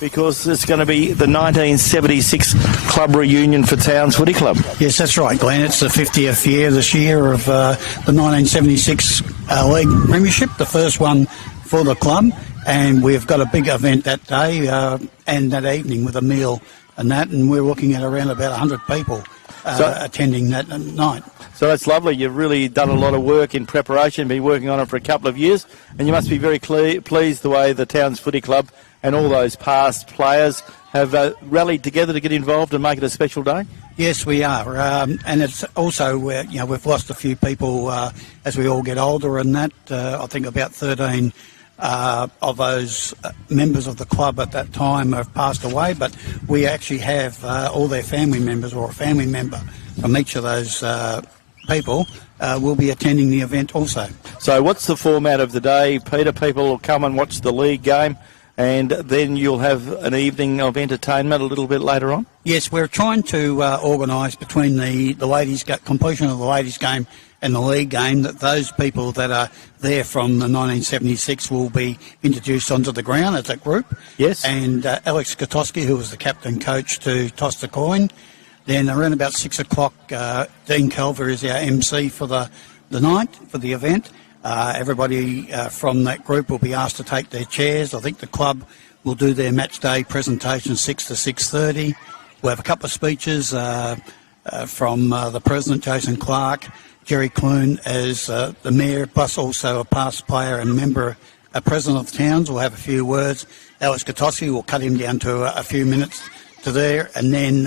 Because it's going to be the 1976 club reunion for Towns Footy Club. Yes, that's right, Glenn. It's the 50th year this year of the 1976 League Premiership, the first one for the club, and we've got a big event that day and that evening with a meal and we're looking at around about 100 people attending that night. So that's lovely. You've really done a lot of work in preparation, been working on it for a couple of years, and you must be very pleased the way the Towns Footy Club and all those past players have rallied together to get involved and make it a special day? Yes, we are. And it's also, we've lost a few people as we all get older and that. I think about 13 of those members of the club at that time have passed away, but we actually have all their family members or a family member from each of those people will be attending the event also. So what's the format of the day, Peter? People will come and watch the league game, and then you'll have an evening of entertainment a little bit later on? Yes, we're trying to organise between the ladies' completion of the ladies' game and the league game that those people that are there from the 1976 will be introduced onto the ground as a group. Yes. And Alex Skotowski, who was the captain coach, to toss the coin. Then around about 6 o'clock, Dean Culver is our MC for the night, for the event. Everybody from that group will be asked to take their chairs. I think the club will do their match day presentation 6 to 6:30. We'll have a couple of speeches from the President, Jason Clark, Jerry Clune as the Mayor, plus also a past player and member, a President of Towns will have a few words. Alex Skotowski will cut him down to a few minutes to there, and then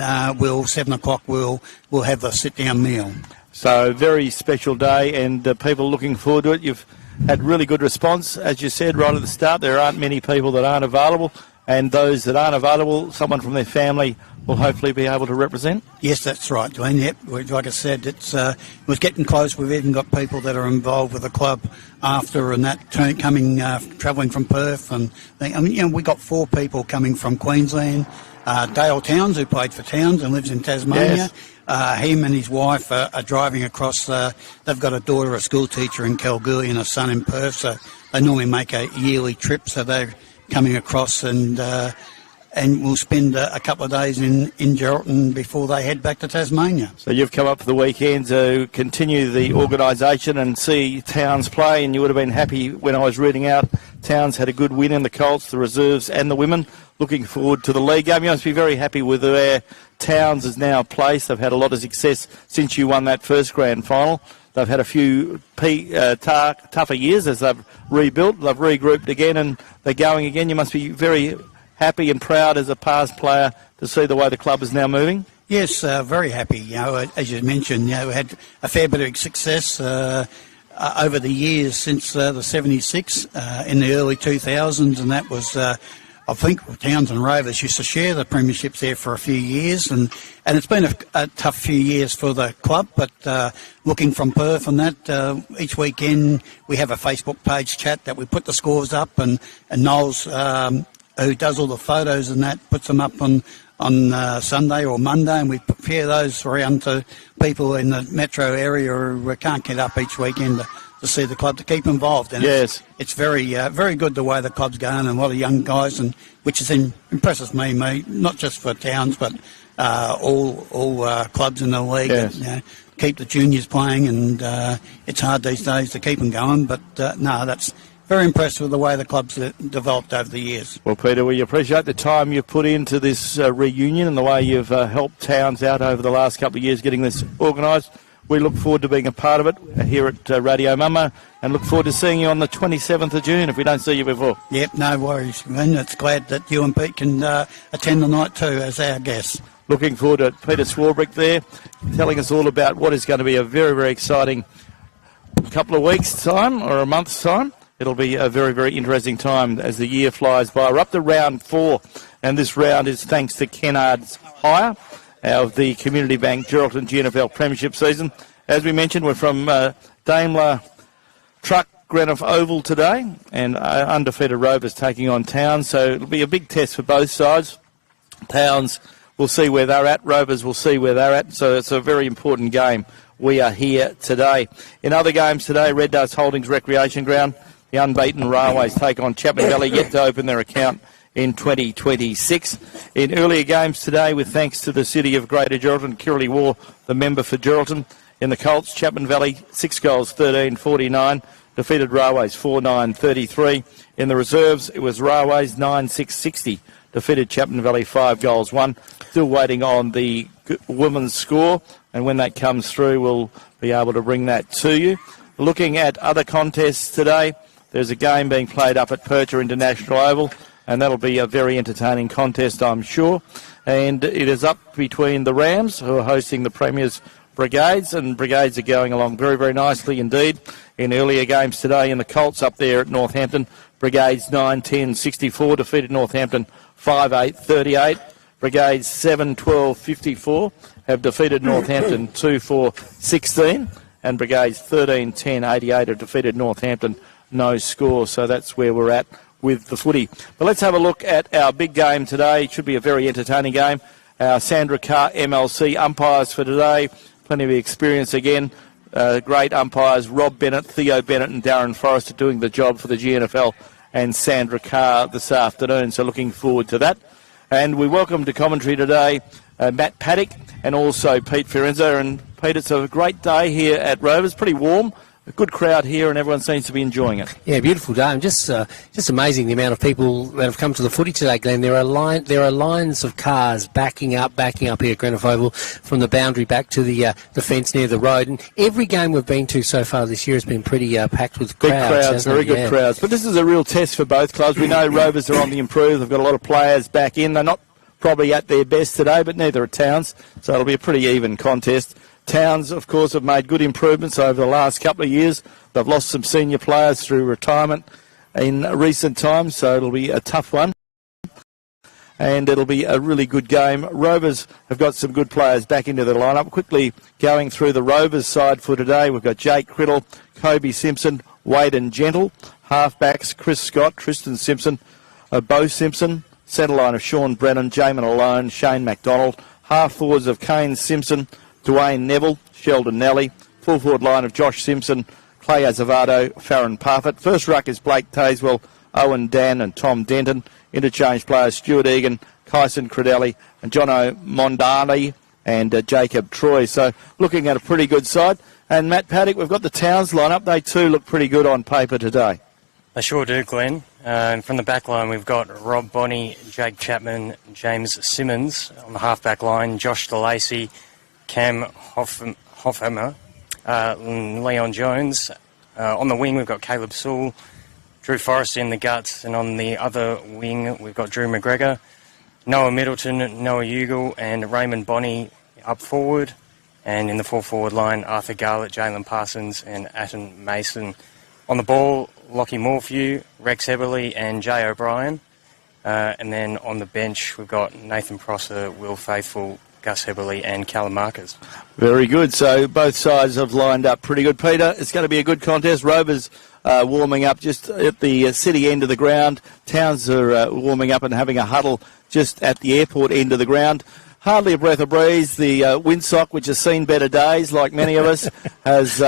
7 o'clock we'll have the sit-down meal. So very special day, and people looking forward to it. You've had really good response. As you said right at the start, there aren't many people that aren't available, and those that aren't available, someone from their family will hopefully be able to represent. Yes, that's right, Glenn. Yep, like I said, it was getting close. We've even got people that are involved with the club after and that coming, travelling from Perth. And we got 4 people coming from Queensland. Dale Towns, who played for Towns and lives in Tasmania. Yes. Him and his wife are driving across. They've got a daughter, a school teacher in Kalgoorlie, and a son in Perth. So they normally make a yearly trip. So they're coming across and we'll spend a couple of days in Geraldton before they head back to Tasmania. So you've come up for the weekend to continue the organisation and see Towns play, and you would have been happy when I was reading out Towns had a good win in the Colts, the reserves and the women. Looking forward to the league game. You must be very happy with where Towns is now placed. They've had a lot of success since you won that first grand final. They've had a few tougher years as they've rebuilt. They've regrouped again and they're going again. You must be very happy and proud as a past player to see the way the club is now moving? Yes, very happy. As you mentioned, we had a fair bit of success over the years since the 76 in the early 2000s, and that was, I think, Towns and Rovers used to share the premierships there for a few years, and it's been a tough few years for the club, but looking from Perth and that, each weekend we have a Facebook page chat that we put the scores up, and Noel's who does all the photos and that, puts them up on Sunday or Monday, and we prepare those around to people in the metro area who can't get up each weekend to see the club, to keep involved. And yes, it's very very good the way the club's going, and a lot of young guys, and which impresses me, not just for Towns, but all clubs in the league. Yes. And, keep the juniors playing, and it's hard these days to keep them going, but that's very impressed with the way the club's developed over the years. Well, Peter, we appreciate the time you've put into this reunion and the way you've helped Towns out over the last couple of years getting this organised. We look forward to being a part of it here at Radio Mumma, and look forward to seeing you on the 27th of June if we don't see you before. Yep, no worries. And it's glad that you and Pete can attend the night too as our guests. Looking forward to Peter Swarbrick there telling us all about what is going to be a very, very exciting couple of weeks' time or a month's time. It'll be a very, very interesting time as the year flies by. We're up to round 4, and this round is thanks to Kennard's Hire of the Community Bank Geraldton GNFL Premiership season. As we mentioned, we're from Daimler Truck Greenock Oval today, and undefeated Rovers taking on Towns, so it'll be a big test for both sides. Towns will see where they're at, Rovers will see where they're at, so it's a very important game. We are here today. In other games today, Red Dust Holdings Recreation Ground, the unbeaten Railways take on Chapman Valley, yet to open their account in 2026. In earlier games today, with thanks to the City of Greater Geraldton, Kirrilly War, the member for Geraldton. In the Colts, Chapman Valley, 6 goals, 13-49. Defeated Railways, 4-9-33. In the reserves, it was Railways, 9-6-60. Defeated Chapman Valley, 5 goals, 1. Still waiting on the women's score, and when that comes through, we'll be able to bring that to you. Looking at other contests today, there's a game being played up at Percher International Oval, and that'll be a very entertaining contest, I'm sure. And it is up between the Rams, who are hosting the Premier's Brigades, and Brigades are going along very, very nicely indeed. In earlier games today, in the Colts up there at Northampton, Brigades 9-10-64 defeated Northampton 5-8-38. Brigades 7-12-54 have defeated Northampton 2-4-16, and Brigades 13-10-88 have defeated Northampton, no score. So that's where we're at with the footy. But let's have a look at our big game today. It should be a very entertaining game. Our Sandra Carr MLC umpires for today, plenty of experience again. Great umpires, Rob Bennett, Theo Bennett and Darren Forrester doing the job for the GNFL, and Sandra Carr this afternoon. So looking forward to that. And we welcome to commentary today Matt Paddock and also Pete Fiorenza. And Pete, it's a great day here at Rovers, pretty warm. A good crowd here, and everyone seems to be enjoying it. Yeah, beautiful day. And just amazing the amount of people that have come to the footy today, Glenn. There are lines of cars backing up here at Grenfell Oval from the boundary back to the fence near the road. And every game we've been to so far this year has been pretty packed with crowds. Big crowds, very good crowds. But this is a real test for both clubs. We know Rovers are on the improve. They've got a lot of players back in. They're not probably at their best today, but neither are Towns. So it'll be a pretty even contest. Towns, of course, have made good improvements over the last couple of years. They've lost some senior players through retirement in recent times, so it'll be a tough one. And it'll be a really good game. Rovers have got some good players back into the lineup. Quickly going through the Rovers side for today, we've got Jake Criddle, Kobe Simpson, Wade Gentle, halfbacks Chris Scott, Tristan Simpson, Bo Simpson, centre line of Sean Brennan, Jamin Alone, Shane McDonald, half forwards of Kane Simpson, Dwayne Neville, Sheldon Nelly, full forward line of Josh Simpson, Clay Azevedo, Farron Parfitt. First ruck is Blake Tazewell, Owen Dan and Tom Denton. Interchange players Stuart Egan, Kyson Credelli and Jono Mondani and Jacob Troy. So looking at a pretty good side. And Matt Paddock, we've got the Towns lineup. They too look pretty good on paper today. They sure do, Glenn. And from the back line, we've got Rob Bonney, Jake Chapman, James Simmons on the half-back line, Josh DeLacy, Cam Hoffhammer, Leon Jones. On the wing, we've got Caleb Sewell, Drew Forrester in the guts, and on the other wing, we've got Drew McGregor, Noah Middleton, Noah Ugle, and Raymond Bonney up forward. And in the full forward line, Arthur Garlett, Jalen Parsons, and Atten Mason. On the ball, Lockie Morphew, Rex Eberly, and Jay O'Brien. And then on the bench, we've got Nathan Prosser, Will Faithful, Gus Heberley and Callum Markers. Very good. So both sides have lined up pretty good. Peter, it's going to be a good contest. Rovers warming up just at the city end of the ground. Towns are warming up and having a huddle just at the airport end of the ground. Hardly a breath of breeze. The windsock, which has seen better days, like many of us, has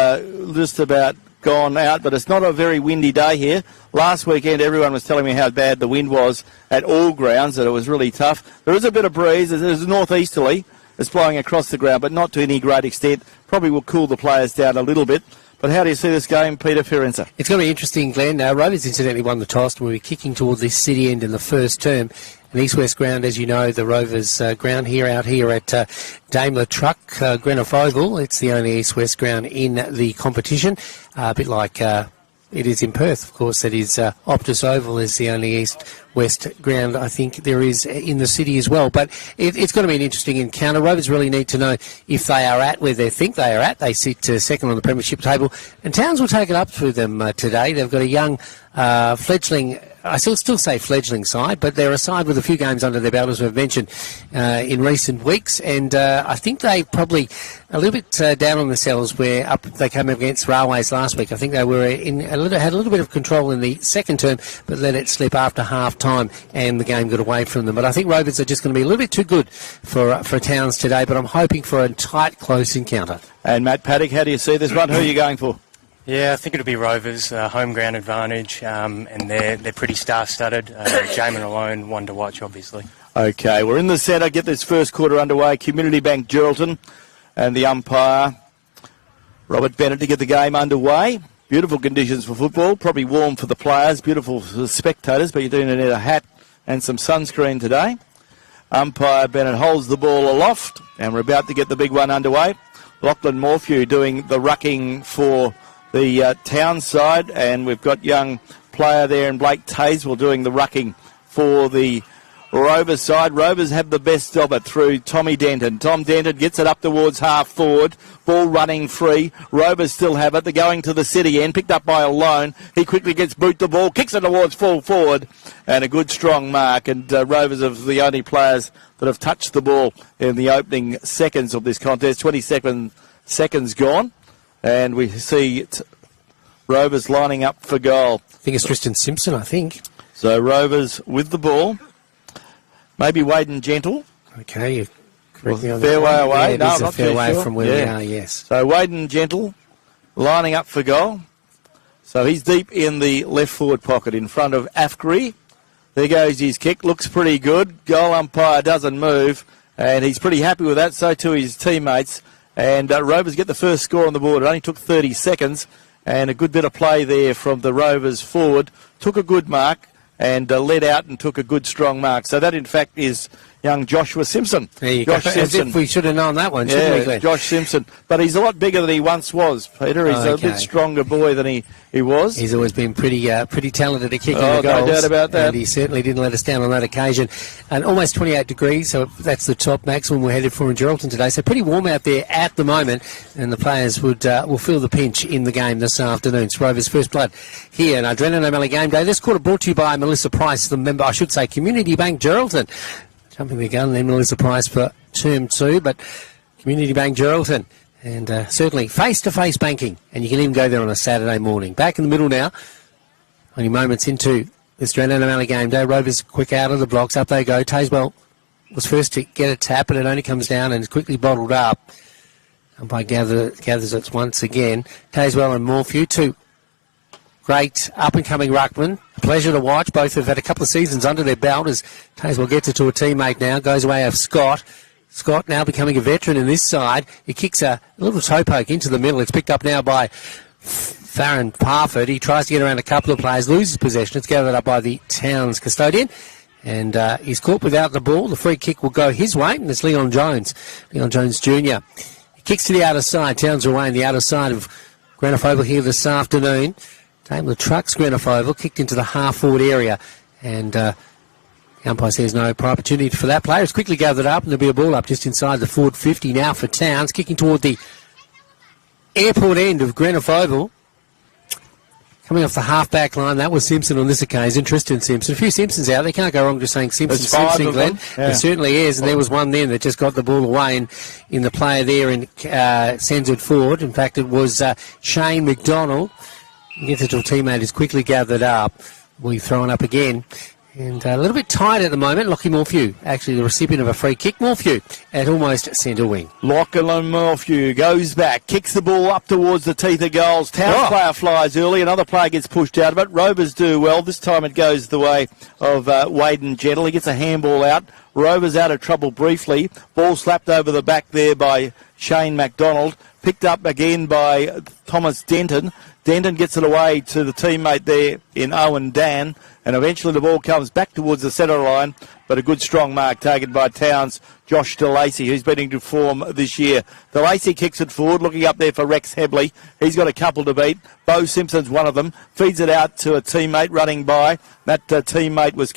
just about gone out, but it's not a very windy day here. Last weekend, everyone was telling me how bad the wind was at all grounds, that it was really tough. There is a bit of breeze. There's northeasterly. It's blowing across the ground, but not to any great extent. Probably will cool the players down a little bit. But how do you see this game, Peter Fiorenza? It's going to be interesting, Glenn. Rovers incidentally won the toss, and we'll be kicking towards this city end in the first term. An east-west ground, as you know, the Rovers ground out here at Daimler Truck, Grenfell Oval. It's the only east-west ground in the competition, a bit like it is in Perth, of course. That is Optus Oval is the only east-west ground I think there is in the city as well. But it's going to be an interesting encounter. Rovers really need to know if they are at where they think they are at. They sit second on the premiership table, and Towns will take it up to them today. They've got a young fledgling, I still say fledgling side, but they're a side with a few games under their belt, as we've mentioned, in recent weeks. And I think they probably a little bit down on themselves where they came up against Railways last week. I think they were had a little bit of control in the second term, but let it slip after half time and the game got away from them. But I think Rovers are just going to be a little bit too good for Towns today, but I'm hoping for a tight, close encounter. And Matt Paddock, how do you see this one? Who are you going for? Yeah, I think it'll be Rovers, home ground advantage, and they're pretty star-studded. Jamin alone, one to watch, obviously. Okay, we're in the centre. Get this first quarter underway. Community Bank Geraldton and the umpire, Robert Bennett, to get the game underway. Beautiful conditions for football. Probably warm for the players, beautiful for the spectators, but you're doing it in a hat and some sunscreen today. Umpire Bennett holds the ball aloft, and we're about to get the big one underway. Lachlan Morphew doing the rucking for the town side, and we've got young player there in Blake Tazewell doing the rucking for the Rovers side. Rovers have the best of it through Tommy Denton. Tom Denton gets it up towards half forward. Ball running free. Rovers still have it. They're going to the city end. Picked up by a lone. He quickly gets boot the ball. Kicks it towards full forward. And a good strong mark. And Rovers are the only players that have touched the ball in the opening seconds of this contest. 27 seconds gone. And we see Rovers lining up for goal. I think it's Tristan Simpson, I think. So Rovers with the ball. Maybe Waden Gentle. Okay, you correct me on fair that way one. away. Yeah, No, it is I'm a not fair too way sure. from where we are, yes. So Waden Gentle lining up for goal. So he's deep in the left forward pocket in front of Afgri. There goes his kick. Looks pretty good. Goal umpire doesn't move, and he's pretty happy with that. So too his teammates. And Rovers get the first score on the board. It only took 30 seconds, and a good bit of play there from the Rovers forward. Took a good mark and led out and took a good strong mark. So that, in fact, is young Joshua Simpson. There you Josh go. Simpson. As if we should have known that one, shouldn't we, Glenn? Josh Simpson. But he's a lot bigger than he once was, Peter. He's a bit stronger boy than he was. He's always been pretty talented at kicking the goals. No doubt about that. And he certainly didn't let us down on that occasion. And almost 28 degrees, so that's the top maximum we're headed for in Geraldton today. So pretty warm out there at the moment, and the players will feel the pinch in the game this afternoon. It's Rovers' first blood here in Adrenaline O'Malley Game Day. This quarter brought to you by Melissa Price, the member, I should say, Community Bank Geraldton. Jumping the gun, then Melissa Price for term 2, but Community Bank Geraldton. And certainly face-to-face banking. And you can even go there on a Saturday morning. Back in the middle now. Only moments into this Adrenaline O'Malley Game Day. Rovers quick out of the blocks. Up they go. Tazewell was first to get a tap, but it only comes down and is quickly bottled up. Umpire gathers it once again. Tazewell and Morphew, two great up-and-coming ruckmen. A pleasure to watch. Both have had a couple of seasons under their belt as Tazewell gets it to a teammate now. Goes away of Scott. Scott now becoming a veteran in this side. He kicks a little toe poke into the middle. It's picked up now by Farron Parford. He tries to get around a couple of players, loses possession. It's gathered up by the Towns custodian. And he's caught without the ball. The free kick will go his way. And it's Leon Jones Jr. He kicks to the outer side. Towns are away on the outer side of Granoff Oval here this afternoon. Daimler Trucks Granoff Oval kicked into the half-forward area. And the umpire says no opportunity for that player. It's quickly gathered up, and there'll be a ball up just inside the forward 50 now for Towns, kicking toward the airport end of Granoff Oval. Coming off the half-back line, that was Simpson on this occasion, Tristan Simpson. A few Simpsons out. They can't go wrong just saying Simpson, Glenn. Yeah. There certainly is, and there was one then that just got the ball away in the player there and sends it forward. In fact, it was Shane McDonald. He gets it to a teammate who's quickly gathered up. Will be thrown up again. And a little bit tight at the moment. Lockie Morphew, actually the recipient of a free kick. Morphew at almost centre wing. Lachlan Morphew goes back, kicks the ball up towards the teeth of goals. Towns player flies early, another player gets pushed out of it. Rovers do well. This time it goes the way of Waden Gentle. He gets a handball out. Rovers out of trouble briefly. Ball slapped over the back there by Shane MacDonald. Picked up again by Thomas Denton. Denton gets it away to the teammate there in Owen Dan. And eventually the ball comes back towards the centre line, but a good strong mark taken by Towns, Josh DeLacy, who's been into form this year. DeLacy kicks it forward, looking up there for Rex Hebley. He's got a couple to beat. Bo Simpson's one of them. Feeds it out to a teammate running by. That teammate was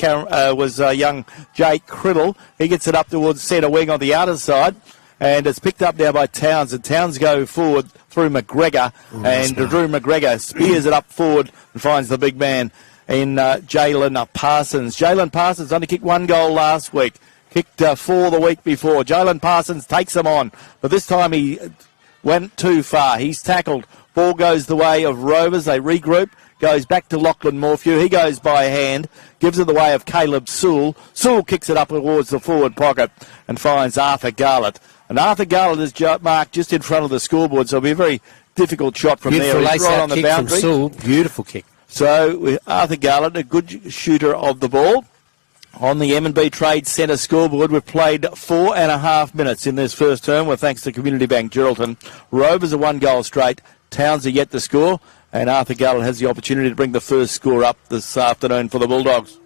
young Jake Criddle. He gets it up towards centre wing on the outer side. And it's picked up now by Towns, and Towns go forward through McGregor. And Drew McGregor spears it up forward and finds the big man in Jalen Parsons. Jalen Parsons only kicked one goal last week. Kicked 4 the week before. Jalen Parsons takes him on, but this time he went too far. He's tackled. Ball goes the way of Rovers. They regroup. Goes back to Lachlan Morphew. He goes by hand. Gives it the way of Caleb Sewell. Sewell kicks it up towards the forward pocket and finds Arthur Garlett. And Arthur Garland is marked just in front of the scoreboard, so it'll be a very difficult shot from Beautiful there. He's right on the kick boundary. from Sewell. Beautiful kick. So with Arthur Garland, a good shooter of the ball. On the M&B Trade Centre scoreboard, we've played 4.5 minutes in this first term, with thanks to Community Bank Geraldton. Rovers are 1 goal straight. Towns are yet to score, and Arthur Garland has the opportunity to bring the first score up this afternoon for the Bulldogs.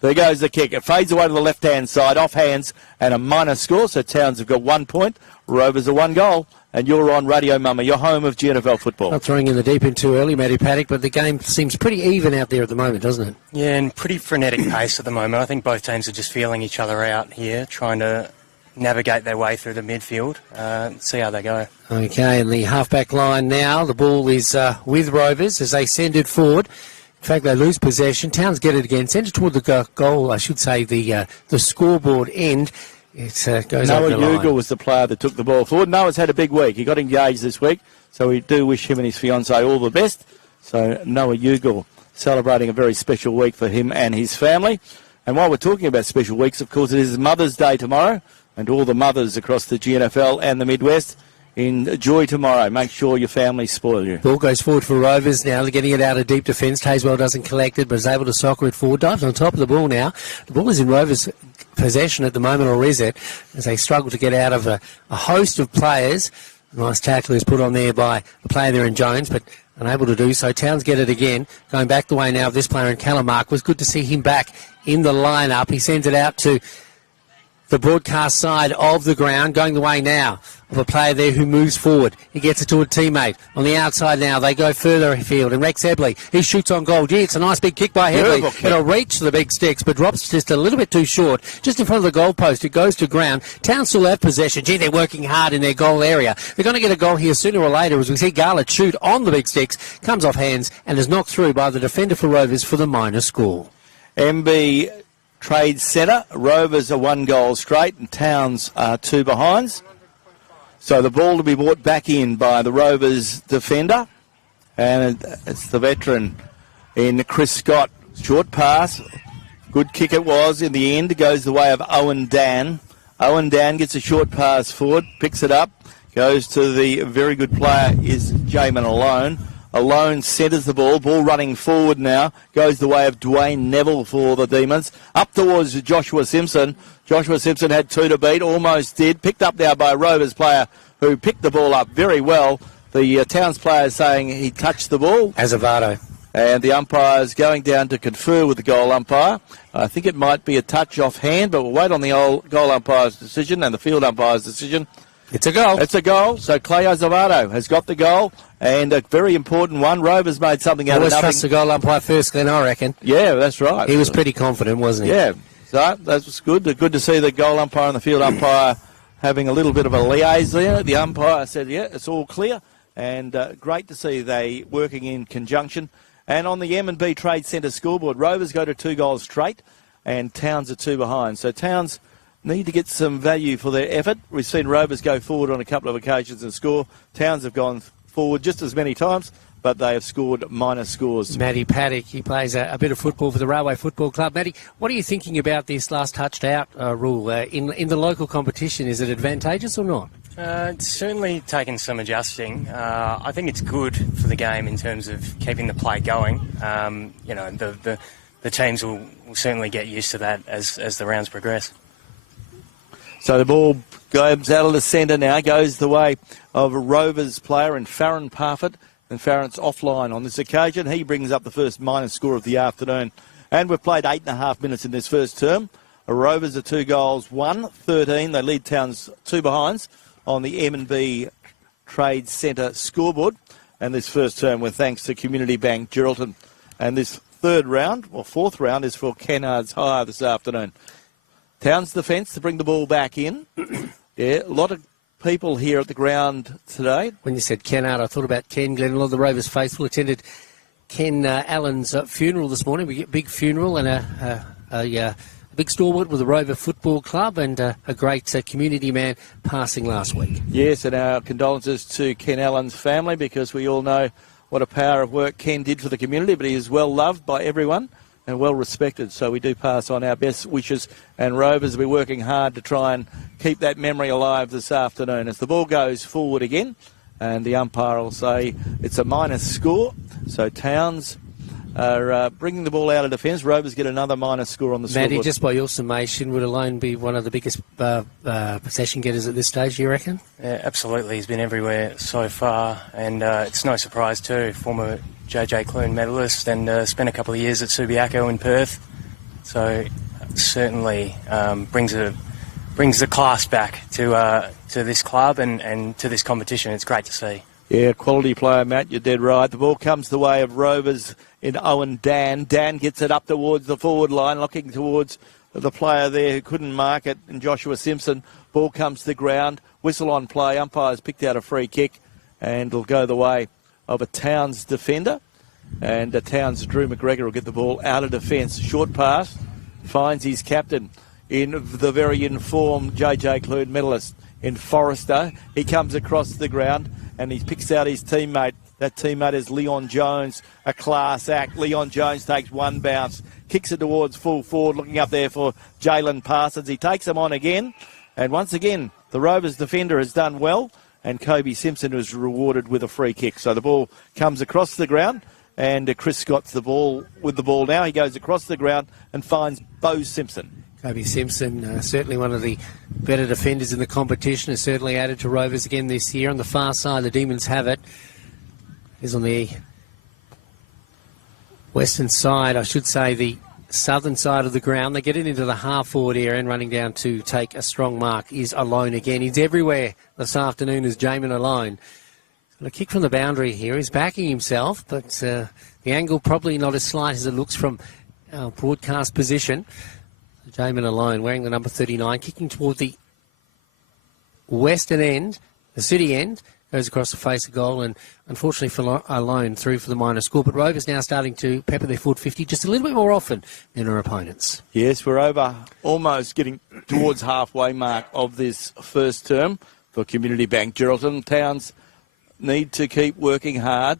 There goes the kick. It fades away to the left-hand side, off hands, and a minor score. So Towns have got 1 point. Rovers are 1 goal. And you're on Radio Mama, your home of GNFL football. Not throwing in the deep end too early, Matty Paddock, but the game seems pretty even out there at the moment, doesn't it? Yeah, and pretty frenetic pace at the moment. I think both teams are just feeling each other out here, trying to navigate their way through the midfield. See how they go. Okay, and the half-back line now. The ball is with Rovers as they send it forward. In fact, they lose possession. Towns get it again. Send it toward the goal, I should say, the scoreboard end. It goes Noah over the line. Ugle was the player that took the ball forward. Noah's had a big week. He got engaged this week, so we do wish him and his fiancée all the best. So Noah Ugle celebrating a very special week for him and his family. And while we're talking about special weeks, of course, it is Mother's Day tomorrow, and all the mothers across the GNFL and the Midwest, enjoy tomorrow. Make sure your family spoil you. Ball goes forward for Rovers now. They're getting it out of deep defence. Tazewell doesn't collect it, but is able to soccer it forward. Dives on top of the ball now. The ball is in Rovers' possession at the moment, or is it? As they struggle to get out of a host of players. A nice tackle is put on there by the player there in Jones, but unable to do so. Towns get it again. Going back the way now of this player in Calamark. Was good to see him back in the lineup. He sends it out to the broadcast side of the ground, going the way now of a player there who moves forward. He gets it to a teammate. On the outside now, they go further afield, and Rex Hebley, he shoots on goal. Gee, it's a nice big kick by Hebley. It'll reach the big sticks, but drops just a little bit too short. Just in front of the goal post, it goes to ground. Towns still have possession. Gee, they're working hard in their goal area. They're going to get a goal here sooner or later, as we see Garlett shoot on the big sticks, comes off hands, and is knocked through by the defender for Rovers for the minor score. MB Trade Centre, Rovers are 1 goal straight and Towns are 2 behinds. So the ball to be brought back in by the Rovers defender, and it's the veteran in Chris Scott. Short pass, good kick it was in the end, goes the way of Owen Dan. Owen Dan gets a short pass forward, picks it up, goes to the very good player is Jamin Alone. Alone centres the ball running forward now, goes the way of Dwayne Neville for the Demons. Up towards Joshua Simpson. Joshua Simpson had 2 to beat, almost did. Picked up now by a Rovers player who picked the ball up very well. The Towns player saying he touched the ball. Azevedo. And the umpire's going down to confer with the goal umpire. I think it might be a touch off hand, but we'll wait on the goal umpire's decision and the field umpire's decision. It's a goal. It's a goal. So Clay Azevedo has got the goal, and a very important one. Rovers made something out of nothing. Always trust the goal umpire first, Glenn, I reckon. Yeah, that's right. He was pretty confident, wasn't he? Yeah. So that was good. Good to see the goal umpire and the field umpire having a little bit of a liaison there. The umpire said, yeah, it's all clear. And great to see they working in conjunction. And on the M&B Trade Centre scoreboard, Rovers go to 2 goals straight and Towns are 2 behind. So Towns need to get some value for their effort. We've seen Rovers go forward on a couple of occasions and score. Towns have gone forward just as many times, but they have scored minor scores. Matty Paddock, he plays a bit of football for the Railway Football Club. Matty, what are you thinking about this last touched out rule in the local competition? Is it advantageous or not? It's certainly taken some adjusting. I think it's good for the game in terms of keeping the play going. The teams will certainly get used to that as the rounds progress. So the ball goes out of the centre now, goes the way of a Rovers player in Farron Parfitt. And Farron's offline on this occasion. He brings up the first minor score of the afternoon. And we've played 8.5 minutes in this first term. The Rovers are 2 goals, 1-13. They lead Towns 2 behinds on the M&B Trade Centre scoreboard. And this first term with thanks to Community Bank Geraldton. And this fourth round is for Kennards Hire this afternoon. Towns defence to bring the ball back in. Yeah, a lot of people here at the ground today. When you said Kennard, I thought about Ken Glenn. A lot of the Rovers faithful attended Ken Allen's funeral this morning. We get a big funeral and a big stalwart with the Rover Football Club and a great community man passing last week. Yes, and our condolences to Ken Allen's family, because we all know what a power of work Ken did for the community, but he is well loved by everyone. and well respected. So we do pass on our best wishes, and Rovers will be working hard to try and keep that memory alive this afternoon. As the ball goes forward again, and the umpire will say it's a minus score. So Towns are bringing the ball out of defence. Rovers get another minus score on the scoreboard. Matty, just by your summation, would Alone be one of the biggest possession getters at this stage, you reckon? Yeah, absolutely. He's been everywhere so far, and it's no surprise too. Former JJ Clune medalist and spent a couple of years at Subiaco in Perth. So certainly brings the class back to this club and to this competition. It's great to see. Yeah, quality player, Matt. You're dead right. The ball comes the way of Rovers in Owen Dan. Dan gets it up towards the forward line, looking towards the player there who couldn't mark it, and Joshua Simpson. Ball comes to the ground. Whistle on play. Umpire's picked out a free kick, and it'll go the way of a Towns defender. And Towns, Drew McGregor, will get the ball out of defence. Short pass. Finds his captain in the very informed JJ Clune medalist in Forrester. He comes across the ground, and he picks out his teammate. That teammate is Leon Jones, a class act. Leon Jones takes one bounce, kicks it towards full forward, looking up there for Jalen Parsons. He takes him on again, and once again, the Rovers defender has done well, and Kobe Simpson was rewarded with a free kick. So the ball comes across the ground, and Chris Scott's the ball with the ball now. He goes across the ground and finds Bo Simpson. Kobe Simpson, certainly one of the better defenders in the competition, has certainly added to Rovers again this year. On the far side, the Demons have it. He's on the western side, I should say the southern side of the ground. They get it into the half-forward area, and running down to take a strong mark is Alone again. He's everywhere this afternoon as Jamin Alone. A kick from the boundary here. He's backing himself, but the angle probably not as slight as it looks from our broadcast position. Jamin Alone, wearing the number 39, kicking toward the western end, the city end, goes across the face of goal, and unfortunately for Alone, through for the minor score. But Rovers now starting to pepper their forward 50 just a little bit more often than our opponents. Yes, we're over, almost getting towards halfway mark of this first term for Community Bank Geraldton. Towns need to keep working hard.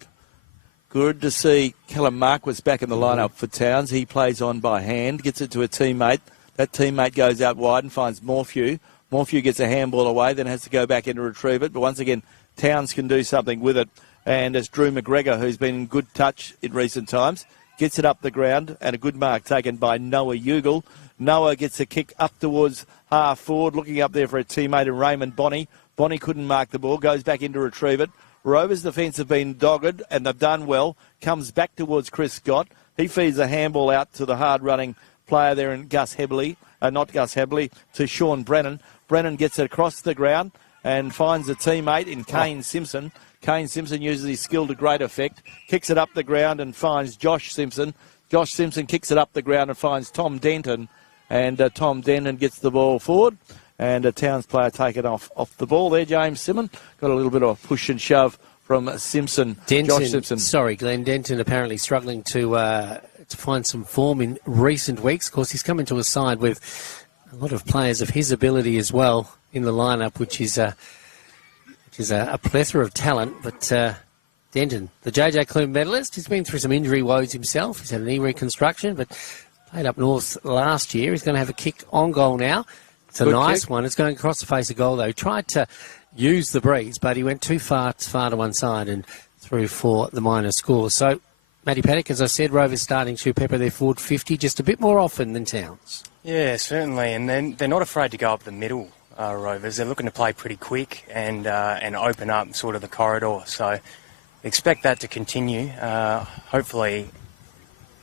Good to see Callum Marquis back in the lineup for Towns. He plays on by hand, gets it to a teammate. That teammate goes out wide and finds Morphew. Morphew gets a handball away, then has to go back in to retrieve it. But once again, Towns can do something with it. And as Drew McGregor, who's been in good touch in recent times, gets it up the ground, and a good mark taken by Noah Ugle. Noah gets a kick up towards half forward, looking up there for a teammate in Raymond Bonney. Bonney couldn't mark the ball, goes back in to retrieve it. Rovers' defence have been dogged, and they've done well. Comes back towards Chris Scott. He feeds a handball out to the hard-running player there in Gus Hebley, to Sean Brennan. Brennan gets it across the ground and finds a teammate in Kane Simpson. Kane Simpson uses his skill to great effect, kicks it up the ground and finds Josh Simpson. Josh Simpson kicks it up the ground and finds Tom Denton, and Tom Denton gets the ball forward. And a Towns player taken off the ball there, James Simon. Got a little bit of a push and shove from Simpson, Denton, Josh Simpson. Sorry, Glenn. Denton apparently struggling to find some form in recent weeks. Of course, he's come into a side with a lot of players of his ability as well in the lineup, which is a plethora of talent. But Denton, the JJ Clune medalist, he's been through some injury woes himself. He's had a knee reconstruction, but played up north last year. He's going to have a kick on goal now. It's a good nice kick. One. It's going across the face of goal, though. He tried to use the breeze, but he went too far to one side and through for the minor score. So, Matty Paddock, as I said, Rovers starting to pepper their forward 50 just a bit more often than Towns. Yeah, certainly. And then they're not afraid to go up the middle, Rovers. They're looking to play pretty quick and open up sort of the corridor. So, expect that to continue. Hopefully,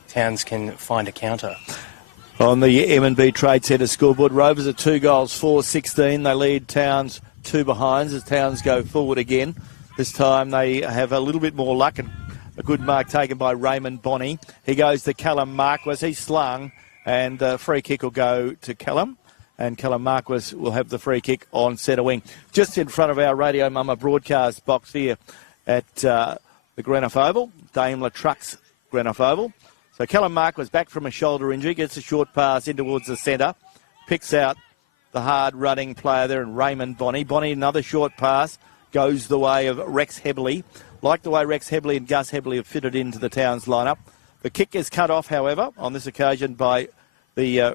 Towns can find a counter. On the M&B Trade Centre scoreboard, Rovers are 2 goals, 4-16. They lead Towns 2 behinds as Towns go forward again. This time they have a little bit more luck, and a good mark taken by Raymond Bonney. He goes to Callum Marquis. He's slung, and the free kick will go to Callum. And Callum Marquis will have the free kick on centre wing. Just in front of our Radio Mama broadcast box here at the Greenough Oval, Daimler Trucks Greenough Oval. So Callum Marquis back from a shoulder injury, gets a short pass in towards the centre, picks out the hard-running player there in Raymond Bonney. Bonney, another short pass, goes the way of Rex Hebley. Like the way Rex Hebley and Gus Hebley have fitted into the Towns lineup, The kick is cut off, however, on this occasion by the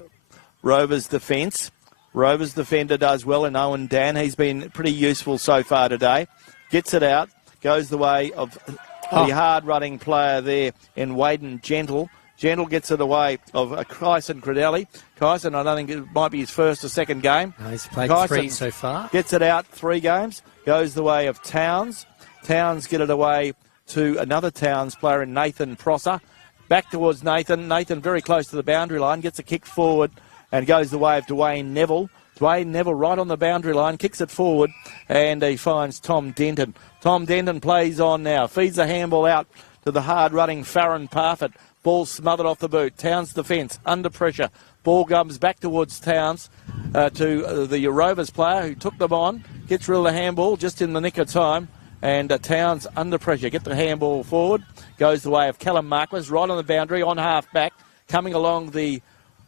Rovers defence. Rovers defender does well in Owen Dan. He's been pretty useful so far today. Gets it out, goes the way of the hard-running player there in Waden Gentle. Gentle gets it away of Kyson Credelli. Kyson, I don't think it might be his first or second game. No, he's played Kyson 3 so far. Gets it out 3 games. Goes the way of Towns. Towns get it away to another Towns player in Nathan Prosser. Back towards Nathan. Nathan very close to the boundary line. Gets a kick forward and goes the way of Dwayne Neville. Dwayne Neville right on the boundary line. Kicks it forward and he finds Tom Denton. Tom Denton plays on now. Feeds the handball out to the hard-running Farron Parfitt. Ball smothered off the boot. Towns defence under pressure. Ball comes back towards Towns to the Rovers player who took them on. Gets rid of the handball just in the nick of time. And Towns under pressure. Get the handball forward. Goes the way of Callum Marquis. Right on the boundary, on half-back. Coming along the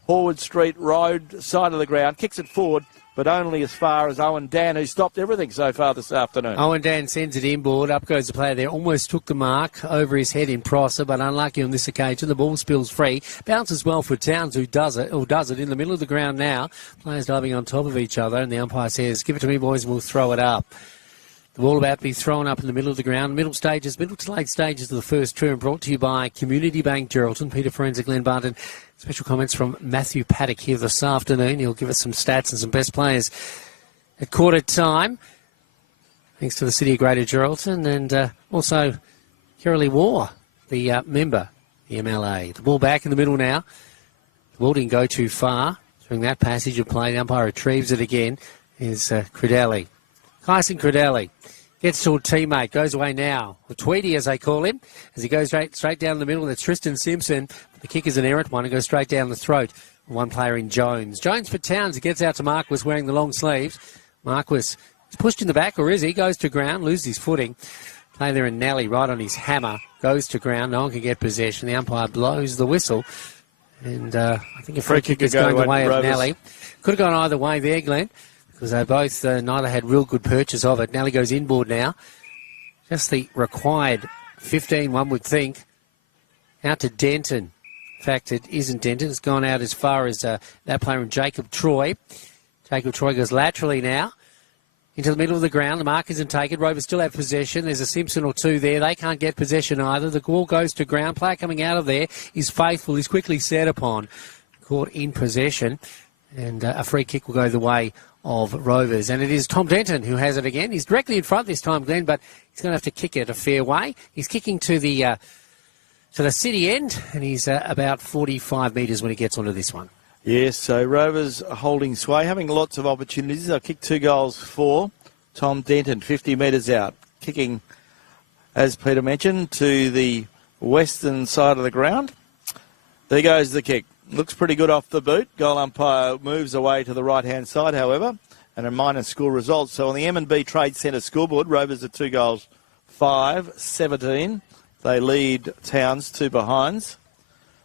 Horwood Street Road side of the ground. Kicks it forward, but only as far as Owen Dan, who stopped everything so far this afternoon. Owen Dan sends it inboard. Up goes the player there. Almost took the mark over his head in Prosser, but unlucky on this occasion. The ball spills free. Bounces well for Towns, who does it in the middle of the ground now. Players diving on top of each other, and the umpire says, give it to me, boys, and we'll throw it up. The ball about to be thrown up in the middle of the ground. Middle to late stages of the first term, brought to you by Community Bank Geraldton. Peter Forensic, Glenn Barton. Special comments from Matthew Paddock here this afternoon. He'll give us some stats and some best players at quarter time. Thanks to the City of Greater Geraldton and also Kirrily War, the member, the MLA. The ball back in the middle now. The ball didn't go too far during that passage of play. The umpire retrieves it again. Here's Credelli. Kyson Credelli gets to a teammate, goes away now. Or Tweedy, as they call him, as he goes straight down the middle. That's Tristan Simpson. The kick is an errant one and goes straight down the throat. One player in Jones. Jones for Towns. He gets out to Marquis wearing the long sleeves. Marquis is pushed in the back, or is he? Goes to ground, loses his footing. Play there in Nally, right on his hammer. Goes to ground. No one can get possession. The umpire blows the whistle. And I think a free kick is going the way of Nally. Could have gone either way there, Glenn, because they both, neither had real good purchase of it. Nally goes inboard now. Just the required 15, one would think. Out to Denton. In fact, it isn't Denton. It's gone out as far as that player in Jacob Troy. Jacob Troy goes laterally now into the middle of the ground. The mark isn't taken. Rovers still have possession. There's a Simpson or two there. They can't get possession either. The ball goes to ground. Player coming out of there is Faithful. He's quickly set upon. Caught in possession. And a free kick will go the way of Rovers. And it is Tom Denton who has it again. He's directly in front this time, Glenn, but he's going to have to kick it a fair way. He's kicking to the city end, and he's about 45 metres when he gets onto this one. Yes, so Rovers holding sway, having lots of opportunities. They'll kick 2 goals for Tom Denton, 50 metres out. Kicking, as Peter mentioned, to the western side of the ground. There goes the kick. Looks pretty good off the boot. Goal umpire moves away to the right-hand side, however, and a minor score result. So on the M&B Trade Centre scoreboard, Rovers are 2 goals, 5-17. They lead Towns 2 behinds.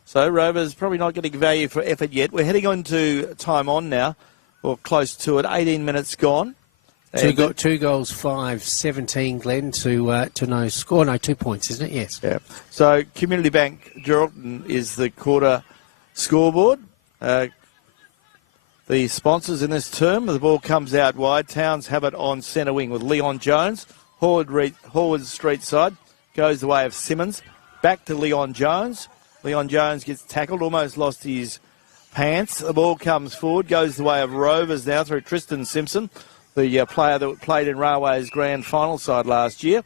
So Rovers probably not getting value for effort yet. We're heading on to time on now, or close to it. 18 minutes gone. 2 goals, 5-17, Glenn, to no score. No, 2 points, isn't it? Yes. Yeah. So Community Bank Geraldton is the quarter scoreboard. The sponsors in this term, the ball comes out wide. Towns have it on centre wing with Leon Jones. Horwood Street side goes the way of Simmons. Back to Leon Jones. Leon Jones gets tackled, almost lost his pants. The ball comes forward, goes the way of Rovers now through Tristan Simpson, the player that played in Railway's grand final side last year.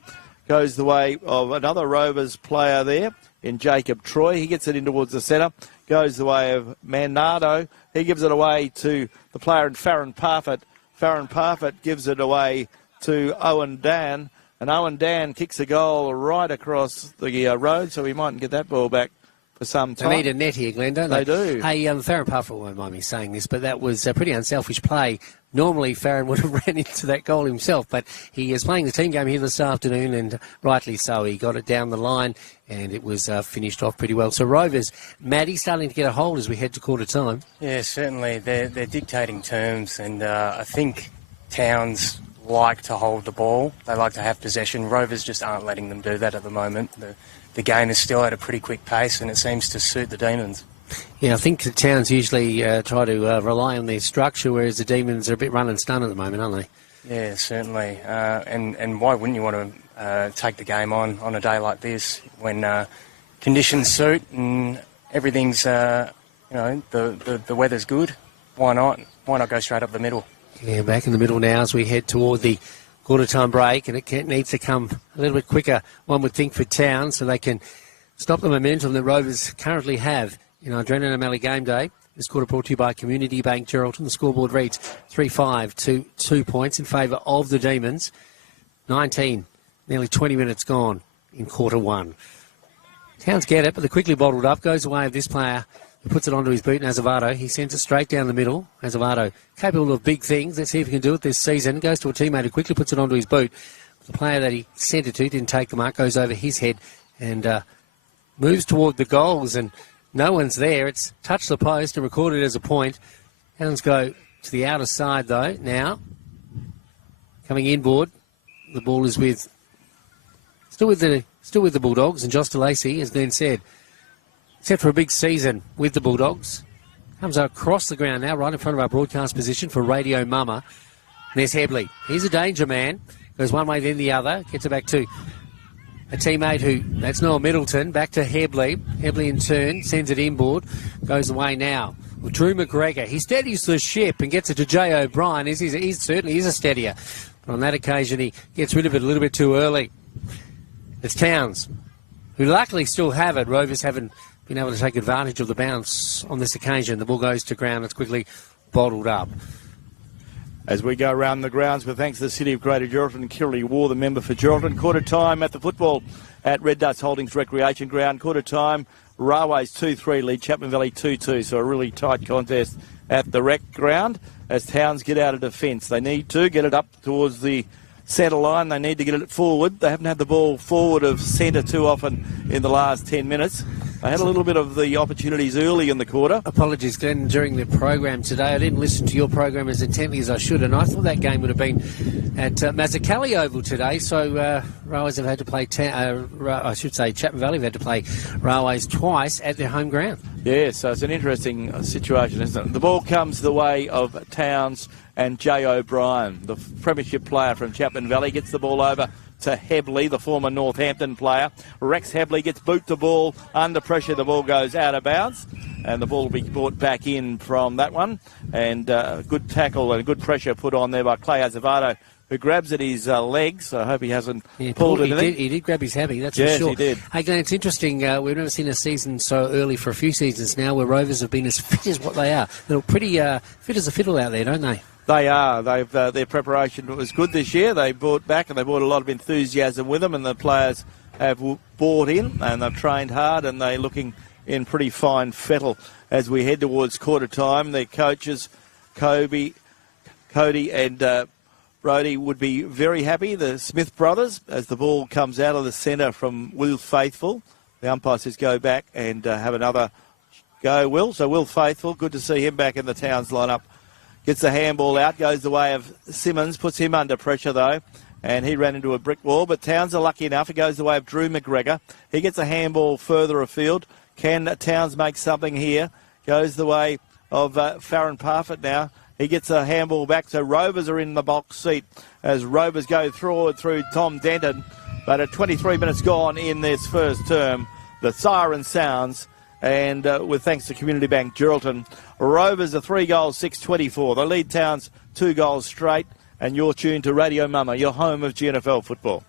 Goes the way of another Rovers player there in Jacob Troy. He gets it in towards the centre. Goes the way of Manardo. He gives it away to the player in Farron Parfitt. Farron Parfitt gives it away to Owen Dan. And Owen Dan kicks a goal right across the road, so we mightn't get that ball back for some time. They need a net here, Glenn, don't they? They do. Hey, Farron Parfitt won't mind me saying this, but that was a pretty unselfish play. Normally, Farron would have ran into that goal himself, but he is playing the team game here this afternoon, and rightly so. He got it down the line, and it was finished off pretty well. So Rovers, Maddie, starting to get a hold as we head to quarter time. Yeah, certainly. They're dictating terms, and I think Towns like to hold the ball. They like to have possession. Rovers just aren't letting them do that at the moment. The game is still at a pretty quick pace, and it seems to suit the Demons. Yeah, I think the Towns usually try to rely on their structure, whereas the Demons are a bit run and stun at the moment, aren't they? Yeah, certainly. And why wouldn't you want to take the game on a day like this when conditions suit and everything's, the weather's good? Why not? Why not go straight up the middle? Yeah, back in the middle now as we head toward the quarter-time break, and it needs to come a little bit quicker, one would think, for Towns, so they can stop the momentum that Rovers currently have in our Adrenaline O'Malley game day. This quarter brought to you by Community Bank Geraldton. The scoreboard reads 3-5 to 2 points in favour of the Demons. 19, nearly 20 minutes gone in quarter one. Towns get it, but they're quickly bottled up. Goes away of this player who puts it onto his boot, Azevedo. He sends it straight down the middle. Azevedo, capable of big things. Let's see if he can do it this season. Goes to a teammate who quickly puts it onto his boot. The player that he sent it to didn't take the mark, goes over his head and moves toward the goals, and no one's there. It's touched the post and recorded as a point. Hounds go to the outer side, though, now. Coming inboard. The ball is still with the Bulldogs, and Josh DeLacy, as Ben said, set for a big season with the Bulldogs. Comes across the ground now, right in front of our broadcast position for Radio Mama. And there's Hebley. He's a danger man. Goes one way, then the other. Gets it back to a teammate that's Noah Middleton. Back to Hebley. Hebley in turn sends it inboard. Goes away now. With Drew McGregor. He steadies the ship and gets it to Jay O'Brien. He certainly is a steadier. But on that occasion, he gets rid of it a little bit too early. It's Towns, who luckily still have it. Rovers haven't been able to take advantage of the bounce on this occasion. The ball goes to ground. It's quickly bottled up. As we go around the grounds, with thanks to the City of Greater Geraldton and Kirrilly War, the member for Geraldton. Quarter time at the football at Red Dust Holdings Recreation Ground. Quarter time, Railways 2-3 lead Chapman Valley 2-2. So a really tight contest at the rec ground as Towns get out of defence. They need to get it up towards the centre line. They need to get it forward. They haven't had the ball forward of centre too often in the last 10 minutes. They had a little bit of the opportunities early in the quarter. Apologies, Glenn, during the program today. I didn't listen to your program as intently as I should, and I thought that game would have been at Mazzucchelli Oval today. So Railways have had to play, Chapman Valley have had to play Railways twice at their home ground. Yeah, so it's an interesting situation, isn't it? The ball comes the way of Towns and Jay O'Brien, the premiership player from Chapman Valley, gets the ball over to Hebley, the former Northampton player. Rex Hebley gets boot the ball. Under pressure, the ball goes out of bounds. And the ball will be brought back in from that one. And good tackle and good pressure put on there by Clay Azevedo, who grabs at his legs. I hope he hasn't pulled anything. He did grab his hammy, that's for sure. Yes, he did. Hey, Glenn, it's interesting. We've never seen a season so early for a few seasons now where Rovers have been as fit as what they are. They're pretty fit as a fiddle out there, don't they? They are. Their preparation was good this year. They brought back and they brought a lot of enthusiasm with them, and the players have bought in and they've trained hard, and they're looking in pretty fine fettle as we head towards quarter time. Their coaches, Cody and Brody, would be very happy. The Smith brothers, as the ball comes out of the centre from Will Faithful. The umpire says go back and have another go, Will. So Will Faithful, good to see him back in the Towns lineup. Gets the handball out, goes the way of Simmons, puts him under pressure though, and he ran into a brick wall. But Towns are lucky enough. It goes the way of Drew McGregor. He gets a handball further afield. Can Towns make something here? Goes the way of Farron Parfitt now. He gets a handball back, so Rovers are in the box seat as Rovers go through Tom Denton. But at 23 minutes gone in this first term, the siren sounds. And with thanks to Community Bank Geraldton, Rovers are 3 goals, 6-24. They lead Towns 2 goals straight. And you're tuned to Radio Mama, your home of GNFL football.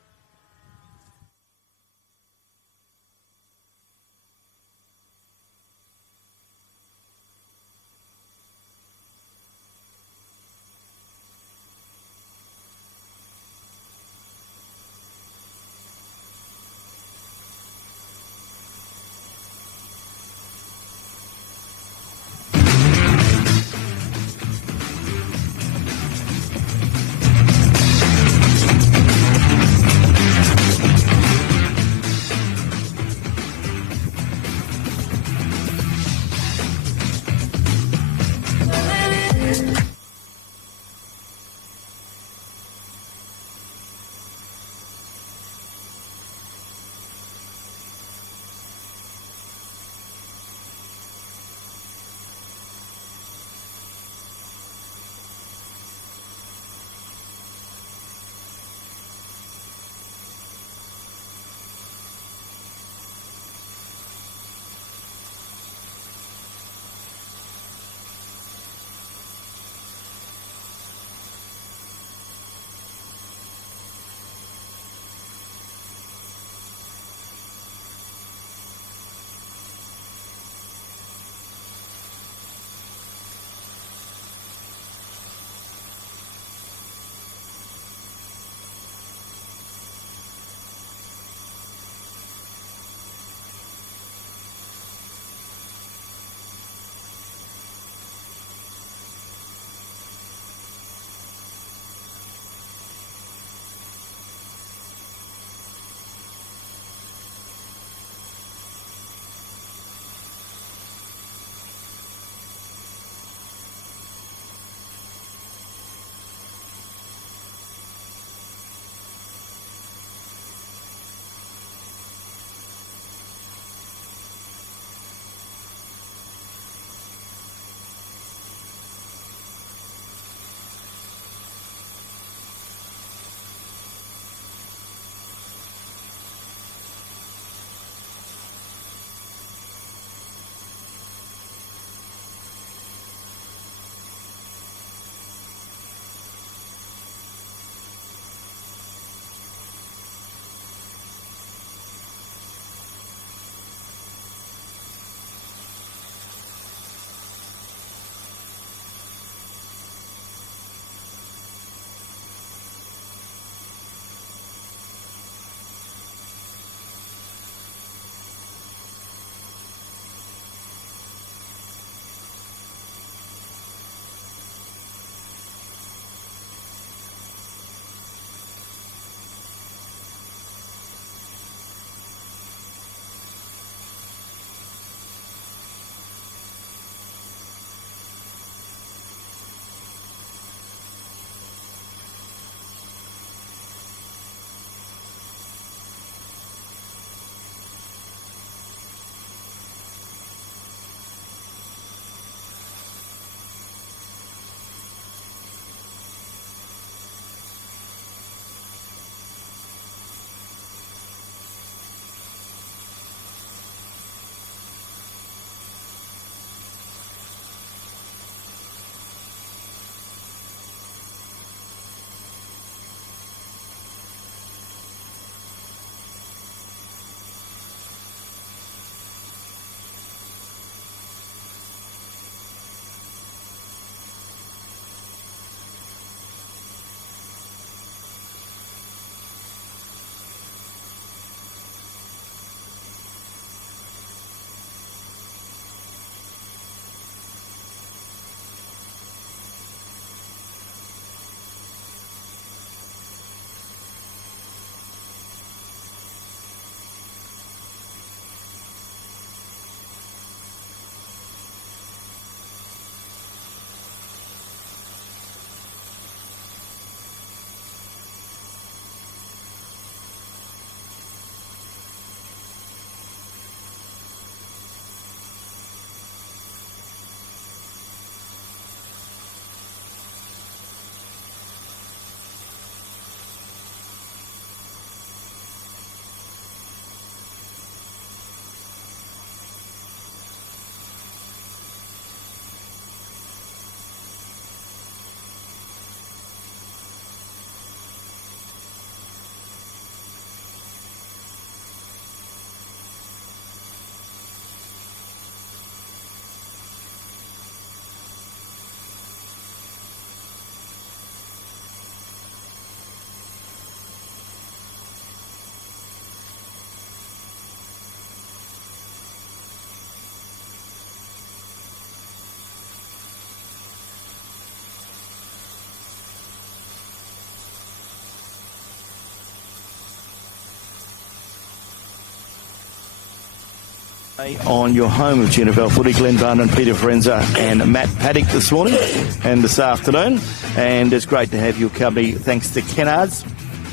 On your home of GNFL footy, Glenn Barn and Peter Forenza and Matt Paddock this morning and this afternoon. And it's great to have your company, thanks to Kennards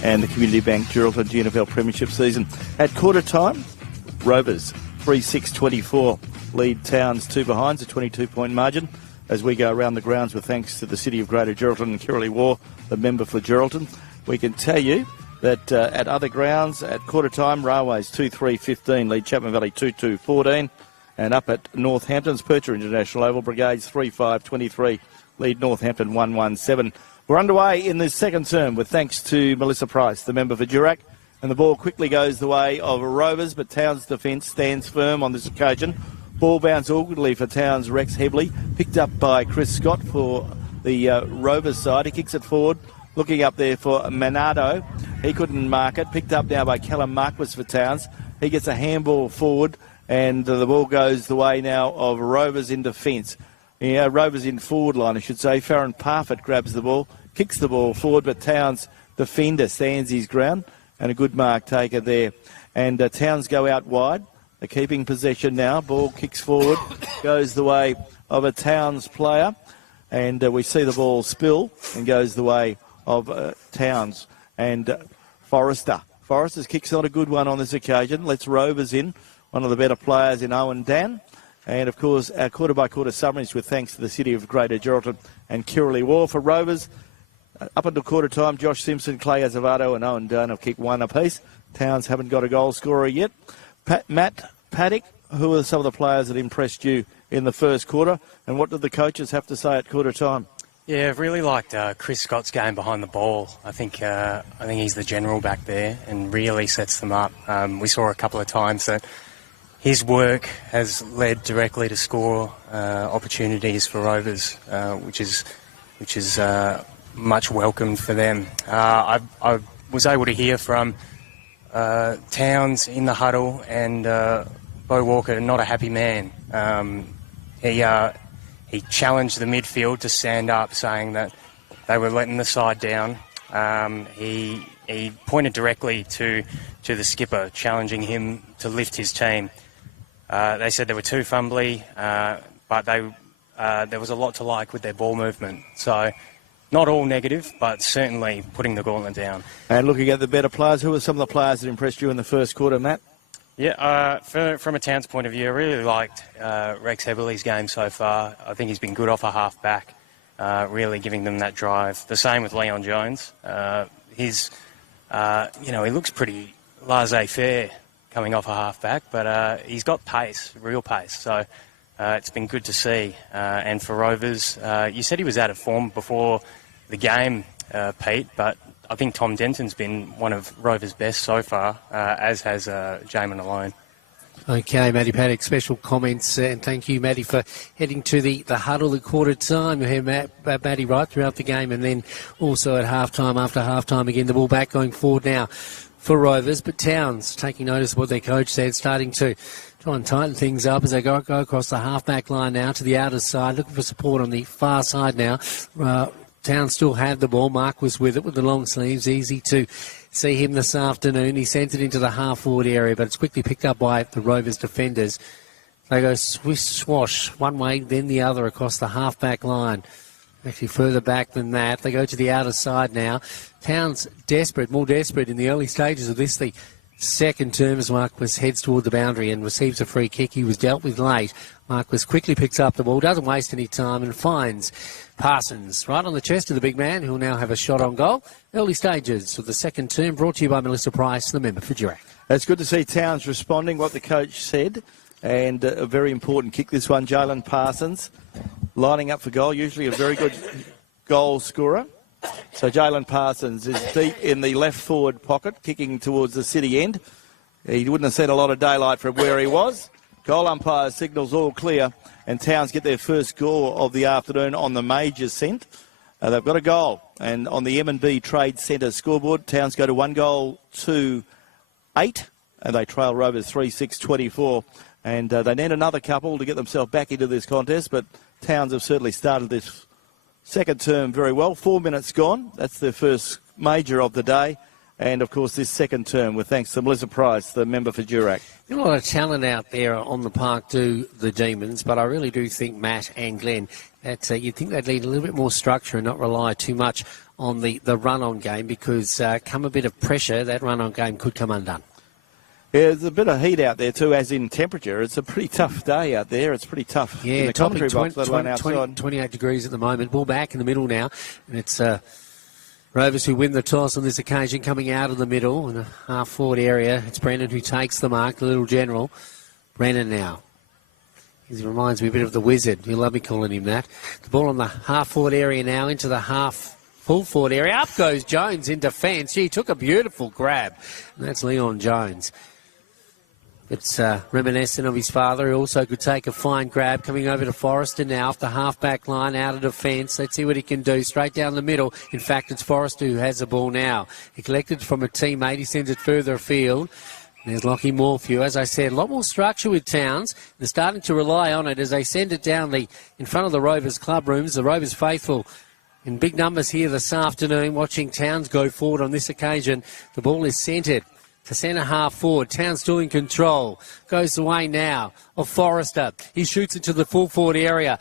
and the Community Bank Geraldton GNFL Premiership season. At quarter time, Rovers 3-6-24 lead Towns 2 behinds, a 22-point margin. As we go around the grounds with thanks to the City of Greater Geraldton and Kirrily War, the member for Geraldton, we can tell you that at other grounds, at quarter time, Railways 2-3-15 lead Chapman Valley 2-2-14. And up at Northampton's Percher International Oval, Brigades 3-5-23 lead Northampton 1-1-7. We're underway in this second term with thanks to Melissa Price, the member for Durack. And the ball quickly goes the way of Rovers, but Towns' defence stands firm on this occasion. Ball bounce awkwardly for Towns' Rex Hebley, picked up by Chris Scott for the Rovers side. He kicks it forward. Looking up there for Manado. He couldn't mark it. Picked up now by Callum Marquis for Towns. He gets a handball forward, and the ball goes the way now of Rovers in defence. Yeah, Rovers in forward line, I should say. Farron Parfitt grabs the ball, kicks the ball forward, but Towns' defender stands his ground, and a good mark taker there. And Towns go out wide. They're keeping possession now. Ball kicks forward, goes the way of a Towns player, and we see the ball spill and goes the way of Towns and Forrester. Forrester's kick's not a good one on this occasion. Lets Rovers in, one of the better players in Owen Dan. And, of course, our quarter-by-quarter summaries with thanks to the City of Greater Geraldton and Kirrily War for Rovers. Up until quarter time, Josh Simpson, Clay Azevedo and Owen Dan have kicked one apiece. Towns haven't got a goal scorer yet. Matt Paddock, who are some of the players that impressed you in the first quarter, and what did the coaches have to say at quarter time? Yeah, I've really liked Chris Scott's game behind the ball. I think he's the general back there and really sets them up. We saw a couple of times that his work has led directly to score opportunities for Rovers, which is much welcomed for them. I was able to hear from Towns in the huddle, and Bo Walker, not a happy man. He challenged the midfield to stand up, saying that they were letting the side down. He pointed directly to the skipper, challenging him to lift his team. They said they were too fumbly, but there was a lot to like with their ball movement. So not all negative, but certainly putting the gauntlet down. And looking at the better players, who were some of the players that impressed you in the first quarter, Matt? Yeah, from a Towns point of view, I really liked Rex Heberley's game so far. I think he's been good off a half-back, really giving them that drive. The same with Leon Jones. He looks pretty laissez-faire coming off a half-back, but he's got pace, real pace. So it's been good to see. And for Rovers, you said he was out of form before the game, Pete, but I think Tom Denton's been one of Rovers' best so far, as has Jamin Alone. Okay, Matty Paddock, special comments, and thank you, Matty, for heading to the huddle at quarter time. You hear Matty right throughout the game, and then also at half-time, after half-time again, the ball back going forward now for Rovers. But Towns taking notice of what their coach said, starting to try and tighten things up as they go across the half-back line now to the outer side, looking for support on the far side now. Towns still had the ball. Mark was with it with the long sleeves. Easy to see him this afternoon. He sent it into the half-forward area, but it's quickly picked up by the Rovers defenders. They go swish, swash, one way, then the other across the half-back line. Actually further back than that. They go to the outer side now. Towns desperate, more desperate in the early stages of this. The second term as Marquis heads toward the boundary and receives a free kick. He was dealt with late. Marquis quickly picks up the ball, doesn't waste any time, and finds Parsons right on the chest of the big man, who will now have a shot on goal. Early stages of the second term, brought to you by Melissa Price, the member for Durack. It's good to see Towns responding what the coach said, and a very important kick this one. Jalen Parsons lining up for goal, usually a very good goal scorer. So Jalen Parsons is deep in the left forward pocket, kicking towards the city end. He wouldn't have seen a lot of daylight from where he was. Goal umpire signals all clear, and Towns get their first goal of the afternoon on the major scent. They've got a goal, and on the M&B Trade Centre scoreboard, Towns go to 1-8, and they trail Rovers 3-6-24. And they need another couple to get themselves back into this contest, but Towns have certainly started this second term very well. 4 minutes gone. That's their first major of the day. and, of course, this second term with thanks to Melissa Price, the member for Durack. There's a lot of talent out there on the park, do the Demons, but I really do think Matt and Glenn that you'd think they'd need a little bit more structure and not rely too much on the run-on game, because come a bit of pressure, that run-on game could come undone. Yeah, there's a bit of heat out there too, as in temperature. It's a pretty tough day out there. It's pretty tough in the commentary box, let alone outside. 28 degrees at the moment. Ball back in the middle now, and it's Rovers who win the toss on this occasion, coming out of the middle in a half-forward area. It's Brennan who takes the mark, the little general. Brennan now. He reminds me a bit of the Wizard. You love me calling him that. The ball on the half-forward area now into the full-forward area. Up goes Jones in defence. He took a beautiful grab, and that's Leon Jones. It's reminiscent of his father, who also could take a fine grab. Coming over to Forrester now off the half-back line, out of defence. Let's see what he can do. Straight down the middle. In fact, it's Forrester who has the ball now. He collected from a teammate. He sends it further afield. There's Lockie Morphew. As I said, a lot more structure with Towns. They're starting to rely on it as they send it down in front of the Rovers club rooms. The Rovers faithful in big numbers here this afternoon, watching Towns go forward on this occasion. The ball is centred to centre half forward. Towns still in control. Goes away now of Forrester. He shoots it to the full forward area.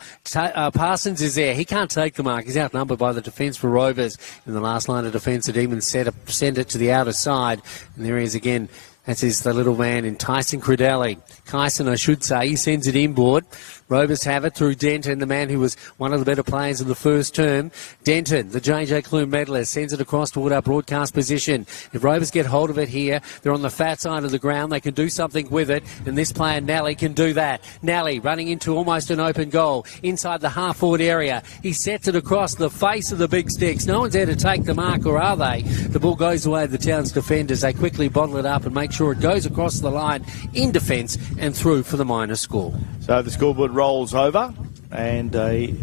Parsons is there. He can't take the mark. He's outnumbered by the defence for Rovers. In the last line of defence, the Demons send it to the outer side. And there he is again. That is the little man in Tyson Credelli. Kyson, I should say. He sends it inboard. Rovers have it through Denton, the man who was one of the better players in the first term. Denton, the J.J. Clune medalist, sends it across toward our broadcast position. If Rovers get hold of it here, they're on the fat side of the ground. They can do something with it, and this player, Nally, can do that. Nally running into almost an open goal inside the half-forward area. He sets it across the face of the big sticks. No one's there to take the mark, or are they? The ball goes away to the Towns defenders. They quickly bottle it up and make sure it goes across the line in defence and through for the minor score. So the scoreboard rolls over, and a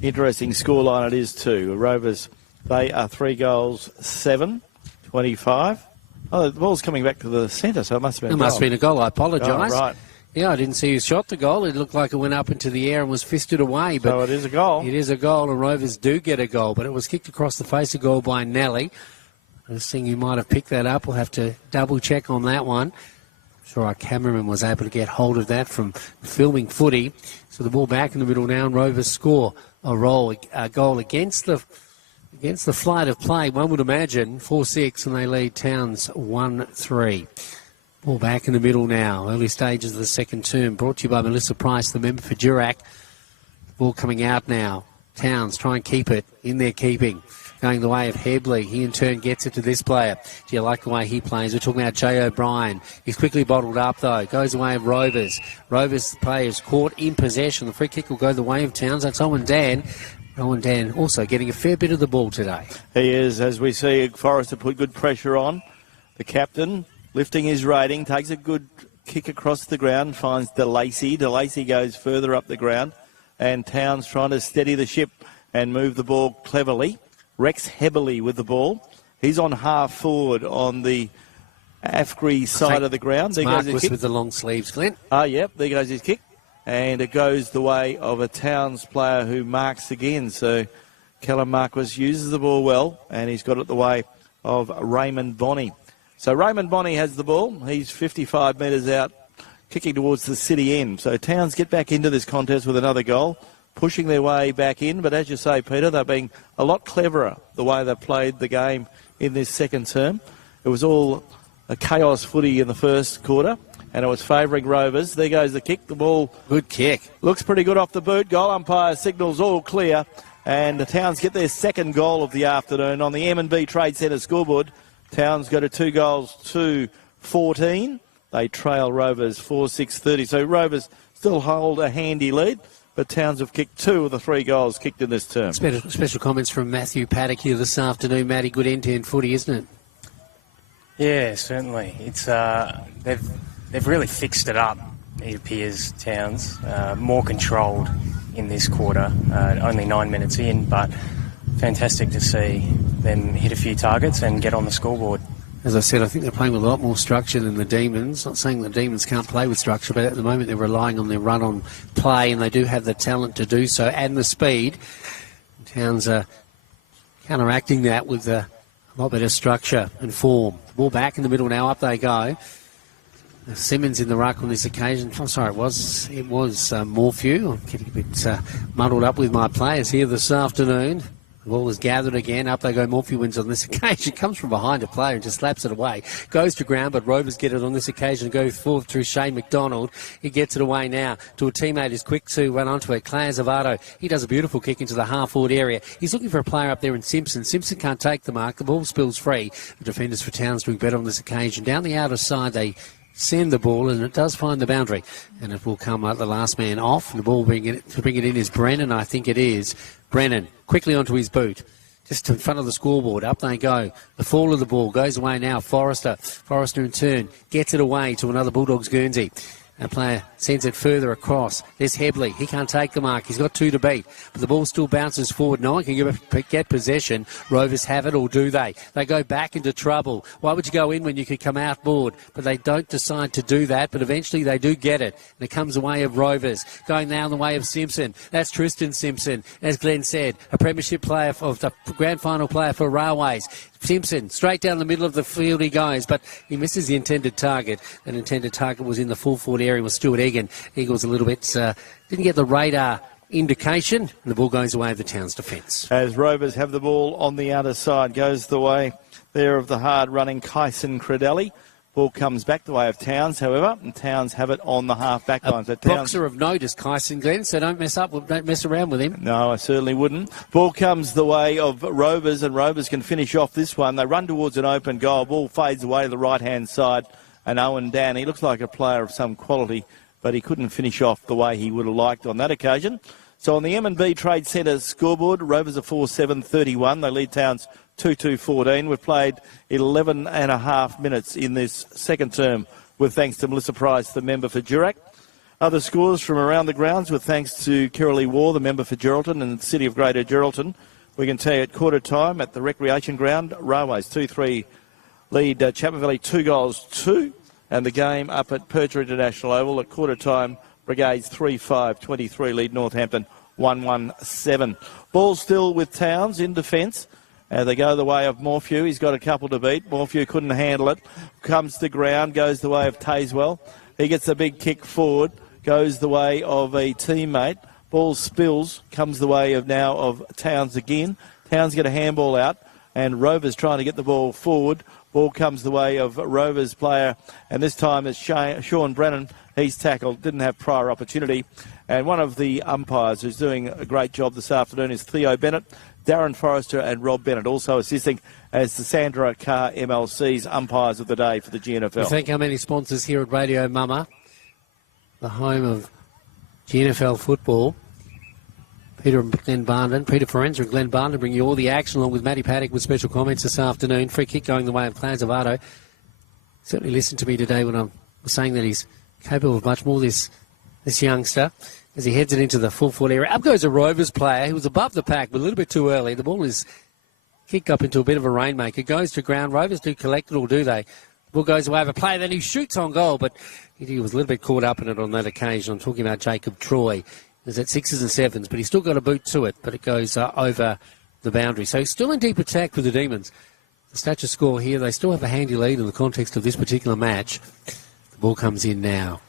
interesting scoreline it is too. Rovers, they are 3 goals, 7-25. Oh, the ball's coming back to the centre, so it must have been a goal. It must have been a goal. I apologise. Oh, right. Yeah, I didn't see who shot the goal. It looked like it went up into the air and was fisted away. But so it is a goal. It is a goal, and Rovers do get a goal, but it was kicked across the face of goal by Nally. I was thinking you might have picked that up. We'll have to double-check on that one. Sure, our cameraman was able to get hold of that from filming footy. So the ball back in the middle now, and Rovers score a goal against the flight of play. One would imagine 4-6, and they lead Towns 1-3. Ball back in the middle now. Early stages of the second term. Brought to you by Melissa Price, the member for Durack. Ball coming out now. Towns try and keep it in their keeping. Going the way of Hebley. He in turn gets it to this player. Do you like the way he plays? We're talking about Jay O'Brien. He's quickly bottled up though. Goes away of Rovers. Rovers players caught in possession. The free kick will go the way of Towns. That's Owen Dan. Owen Dan also getting a fair bit of the ball today. He is, as we see Forrester put good pressure on. The captain lifting his rating, takes a good kick across the ground, finds DeLacy. DeLacy goes further up the ground, and Towns trying to steady the ship and move the ball cleverly. Rex Heberley with the ball. He's on half forward on the Afgri side of the ground. There goes his kick. With the long sleeves, Glenn. Yep, there goes his kick. And it goes the way of a Towns player who marks again. So Callum Marquis uses the ball well, and he's got it the way of Raymond Bonney. So Raymond Bonney has the ball. He's 55 metres out, kicking towards the city end. So Towns get back into this contest with another goal, pushing their way back in. But as you say, Peter, they're being a lot cleverer the way they played the game in this second term. It was all a chaos footy in the first quarter, and it was favouring Rovers. There goes the kick. The ball... Good kick. Looks pretty good off the boot. Goal umpire signals all clear. And the Towns get their second goal of the afternoon on the M&B Trade Centre scoreboard. Towns go to 2 goals to 14. They trail Rovers 4-6-30. So Rovers still hold a handy lead, but Towns have kicked 2 of the 3 goals kicked in this term. Special comments from Matthew Paddock here this afternoon. Matty, good end-to-end footy, isn't it? Yeah, certainly. It's they've really fixed it up, it appears, Towns. More controlled in this quarter, only 9 minutes in, but fantastic to see them hit a few targets and get on the scoreboard. As I said, I think they're playing with a lot more structure than the Demons. Not saying the Demons can't play with structure, but at the moment they're relying on their run-on play, and they do have the talent to do so and the speed. Towns are counteracting that with a A lot better structure and form. Ball back in the middle now. Up they go. Simmons in the ruck on this occasion. I'm sorry, it was Morphew. I'm getting a bit muddled up with my players here this afternoon. The ball is gathered again. Up they go. Morphew wins on this occasion. Comes from behind a player and just slaps it away. Goes to ground, but Rovers get it on this occasion. Go forward through Shane McDonald. He gets it away now to a teammate who's quick to run onto it. Claire Zavato. He does a beautiful kick into the half-forward area. He's looking for a player up there in Simpson. Simpson can't take the mark. The ball spills free. The defenders for Towns doing better on this occasion. Down the outer side, they send the ball, and it does find the boundary. And it will come out the last man off. And the ball to bring it in is Brennan, I think it is. Brennan, quickly onto his boot. Just in front of the scoreboard. Up they go. The fall of the ball goes away now. Forrester in turn gets it away to another Bulldogs Guernsey. A player sends it further across. There's Hebley. He can't take the mark. He's got 2 to beat. But the ball still bounces forward. No one can get possession. Rovers have it, or do they? They go back into trouble. Why would you go in when you could come outboard? But they don't decide to do that. But eventually they do get it. And it comes the way of Rovers. Going now the way of Simpson. That's Tristan Simpson. As Glenn said, a premiership player, of the grand final player for Railways. Simpson, straight down the middle of the field he goes, but he misses the intended target. That intended target was in the full forward area with Stuart Egan. Eagles a little bit, didn't get the radar indication, and the ball goes away of the Towns defence. As Rovers have the ball on the outer side, goes the way there of the hard-running Kyson Credelli. Ball comes back the way of Towns, however, and Towns have it on the half-back line. So boxer of note is Kyson, Glenn, so don't mess around with him. No, I certainly wouldn't. Ball comes the way of Rovers, and Rovers can finish off this one. They run towards an open goal. Ball fades away to the right-hand side, and Owen Dan, he looks like a player of some quality, but he couldn't finish off the way he would have liked on that occasion. So on the M&B Trade Centre scoreboard, Rovers are 4-7-31. They lead Towns 2-2-14. We've played 11 and a half minutes in this second term with thanks to Melissa Price, the member for Durack. Other scores from around the grounds with thanks to Kiralee War, the member for Geraldton and the City of Greater Geraldton. We can tell you at quarter time at the Recreation Ground, Railways 2-3 lead Chapman Valley 2-2. And the game up at Percher International Oval at quarter time, Brigades 3-5-23 lead Northampton 1-1-7. Ball still with Towns in defence. They go the way of Morphew. He's got a couple to beat. Morphew couldn't handle it. Comes to ground, goes the way of Tazewell. He gets a big kick forward, goes the way of a teammate. Ball spills, comes the way of now of Towns again. Towns get a handball out, and Rovers trying to get the ball forward. Ball comes the way of Rovers player, and this time it's Sean Brennan. He's tackled, didn't have prior opportunity. And one of the umpires who's doing a great job this afternoon is Theo Bennett. Darren Forrester and Rob Bennett also assisting as the Sandra Carr MLC's umpires of the day for the GNFL. We thank our many sponsors here at Radio Mama, the home of GNFL football. Peter and Glenn Barnden, Peter Forenza and Glenn Barnden bring you all the action along with Matty Paddock with special comments this afternoon. Free kick going the way of Claire Zavato. Certainly listened to me today when I was saying that he's capable of much more, this youngster, as he heads it into the full forward area. Up goes a Rovers player. He was above the pack, but a little bit too early. The ball is kicked up into a bit of a rainmaker. Goes to ground. Rovers do collect it, or do they? The ball goes away of a player. Then he shoots on goal, but he was a little bit caught up in it on that occasion. I'm talking about Jacob Troy. He's at 6s and 7s, but he's still got a boot to it, but it goes over the boundary. So he's still in deep attack with the Demons. The stature score here, they still have a handy lead in the context of this particular match. The ball comes in now.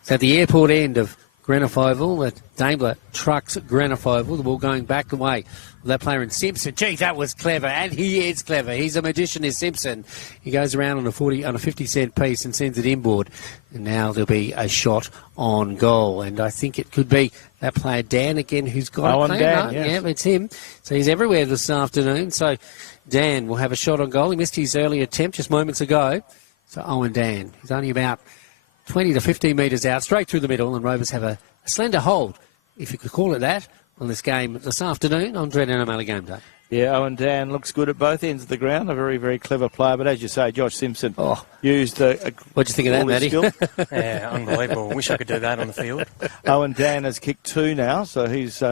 It's at the airport end of Greenock Oval, that Daimler trucks Greenock Oval. The ball going back the way of that player in Simpson. Gee, that was clever, and he is clever. He's a magician, is Simpson. He goes around on a 50-cent piece and sends it inboard. And now there'll be a shot on goal. And I think it could be that player Dan again, who's got a Dan, yes. Yeah, it's him. So he's everywhere this afternoon. So Dan will have a shot on goal. He missed his early attempt just moments ago. So Owen Dan, he's only about 20 to 15 metres out, straight through the middle, and Rovers have a slender hold, if you could call it that, on this game this afternoon on Dread O'Malley Game Day. Yeah, Owen Dan looks good at both ends of the ground, a very, very clever player. But as you say, Josh Simpson used a what'd you think of that, Matty? Yeah, unbelievable. Wish I could do that on the field. Owen Dan has kicked 2 now, so he's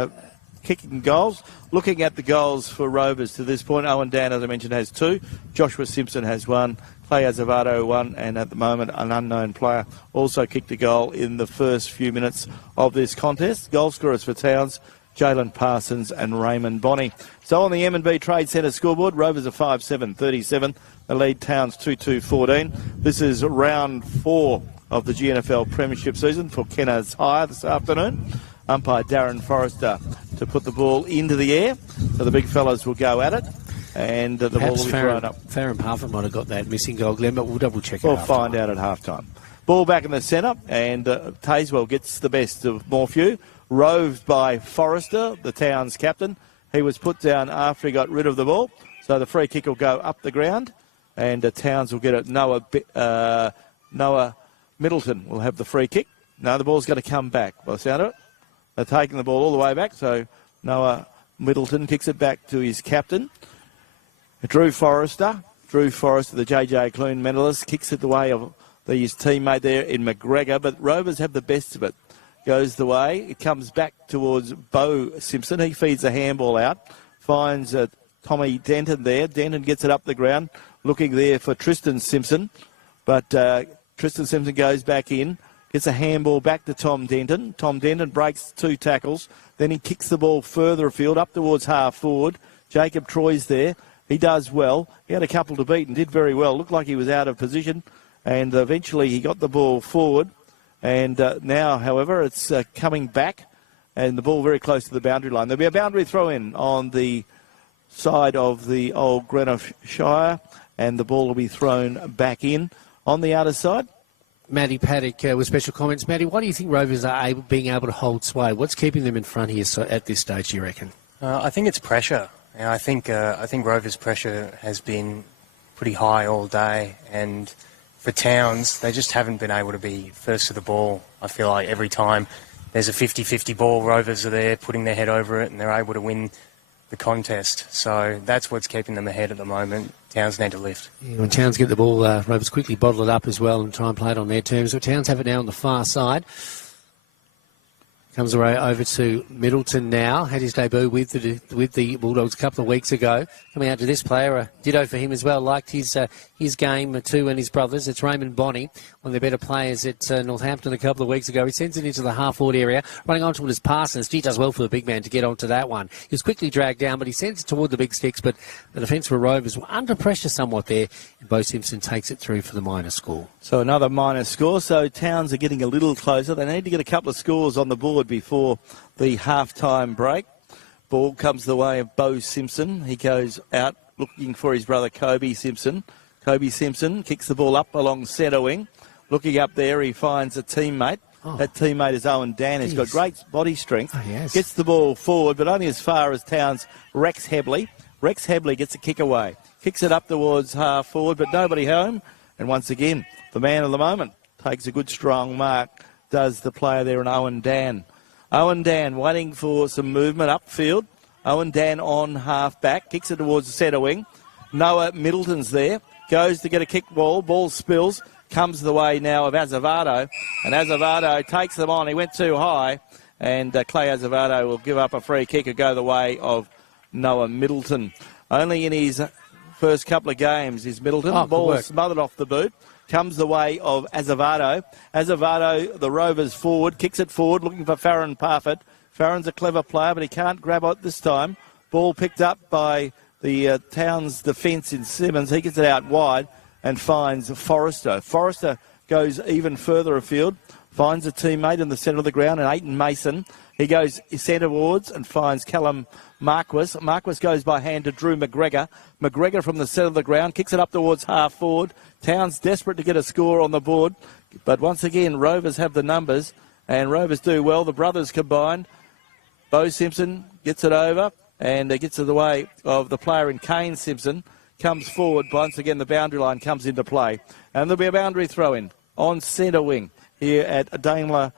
kicking goals. Looking at the goals for Rovers to this point, Owen Dan, as I mentioned, has 2. Joshua Simpson has 1. Clay Azzavato 1, and at the moment an unknown player also kicked a goal in the first few minutes of this contest. Goal scorers for Towns, Jalen Parsons and Raymond Bonney. So on the M&B Trade Centre scoreboard, Rovers are 5-7-37. They lead Towns 2-2-14. This is round 4 of the GNFL Premiership season for Kennards High this afternoon. Umpire Darren Forrester to put the ball into the air. So the big fellas will go at it. And the ball will be thrown up. Farron Parfitt might have got that missing goal, Glenn, but we'll double check it. We'll find out at halftime. Ball back in the centre, and Tazewell gets the best of Morphew. Roved by Forrester, the Towns captain. He was put down after he got rid of the ball. So the free kick will go up the ground, and Towns will get it. Noah Middleton will have the free kick. No, the ball's going to come back by the sound of it. They're taking the ball all the way back, so Noah Middleton kicks it back to his captain. Drew Forrester, the JJ Clune medalist, kicks it the way of his teammate there in McGregor, but Rovers have the best of it. Goes the way. It comes back towards Bo Simpson. He feeds a handball out. Finds Tommy Denton there. Denton gets it up the ground, looking there for Tristan Simpson. But Tristan Simpson goes back in, gets a handball back to Tom Denton. Tom Denton breaks 2 tackles. Then he kicks the ball further afield, up towards half forward. Jacob Troy's there. He does well. He had a couple to beat and did very well. Looked like he was out of position. And eventually he got the ball forward. And now, however, it's coming back, and the ball very close to the boundary line. There'll be a boundary throw-in on the side of the old Greenock Shire, and the ball will be thrown back in on the outer side. Matty Paddock with special comments. Matty, why do you think Rovers are being able to hold sway? What's keeping them in front here at this stage, do you reckon? I think it's pressure. I think Rovers' pressure has been pretty high all day, and for Towns, they just haven't been able to be first to the ball. I feel like every time there's a 50-50 ball, Rovers are there putting their head over it and they're able to win the contest. So that's what's keeping them ahead at the moment. Towns need to lift. Yeah, when Towns get the ball, Rovers quickly bottle it up as well and try and play it on their terms. But Towns have it now on the far side. Comes over to Middleton now. Had his debut with the Bulldogs a couple of weeks ago. Coming out to this player, a ditto for him as well. Liked his game too, and his brothers. It's Raymond Bonney, one of the better players at Northampton a couple of weeks ago. He sends it into the half-forward area, running on towards Parsons. He does well for the big man to get onto that one. He was quickly dragged down, but he sends it toward the big sticks. But the defence for Rovers were under pressure somewhat there, and Bo Simpson takes it through for the minor score. So another minor score. So Towns are getting a little closer. They need to get a couple of scores on the board before the half-time break. Ball comes the way of Bo Simpson. He goes out looking for his brother Kobe Simpson. Kobe Simpson kicks the ball up along centre wing. Looking up there, he finds a teammate. Oh. That teammate is Owen Dan. He's got great body strength. Oh, yes. Gets the ball forward, but only as far as Towns' Rex Hebley. Rex Hebley gets a kick away. Kicks it up towards half forward, but nobody home. And once again, the man of the moment takes a good strong mark. Does the player there in Owen Dan. Owen Dan waiting for some movement upfield. Owen Dan on half back. Kicks it towards the centre wing. Noah Middleton's there. Goes to get a kick ball. Ball spills. Comes the way now of Azevedo. And Azevedo takes them on. He went too high. And Clay Azevedo will give up a free kick and go the way of Noah Middleton. Only in his first couple of games is Middleton. The ball smothered off the boot. Comes the way of Azevedo. Azevedo, the Rovers forward, kicks it forward, looking for Farron Parfitt. Farron's a clever player, but he can't grab it this time. Ball picked up by the Towns defence in Simmons. He gets it out wide and finds Forrester. Forrester goes even further afield, finds a teammate in the centre of the ground, and Aiton Mason. He goes centrewards and finds Callum Marquis. Marquis goes by hand to Drew McGregor. McGregor from the centre of the ground kicks it up towards half forward. Towns desperate to get a score on the board. But once again, Rovers have the numbers, and Rovers do well. The brothers combined. Bo Simpson gets it over and gets to the way of the player in Kane Simpson. Comes forward. Once again, the boundary line comes into play. And there'll be a boundary throw-in on centre wing here at Daimler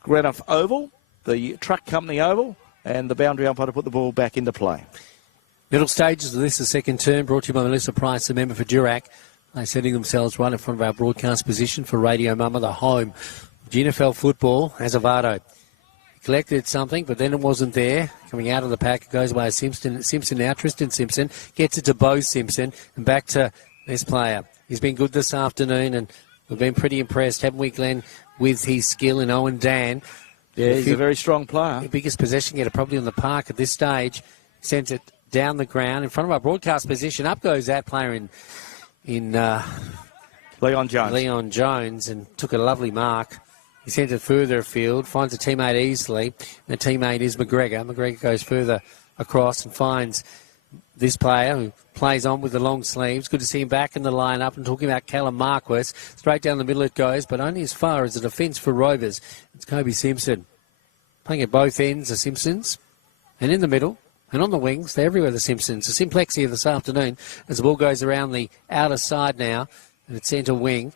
Greenock Oval, the Truck Company Oval, and the boundary umpire to put the ball back into play. Middle stages of this, the second term, brought to you by Melissa Price, a member for Durac. They're setting themselves right in front of our broadcast position for Radio Mama, the home of GNFL football. Azevedo collected something, but then it wasn't there. Coming out of the pack, it goes away as Simpson now. Tristan Simpson gets it to Bo Simpson, and back to this player. He's been good this afternoon, and we've been pretty impressed, haven't we, Glenn, with his skill in Owen Dan. Yeah, He's a very strong player. The biggest possession getter probably on the park at this stage. Sends it down the ground in front of our broadcast position. Up goes that player in Leon Jones. Leon Jones, and took a lovely mark. He sent it further afield, finds a teammate easily. The teammate is McGregor. McGregor goes further across and finds this player who plays on with the long sleeves. Good to see him back in the lineup. And talking about Callum Marquis, straight down the middle it goes, but only as far as the defence for Rovers. It's Kobe Simpson. Playing at both ends, the Simpsons, and in the middle. And on the wings, they're everywhere, the Simpsons. The Simplex here this afternoon as the ball goes around the outer side now, and it's centre wing.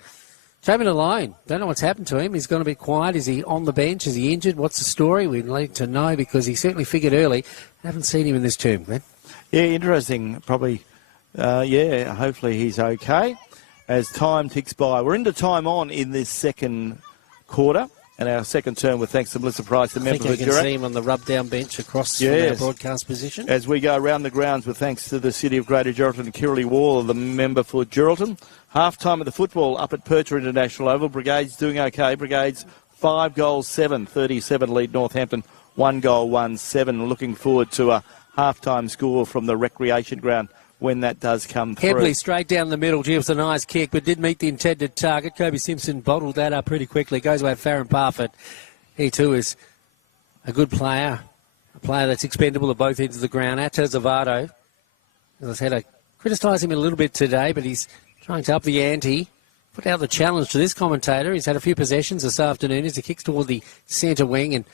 Jamin alone. Don't know what's happened to him. He's going to be quiet. Is he on the bench? Is he injured? What's the story? We'd like to know because he certainly figured early. Haven't seen him in this term, Glenn. Yeah, interesting. Probably, hopefully he's okay as time ticks by. We're into time on in this second quarter. And our second term with thanks to Melissa Price, the member I of think you can see him on the rub-down bench across from our broadcast position. As we go around the grounds with thanks to the City of Greater Geraldton and Kirrilly Waller, the member for Geraldton. Half-time of the football up at Percher International Oval. Brigade's doing okay. Brigade's 5 goals, 7, 37 lead Northampton, 1 goal, 1-7. Looking forward to a half-time score from the recreation ground when that does come through. Hebley straight down the middle. Gee, it was a nice kick, but did meet the intended target. Kobe Simpson bottled that up pretty quickly. Goes away Farron Parfitt. He too is a good player. A player that's expendable at both ends of the ground. Atta Zavado. I've had to criticise him a little bit today, but he's trying to up the ante. Put out the challenge to this commentator. He's had a few possessions this afternoon as he kicks toward the centre wing. And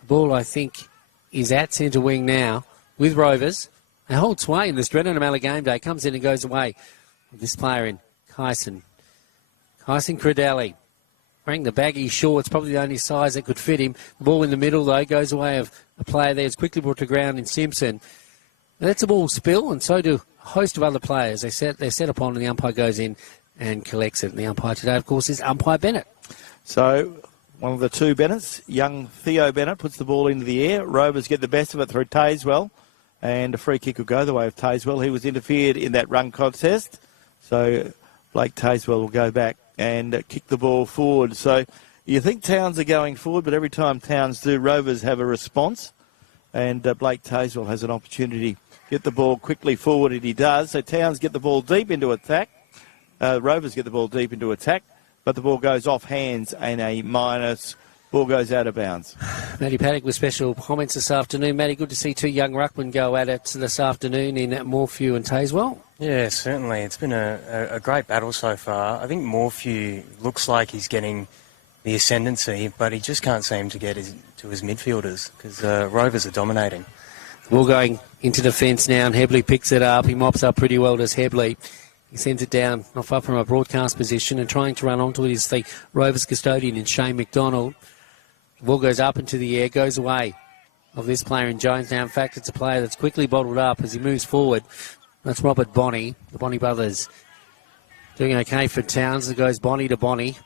the ball, I think, is at centre wing now with Rovers. They hold sway in this Drennan O'Malley game day. Comes in and goes away. This player in Kyson Credelli. Wearing the baggy shorts, probably the only size that could fit him. The ball in the middle, though, goes away of a player there. It's quickly brought to ground in Simpson. That's a ball spill, and so do a host of other players. They're set upon, and the umpire goes in and collects it. And the umpire today, of course, is umpire Bennett. So one of the two Bennetts, young Theo Bennett, puts the ball into the air. Rovers get the best of it through Tazewell. And a free kick will go the way of Tazewell. He was interfered in that run contest. So Blake Tazewell will go back and kick the ball forward. So you think Towns are going forward, but every time Towns do, Rovers have a response. And Blake Tazewell has an opportunity to get the ball quickly forward, and he does. So Towns get the ball deep into attack. Rovers get the ball deep into attack, but the ball goes off hands and a minus. Ball goes out of bounds. Matty Paddock with special comments this afternoon. Matty, good to see two young ruckmen go at it this afternoon in Morphew and Tazewell. Yeah, certainly. It's been a great battle so far. I think Morphew looks like he's getting the ascendancy, but he just can't seem to get to his midfielders because Rovers are dominating. Ball going into defence now, and Hebley picks it up. He mops up pretty well, does Hebley. He sends it down, not far from a broadcast position, and trying to run onto it is the Rovers custodian in Shane McDonald. The ball goes up into the air, goes away of this player in Jones. Now, in fact, it's a player that's quickly bottled up as he moves forward. That's Robert Bonney, the Bonney brothers. Doing okay for Towns. It goes Bonney to Bonney.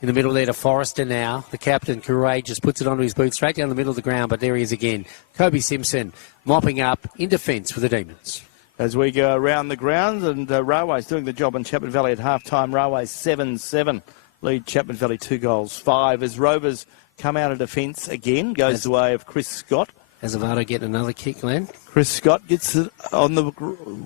In the middle there to Forrester now. The captain, courageous, puts it onto his boot straight down the middle of the ground, but there he is again. Kobe Simpson mopping up in defence for the Demons. As we go around the grounds, and Railway's doing the job in Chapman Valley at half-time. Railway 7-7. Lead Chapman Valley 2 goals, 5. As Rovers come out of defence again, goes the way of Chris Scott. Azavado getting another kick, Glenn. Chris Scott gets it on the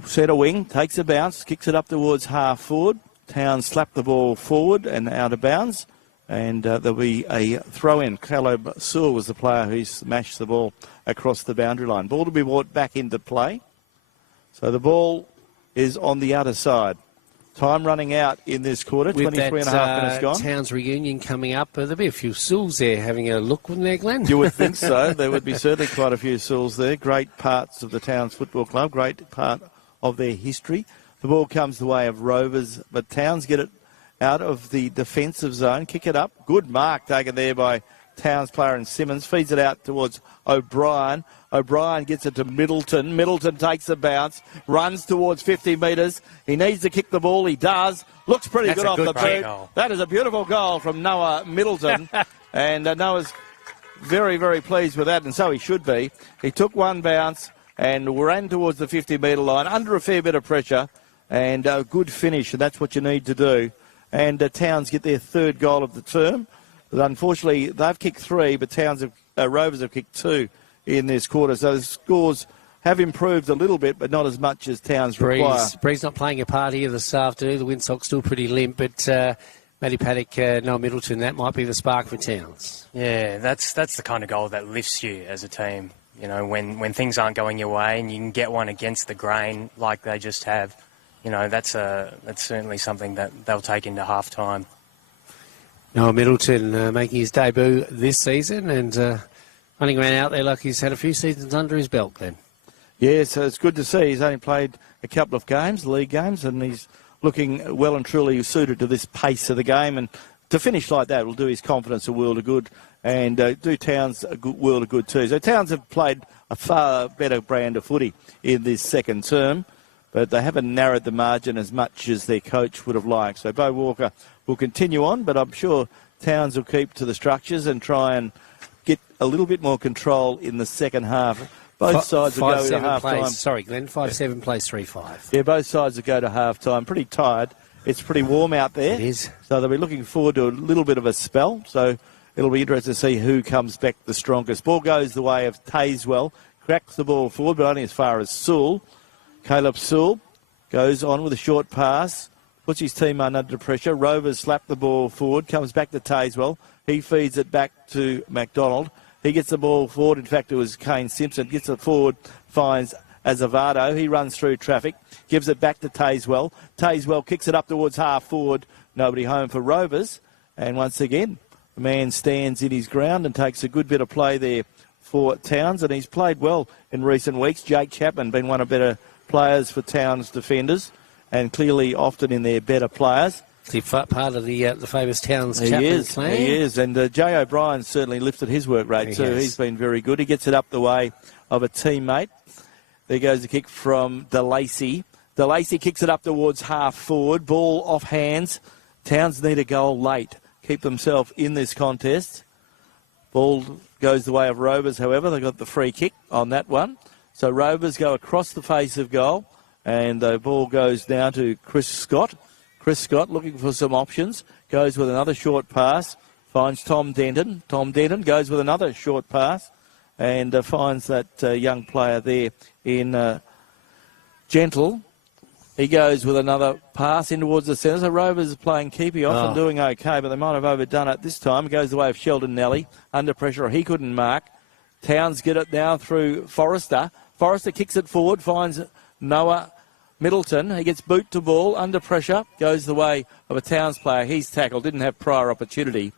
centre wing, takes a bounce, kicks it up towards half forward. Towns slapped the ball forward and out of bounds, and there'll be a throw-in. Caleb Sewell was the player who smashed the ball across the boundary line. Ball to be brought back into play. So the ball is on the outer side. Time running out in this quarter, 23 and a half minutes gone. Towns reunion coming up. There'll be a few Sewells there having a look, wouldn't there, Glenn? You would think so. There would be certainly quite a few Sewells there. Great parts of the Towns Football Club, great part of their history. The ball comes the way of Rovers, but Towns get it out of the defensive zone, kick it up. Good mark taken there by Towns player and Simmons. Feeds it out towards O'Brien. O'Brien gets it to Middleton. Middleton takes a bounce, runs towards 50 metres. He needs to kick the ball. He does. Looks pretty good off the boot. That is a beautiful goal from Noah Middleton. And Noah's very, very pleased with that, and so he should be. He took one bounce and ran towards the 50-metre line under a fair bit of pressure, and a good finish, and that's what you need to do. And Towns get their third goal of the term. But unfortunately, they've kicked 3, but Rovers have kicked 2 in this quarter. So the scores have improved a little bit, but not as much as Towns require. Breeze not playing a part here this afternoon. The windsock's still pretty limp, but Matty Paddock, Noah Middleton, that might be the spark for Towns. Yeah, that's the kind of goal that lifts you as a team. You know, when things aren't going your way and you can get one against the grain like they just have, you know, that's certainly something that they'll take into half-time. Noah Middleton making his debut this season and running around out there like he's had a few seasons under his belt then. Yeah, so it's good to see. He's only played a couple of games, league games, and he's looking well and truly suited to this pace of the game. And to finish like that will do his confidence a world of good and do Towns a world of good too. So Towns have played a far better brand of footy in this second term, but they haven't narrowed the margin as much as their coach would have liked. So Bo Walker will continue on, but I'm sure Towns will keep to the structures and try and get a little bit more control in the second half. Both sides will go to half-time. Sorry, Glenn, 5-7 plays 3-5. Yeah, both sides will go to half-time. Pretty tired. It's pretty warm out there. It is. So they'll be looking forward to a little bit of a spell. So it'll be interesting to see who comes back the strongest. Ball goes the way of Tazewell. Cracks the ball forward, but only as far as Sewell. Caleb Sewell goes on with a short pass. Puts his team under pressure. Rovers slap the ball forward. Comes back to Tazewell. He feeds it back to McDonald. He gets the ball forward. In fact, it was Kane Simpson. Gets it forward, finds Azevedo. He runs through traffic, gives it back to Tazewell. Tazewell kicks it up towards half forward. Nobody home for Rovers. And once again, the man stands in his ground and takes a good bit of play there for Towns. And he's played well in recent weeks. Jake Chapman been one of the better players for Towns defenders and clearly often in their better players. The part of the famous Towns Chapman clan. He is, and Jay O'Brien certainly lifted his work rate too. He's been very good. He gets it up the way of a teammate. There goes the kick from DeLacy. DeLacy kicks it up towards half forward. Ball off hands. Towns need a goal late. Keep themselves in this contest. Ball goes the way of Rovers, however. They got the free kick on that one. So Rovers go across the face of goal, and the ball goes down to Chris Scott. Chris Scott looking for some options, goes with another short pass, finds Tom Denton. Tom Denton goes with another short pass and finds that young player there in Gentle. He goes with another pass in towards the centre. So Rovers is playing keepy off and doing okay, but they might have overdone it this time. It goes the way of Sheldon Nelly, under pressure. He couldn't mark. Towns get it now through Forrester. Forrester kicks it forward, finds Noah Middleton. He gets boot to ball, under pressure, goes the way of a Towns player. He's tackled, didn't have prior opportunity.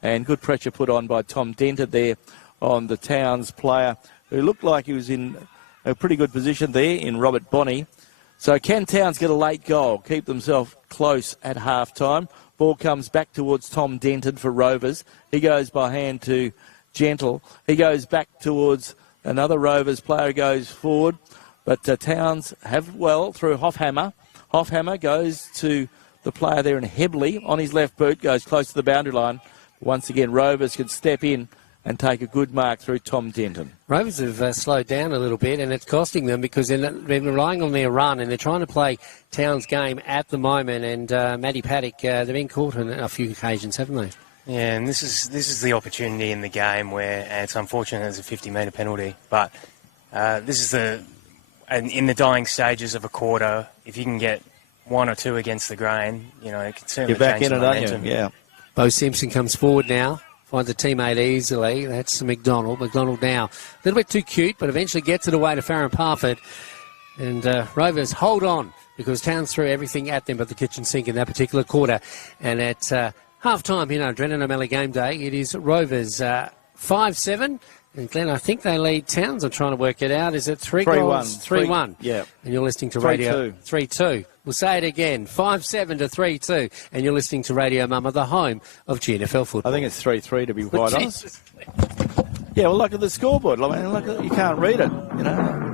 And good pressure put on by Tom Denton there on the Towns player, who looked like he was in a pretty good position there in Robert Bonney. So can Towns get a late goal, keep themselves close at half-time? Ball comes back towards Tom Denton for Rovers. He goes by hand to Gentle. He goes back towards another Rovers player, goes forward. But Towns have well through Hoffhammer. Hoffhammer goes to the player there in Hebley on his left boot, goes close to the boundary line. Once again, Rovers can step in and take a good mark through Tom Denton. Rovers have slowed down a little bit, and it's costing them because they're relying on their run, and they're trying to play Towns' game at the moment. And Matty Paddock, they've been caught on a few occasions, haven't they? Yeah, and this is the opportunity in the game where, and it's unfortunate there's a 50-metre penalty, but this is in the dying stages of a quarter, if you can get one or two against the grain, you know, it can certainly change the momentum. Aren't you? Yeah. Bo Simpson comes forward now, finds a teammate easily. That's McDonald. McDonald now a little bit too cute, but eventually gets it away to Farron Parfitt. And Rovers hold on because Towns threw everything at them but the kitchen sink in that particular quarter. And at half-time, Drennan O'Malley game day, it is Rovers 5-7. And Glenn, I think they lead Towns. I'm trying to work it out. Is it 3 goals? 3-1. Yeah. And you're listening to Radio 3-2. We'll say it again. 5-7 to 3-2. And you're listening to Radio Mama, the home of GNFL football. I think it's 3-3 to be quite honest. Yeah, well, look at the scoreboard. I mean, look, you can't read it, you know.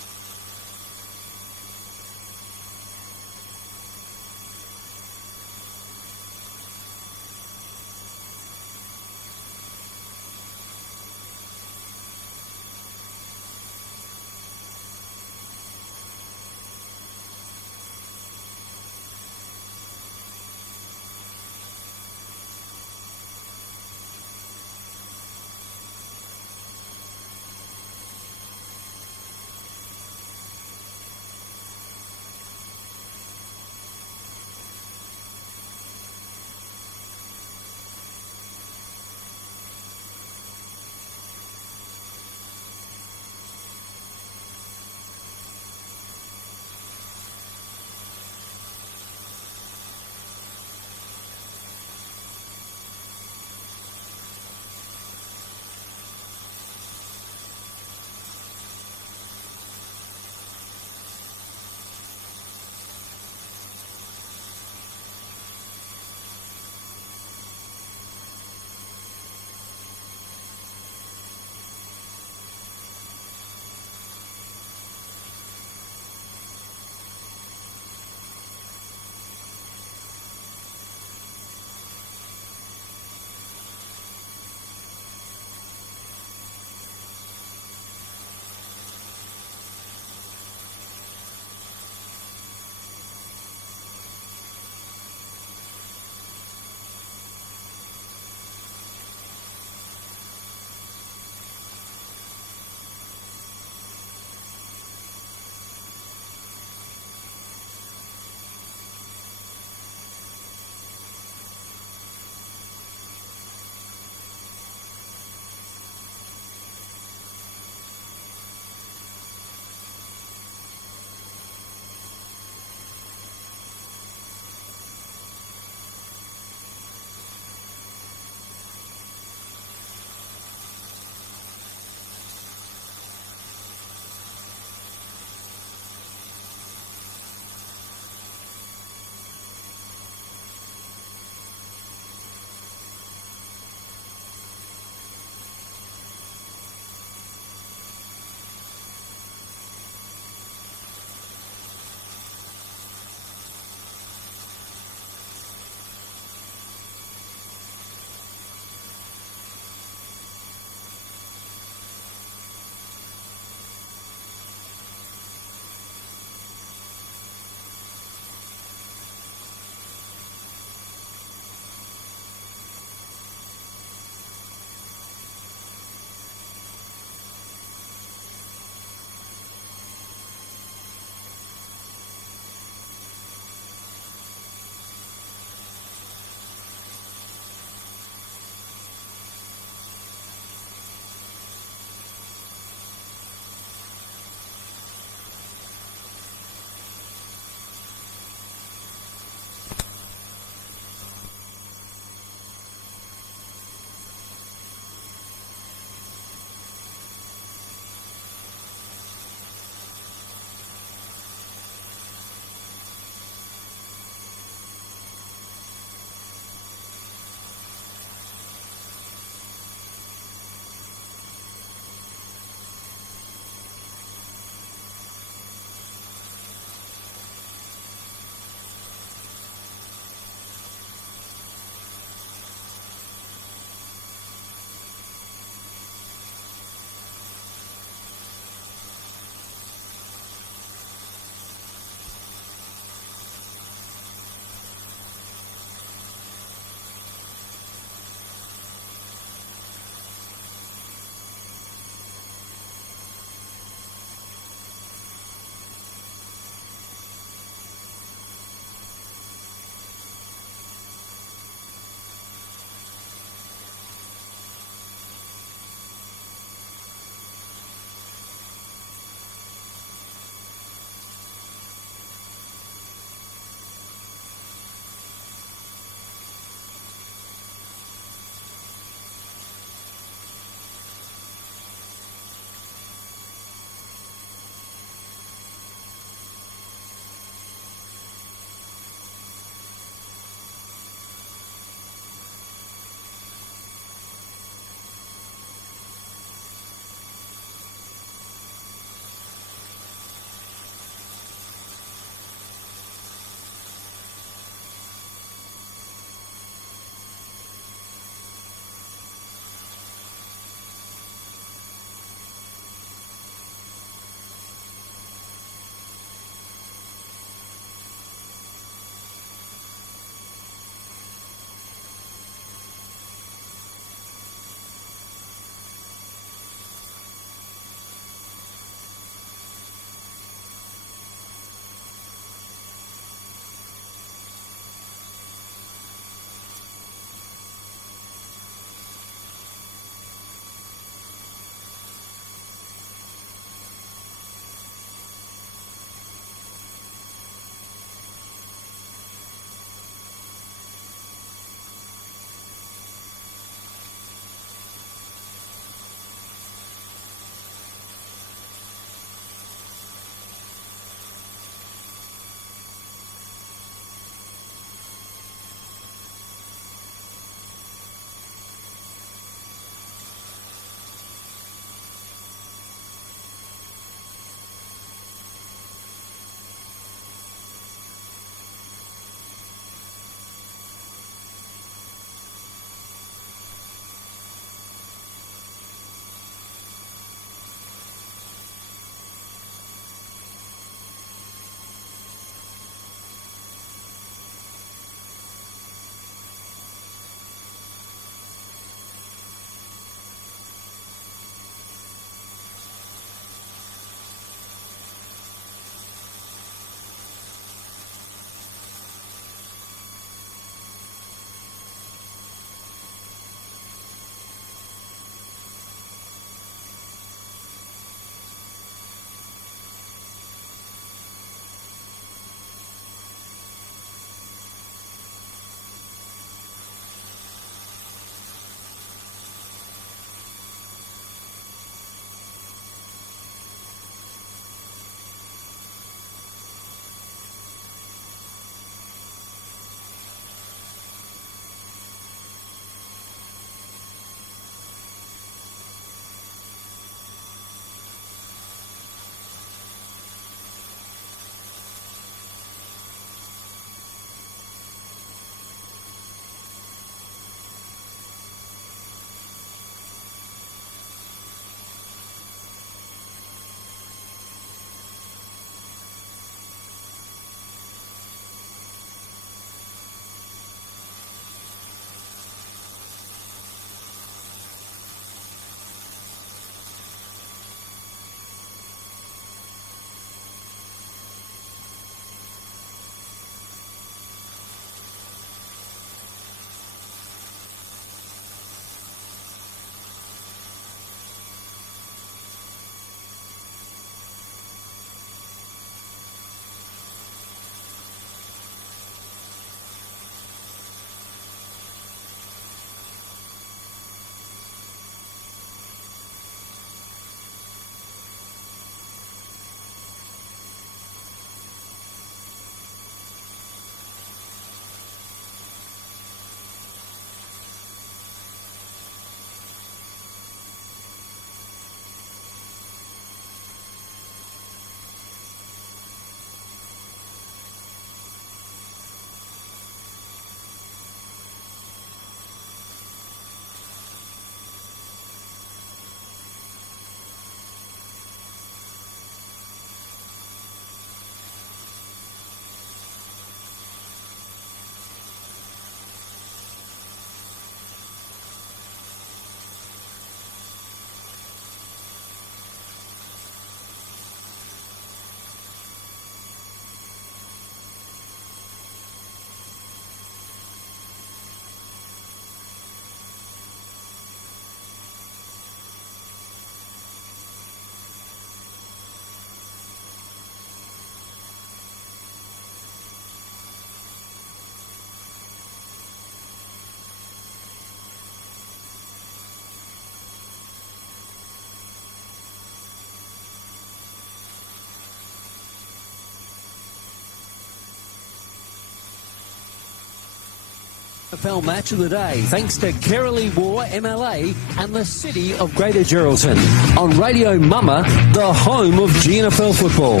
NFL Match of the Day, thanks to Kerrily War MLA and the City of Greater Geraldton. On Radio Mama, the home of GNFL football.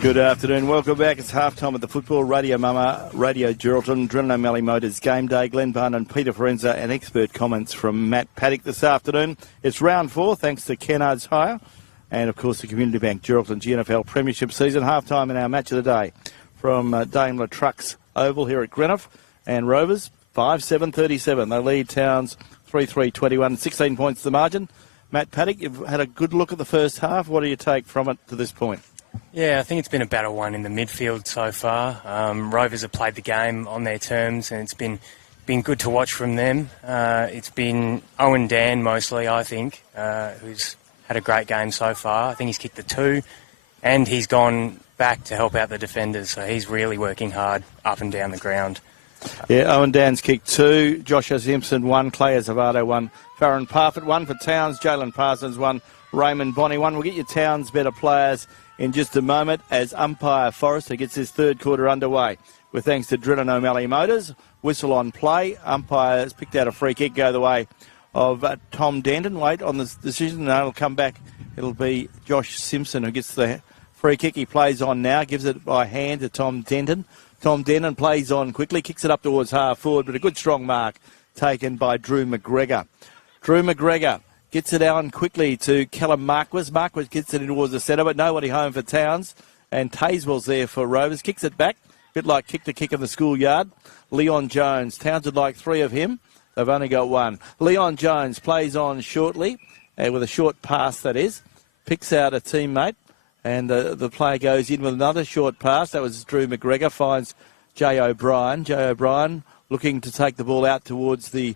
Good afternoon. Welcome back. It's halftime at the football. Radio Mama, Radio Geraldton, Drennan O'Malley Motors Game Day. Glenn Barn and Peter Forenza, and expert comments from Matt Paddock this afternoon. It's round 4, thanks to Kennard's Hire and, of course, the Community Bank Geraldton GNFL Premiership season. Halftime in our match of the day from Daimler Trucks Oval here at Greenough, and Rovers 5-7-37. They lead Towns 3-3-21, 16 points the margin. Matt Paddock, you've had a good look at the first half. What do you take from it to this point? Yeah, I think it's been a battle one in the midfield so far. Rovers have played the game on their terms, and it's been good to watch from them. It's been Owen Dan mostly, I think, who's had a great game so far. I think he's kicked the 2, and he's gone back to help out the defenders, so he's really working hard up and down the ground. Yeah, Owen Dan's kicked 2, Joshua Simpson 1, Clay Azavado 1, Farron Parfitt 1 for Towns, Jalen Parsons 1, Raymond Bonney 1. We'll get your Towns better players in just a moment as umpire Forrester gets his third quarter underway. With thanks to Drennan O'Malley Motors, whistle on play. Umpire has picked out a free kick, go the way of Tom Denton. Wait on the decision, and it'll come back. It'll be Josh Simpson who gets the free kick. He plays on now, gives it by hand to Tom Denton. Tom Denton plays on quickly, kicks it up towards half forward, but a good strong mark taken by Drew McGregor. Drew McGregor gets it on quickly to Callum Marquis. Marquis gets it in towards the centre, but nobody home for Towns. And Tazewell's there for Rovers. Kicks it back, a bit like kick to kick in the schoolyard. Leon Jones. Towns would like 3 of him. They've only got 1. Leon Jones plays on shortly, with a short pass, that is. Picks out a teammate, and the player goes in with another short pass. That was Drew McGregor. Finds Jay O'Brien. Jay O'Brien looking to take the ball out towards the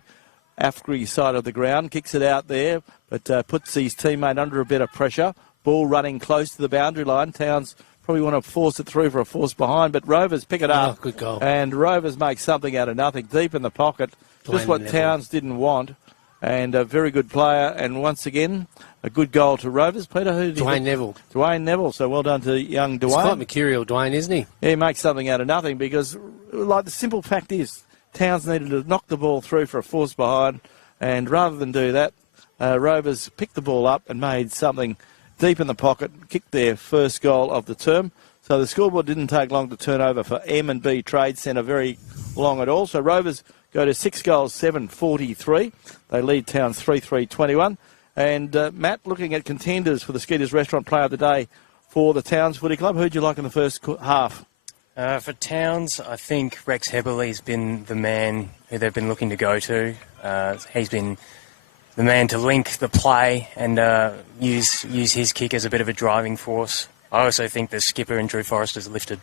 Afgri side of the ground. Kicks it out there, but puts his teammate under a bit of pressure. Ball running close to the boundary line. Towns probably want to force it through for a force behind, but Rovers pick it up. Oh, good goal. And Rovers make something out of nothing. Deep in the pocket. Just what Towns didn't want. And a very good player. And once again, a good goal to Rovers. Peter, who did Dwayne Neville. Dwayne Neville. So well done to young Dwayne. He's quite mercurial, Dwayne, isn't he? Yeah, he makes something out of nothing because, like, the simple fact is, Towns needed to knock the ball through for a force behind. And rather than do that, Rovers picked the ball up and made something deep in the pocket, kicked their first goal of the term. So the scoreboard didn't take long to turn over for M&B Trade Centre, very long at all. So Rovers go to 6 goals, 7-43. They lead Towns 3-3-21. And Matt, looking at contenders for the Skeeters Restaurant Player of the Day for the Towns Footy Club, who'd you like in the first half? For Towns, I think Rex Heberley's been the man who they've been looking to go to. He's been the man to link the play and use his kick as a bit of a driving force. I also think the skipper and Drew Forrester's lifted.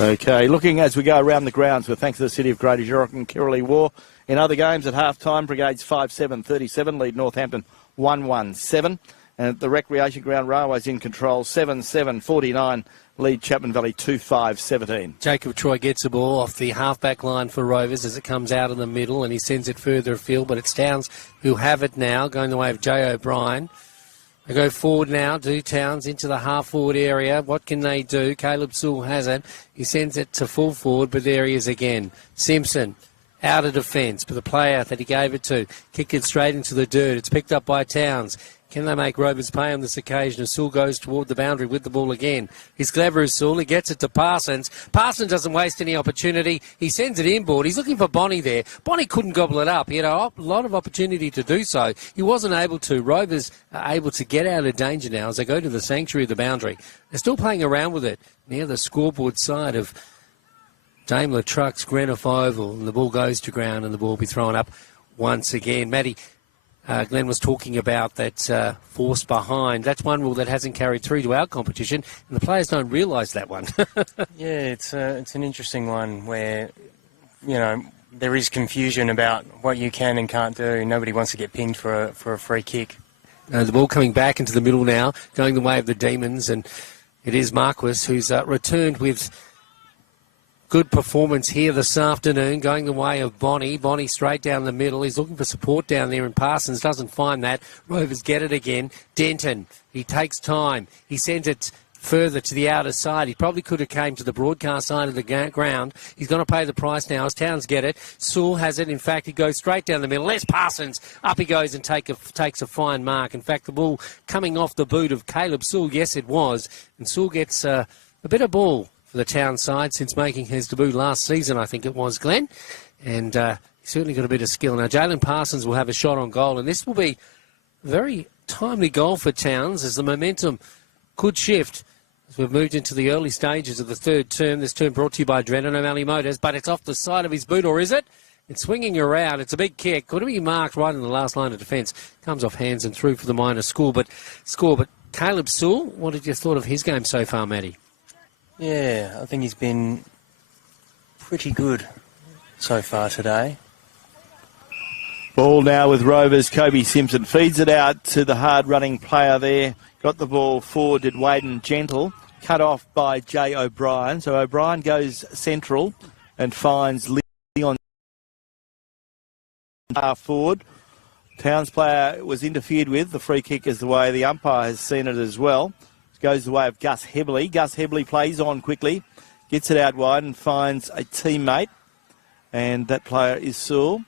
Okay, looking as we go around the grounds, with thanks to the City of Greater Geraldton, Kerrily War. In other games at half-time, Brigades 5-7-37 lead Northampton 1-1-7. And at the Recreation Ground, Railways in control 7-7-49 lead Chapman Valley 2-5-17. Jacob Troy gets the ball off the half-back line for Rovers as it comes out in the middle, and he sends it further afield, but it's Towns who have it now, going the way of Jay O'Brien. They go forward now, do Towns into the half-forward area. What can they do? Caleb Sewell has it. He sends it to full forward, but there he is again. Simpson out of defence, but the player that he gave it to kicked it straight into the dirt. It's picked up by Towns. Can they make Rovers pay on this occasion as Sewell goes toward the boundary with the ball again? He's clever as Sewell. He gets it to Parsons. Parsons doesn't waste any opportunity. He sends it inboard. He's looking for Bonney there. Bonney couldn't gobble it up. He had a lot of opportunity to do so. He wasn't able to. Rovers are able to get out of danger now as they go to the sanctuary of the boundary. They're still playing around with it near the scoreboard side of Daimler Trucks, Greenough Oval, and the ball goes to ground and the ball will be thrown up once again. Matty, Glenn was talking about that force behind. That's one rule that hasn't carried through to our competition, and the players don't realise that one. Yeah, it's an interesting one where, you know, there is confusion about what you can and can't do. Nobody wants to get pinged for a free kick. The ball coming back into the middle now, going the way of the Demons, and it is Marquis who's returned with good performance here this afternoon, going the way of Bonney. Bonney straight down the middle. He's looking for support down there, and Parsons doesn't find that. Rovers get it again. Denton, he takes time. He sends it further to the outer side. He probably could have came to the broadcast side of the ground. He's going to pay the price now as Towns get it. Sewell has it. In fact, he goes straight down the middle. Les Parsons, up he goes and takes a fine mark. In fact, the ball coming off the boot of Caleb Sewell, yes, it was. And Sewell gets a bit of ball for the Town side since making his debut last season, I think it was, Glenn. And he's certainly got a bit of skill. Now, Jalen Parsons will have a shot on goal, and this will be a very timely goal for Towns as the momentum could shift as we've moved into the early stages of the third term. This term brought to you by Drennan O'Malley Motors, but it's off the side of his boot, or is it? It's swinging around. It's a big kick. Could be marked right in the last line of defence. Comes off hands and through for the minor score. But Caleb Sewell, what did you thought of his game so far, Matty? Yeah, I think he's been pretty good so far today. Ball now with Rovers. Kobe Simpson feeds it out to the hard-running player there. Got the ball forward, did Waden Gentle. Cut off by Jay O'Brien. So O'Brien goes central and finds Leon half forward. Towns player was interfered with. The free kick is the way the umpire has seen it as well. Goes the way of Gus Hebley. Gus Hebley plays on quickly, gets it out wide and finds a teammate. And that player is Sewell.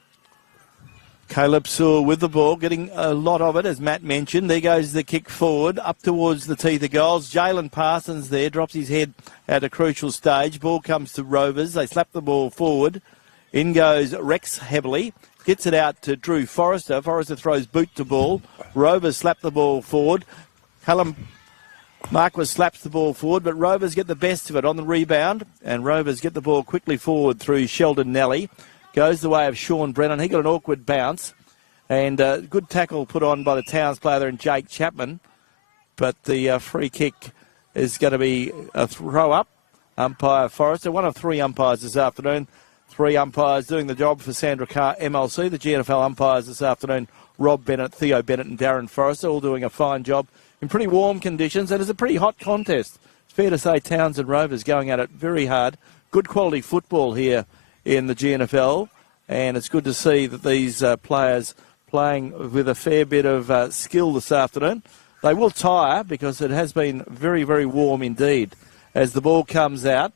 Caleb Sewell with the ball, getting a lot of it, as Matt mentioned. There goes the kick forward, up towards the teeth of goals. Jalen Parsons there, drops his head at a crucial stage. Ball comes to Rovers. They slap the ball forward. In goes Rex Hebley. Gets it out to Drew Forrester. Forrester throws boot to ball. Rovers slap the ball forward. Callum Marquis slaps the ball forward, but Rovers get the best of it on the rebound, and Rovers get the ball quickly forward through Sheldon Nelly. Goes the way of Sean Brennan. He got an awkward bounce, and good tackle put on by the Towns player there and Jake Chapman, but the free kick is going to be a throw-up. Umpire Forrester, one of three umpires this afternoon. Three umpires doing the job for Sandra Carr MLC. The GNFL umpires this afternoon, Rob Bennett, Theo Bennett and Darren Forrester, all doing a fine job in pretty warm conditions, and it's a pretty hot contest. It's fair to say Towns and Rovers going at it very hard. Good quality football here in the GNFL, and it's good to see that these players playing with a fair bit of skill this afternoon. They will tire because it has been very, very warm indeed. As the ball comes out,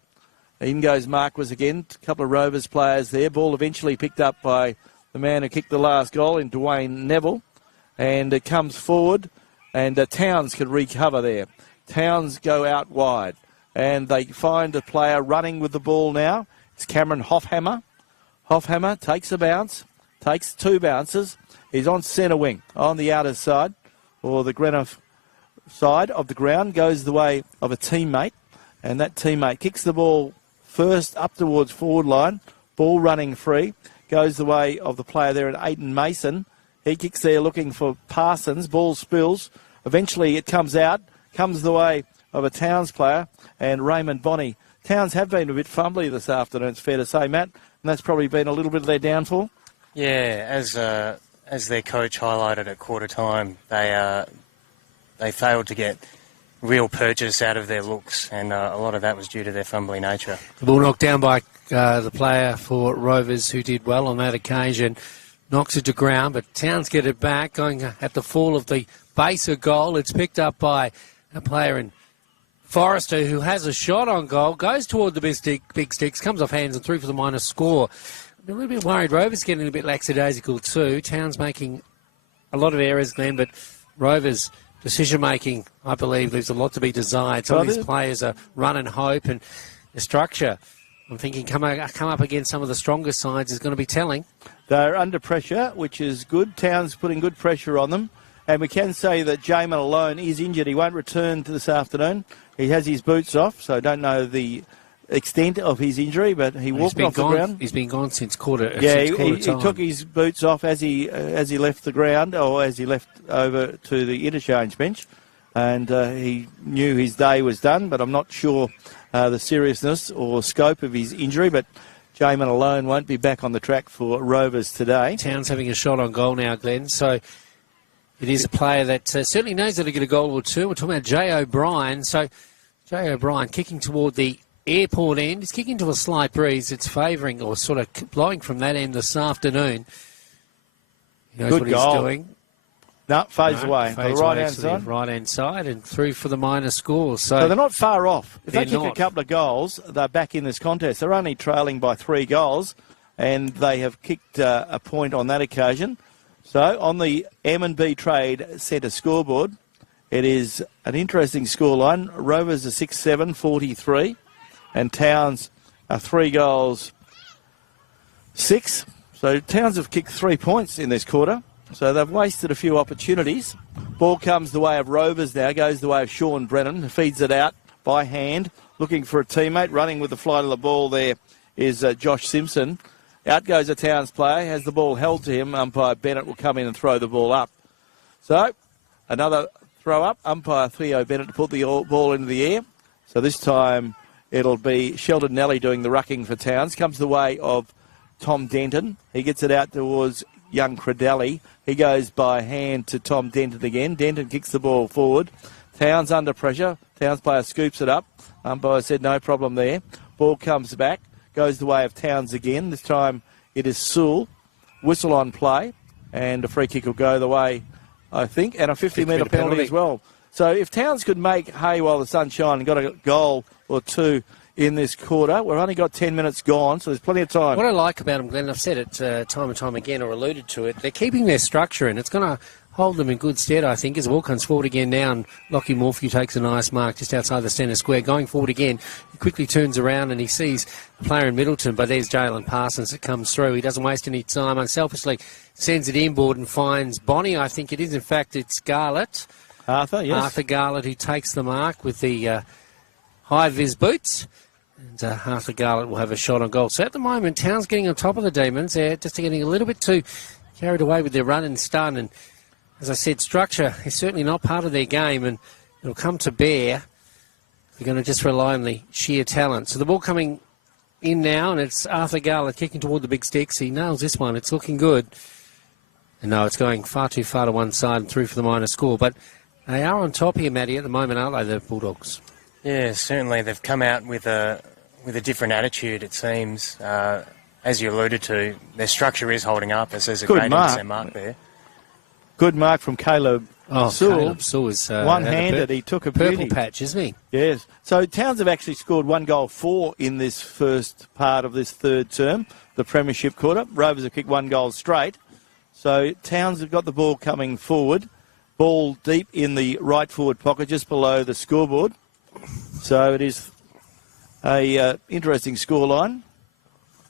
in goes Marquis again. A couple of Rovers players there. Ball eventually picked up by the man who kicked the last goal in Dwayne Neville, and it comes forward. And Towns can recover there. Towns go out wide. And they find a player running with the ball now. It's Cameron Hoffhammer. Hoffhammer takes a bounce. Takes two bounces. He's on centre wing. On the outer side. Or the Greenough side of the ground. Goes the way of a teammate. And that teammate kicks the ball first up towards forward line. Ball running free. Goes the way of the player there at Aidan Mason. He kicks there looking for Parsons. Ball spills. Eventually it comes out. Comes the way of a Towns player and Raymond Bonney. Towns have been a bit fumbly this afternoon, it's fair to say, Matt. And that's probably been a little bit of their downfall. Yeah, as their coach highlighted at quarter time, they failed to get real purchase out of their looks. And a lot of that was due to their fumbly nature. The ball knocked down by the player for Rovers who did well on that occasion. Knocks it to ground, but Towns get it back, going at the fall of the base of goal. It's picked up by a player in Forrester who has a shot on goal, goes toward the big sticks, comes off hands and through for the minor score. I'm a little bit worried. Rovers getting a bit lackadaisical too. Towns making a lot of errors, Glenn, but Rovers' decision-making, I believe, leaves a lot to be desired. Some of these players are run and hope, and the structure, I'm thinking, come up against some of the stronger sides is going to be telling. They're under pressure, which is good. Towns putting good pressure on them. And we can say that Jamin alone is injured. He won't return to this afternoon. He has his boots off, so I don't know the extent of his injury, but he walked off the ground. He's been gone since quarter. Yeah, he took his boots off as he left the ground, or as he left over to the interchange bench, and he knew his day was done. But I'm not sure the seriousness or scope of his injury. But Jamin alone won't be back on the track for Rovers today. Towns having a shot on goal now, Glenn. So it is a player that certainly knows how to get a goal or two. We're talking about Jay O'Brien. So Jay O'Brien kicking toward the airport end. He's kicking to a slight breeze. It's favouring or sort of blowing from that end this afternoon. He knows Good what goal. he's doing. No, fades away. Fades the away right-hand to the side. right-hand side and through for the minor score. So they're not far off. If they They're kick a not. couple of goals, they're back in this contest. They're only trailing by 3 goals, and they have kicked a point on that occasion. So on the M&B Trade Centre scoreboard, it is an interesting scoreline. Rovers are 6-7, 43, and Towns are 3 goals, 6. So Towns have kicked 3 points in this quarter. So they've wasted a few opportunities. Ball comes the way of Rovers now, goes the way of Sean Brennan, who feeds it out by hand, looking for a teammate. Running with the flight of the ball there is Josh Simpson. Out goes a Towns player, has the ball held to him. Umpire Bennett will come in and throw the ball up. So another throw up. Umpire Theo Bennett to put the ball into the air. So this time it'll be Sheldon Nelly doing the rucking for Towns. Comes the way of Tom Denton. He gets it out towards young Credelli. He goes by hand to Tom Denton again. Denton kicks the ball forward. Towns under pressure. Towns player scoops it up. Umpire said no problem there. Ball comes back. Goes the way of Towns again. This time it is Sewell. Whistle on play. And a free kick will go the way, I think. And a 50-metre penalty as well. So if Towns could make hay while the sun's shining and got a goal or two in this quarter. We've only got 10 minutes gone, so there's plenty of time. What I like about them, Glenn, I've said it time and time again, or alluded to it, they're keeping their structure, and it's going to hold them in good stead, I think, as the ball comes forward again now, and Lockie Morphew takes a nice mark just outside the centre square. Going forward again, he quickly turns around and he sees the player in Middleton, but there's Jalen Parsons that comes through. He doesn't waste any time, unselfishly sends it inboard and finds Bonnie. I think it is, in fact, it's Garlett. Arthur, yes. Arthur Garlett, who takes the mark with the high-vis boots. And Arthur Garlett will have a shot on goal. So at the moment, Town's getting on top of the Demons. They're just getting a little bit too carried away with their run and stun. And as I said, structure is certainly not part of their game, and it'll come to bear. They're going to just rely on the sheer talent. So the ball coming in now, and it's Arthur Garlett kicking toward the big sticks. He nails this one. It's looking good. And no, it's going far too far to one side and through for the minor score. But they are on top here, Matty, at the moment, aren't they, the Bulldogs? Yeah, certainly. They've come out with a different attitude, it seems. As you alluded to, their structure is holding up, as there's a Good great mark. mark there. Good mark from Caleb Sewell. Caleb Sewell is one-handed. He took a purple beauty. patch, isn't he? Yes. So Towns have actually scored 1 goal 4 in this first part of this third term, the premiership quarter. Rovers have kicked 1 goal straight. So Towns have got the ball coming forward. Ball deep in the right forward pocket, just below the scoreboard. So it is a interesting scoreline,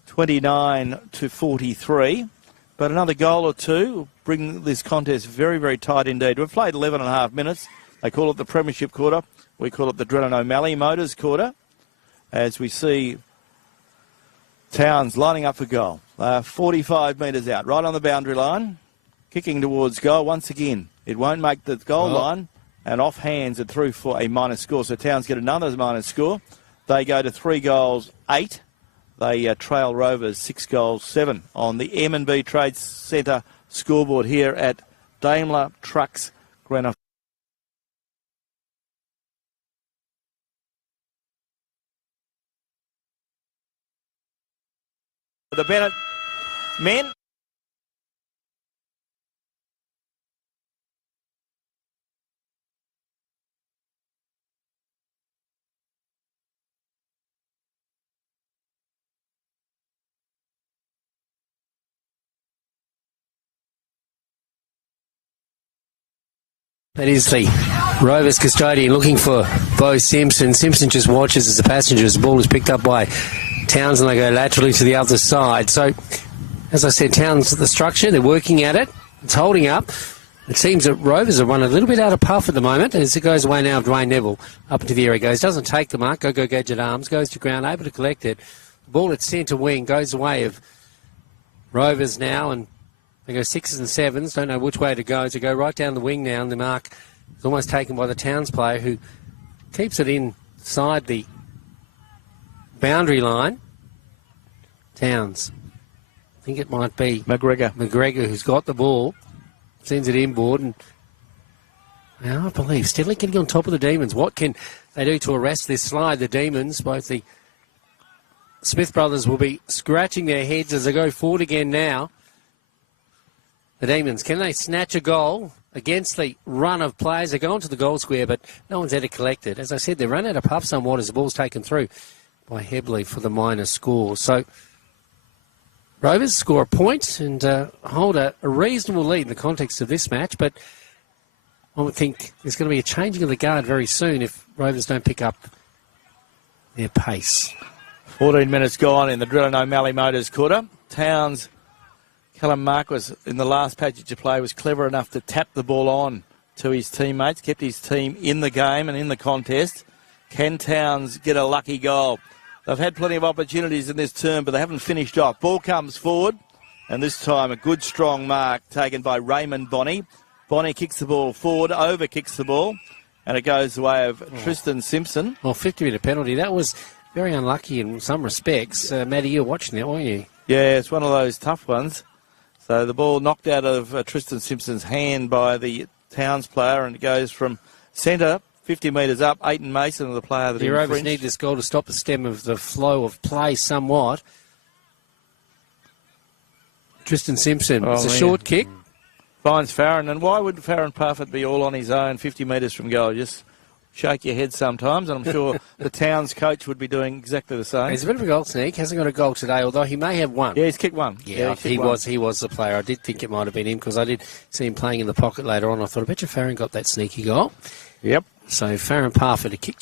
29-43. But another goal or two will bring this contest very, very tight indeed. We've played 11 and a half minutes. They call it the Premiership quarter. We call it the Drennan O'Malley Motors quarter. As we see Towns lining up for goal. 45 metres out, right on the boundary line. Kicking towards goal once again. It won't make the goal line. And off hands and through for a minor score. So Towns get another minor score. They go to 3 goals 8. They trail Rovers 6 goals 7 on the M&B Trade Centre scoreboard here at Daimler Trucks Grenfell. The Bennett men. That is the Rovers custodian looking for Bo Simpson. Simpson just watches as the passengers. The ball is picked up by Towns and they go laterally to the other side. So, as I said, Towns, the structure, they're working at it. It's holding up. It seems that Rovers are run a little bit out of puff at the moment as it goes away now of Dwayne Neville. Up into the area goes. Doesn't take the mark. Go Gadget Arms. Goes to ground. Able to collect it. The ball at centre wing goes away of Rovers now, and they go 6s and 7s, don't know which way to go. To go right down the wing now, and the mark is almost taken by the Towns player who keeps it inside the boundary line. Towns. I think it might be McGregor who's got the ball, sends it inboard, and I believe steadily getting on top of the Demons. What can they do to arrest this slide? The Demons, both the Smith brothers will be scratching their heads as they go forward again now. The Demons, can they snatch a goal against the run of players. They go onto the goal square, but no one's ever collected. As I said, they run out of puff somewhat as the ball's taken through by Hebley for the minor score. So Rovers score a point and hold a reasonable lead in the context of this match, but I would think there's going to be a changing of the guard very soon if Rovers don't pick up their pace. 14 minutes gone in the Drill and O'Malley Motors quarter. Towns, Callum Marquis in the last passage of play was clever enough to tap the ball on to his teammates, kept his team in the game and in the contest. Can Towns get a lucky goal? They've had plenty of opportunities in this term, but they haven't finished off. Ball comes forward, and this time a good, strong mark taken by Raymond Bonney. Bonney kicks the ball forward, over kicks the ball, and it goes the way of Tristan Simpson. Well, 50-metre penalty. That was very unlucky in some respects. Matty, you were watching that, weren't you? Yeah, it's one of those tough ones. So the ball knocked out of Tristan Simpson's hand by the Towns player, and it goes from centre, 50 metres up. Aiton Mason, the player that the Rovers need this goal to stop the stem of the flow of play somewhat. Tristan Simpson, it's a short kick. Finds Farron, and why would Farron Parfitt be all on his own 50 metres from goal? Just shake your head sometimes, and I'm sure the Towns coach would be doing exactly the same. He's a bit of a goal sneak. Hasn't got a goal today, although he may have one. Yeah, he's kicked one. Yeah, he was the player. I did think it might have been him because I did see him playing in the pocket later on. I thought, I bet you Farron got that sneaky goal. Yep. So Farron Parfitt, a kick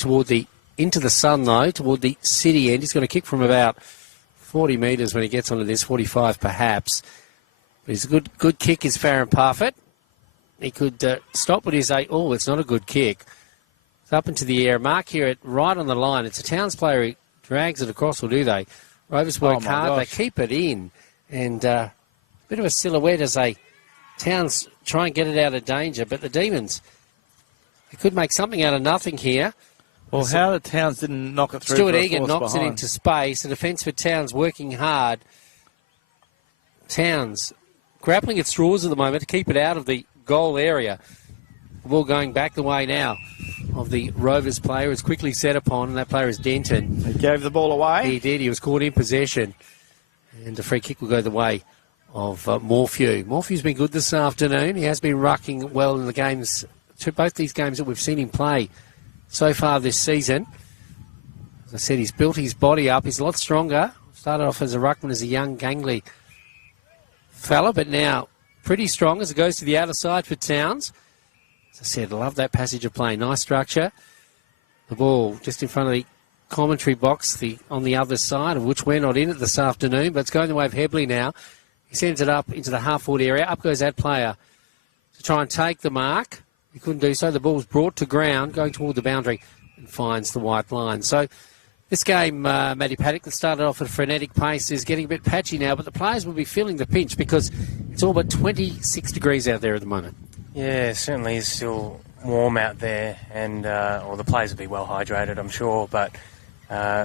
into the sun, though, toward the city end. He's got a kick from about 40 metres when he gets onto this, 45 perhaps. But he's a good kick is Farron Parfitt. He could stop with his 8. Oh, it's not a good kick. It's up into the air. Mark here right on the line. It's a Towns player who drags it across, or do they? Rovers work hard. Gosh. They keep it in. And a bit of a silhouette as Towns try and get it out of danger. But the Demons, they could make something out of nothing here. Well, how the Towns didn't knock it through. Stuart Egan knocks it into space. The defence for Towns working hard. Towns grappling at straws at the moment to keep it out of the goal area. The ball going back the way now of the Rovers player is quickly set upon, and that player is Denton. He gave the ball away. He did. He was caught in possession. And the free kick will go the way of Morphew. Morphew's been good this afternoon. He has been rucking well in the games, both these games that we've seen him play so far this season. As I said, he's built his body up. He's a lot stronger. Started off as a ruckman, as a young, gangly fella, but now pretty strong as it goes to the outer side for Towns. As I said, I love that passage of play. Nice structure. The ball just in front of the commentary box on the other side, of which we're not in it this afternoon, but it's going the way of Hebley now. He sends it up into the half-forward area. Up goes that player to try and take the mark. He couldn't do so. The ball's brought to ground, going toward the boundary, and finds the white line. So this game, Matty Paddock, that started off at a frenetic pace, is getting a bit patchy now, but the players will be feeling the pinch because it's all but 26 degrees out there at the moment. Yeah, certainly is still warm out there, and or the players will be well hydrated, I'm sure. But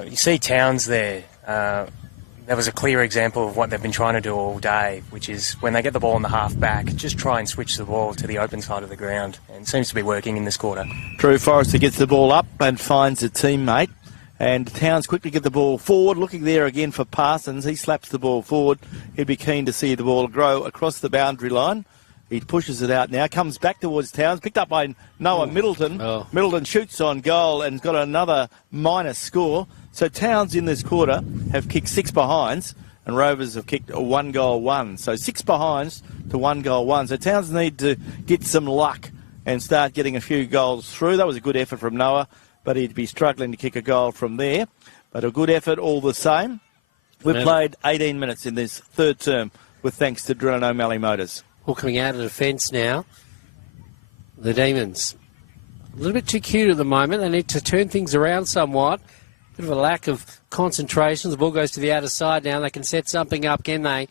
you see Towns there. That was a clear example of what they've been trying to do all day, which is when they get the ball in the half back, just try and switch the ball to the open side of the ground, and it seems to be working in this quarter. Drew Forrester gets the ball up and finds a teammate. And Towns quickly get the ball forward, looking there again for Parsons. He slaps the ball forward. He'd be keen to see the ball grow across the boundary line. He pushes it out now, comes back towards Towns, picked up by Noah Middleton. Oh. Middleton shoots on goal and got another minus score. So Towns in this quarter have kicked 6 behinds, and Rovers have kicked a 1-goal-1. So 6 behinds to 1-goal-1. So Towns need to get some luck and start getting a few goals through. That was a good effort from Noah, but he'd be struggling to kick a goal from there. But a good effort all the same. We've played 18 minutes in this third term with thanks to Drill and O'Malley Motors. Well, coming out of defence now, the Demons. A little bit too cute at the moment. They need to turn things around somewhat. Bit of a lack of concentration. The ball goes to the outer side now. They can set something up, can they?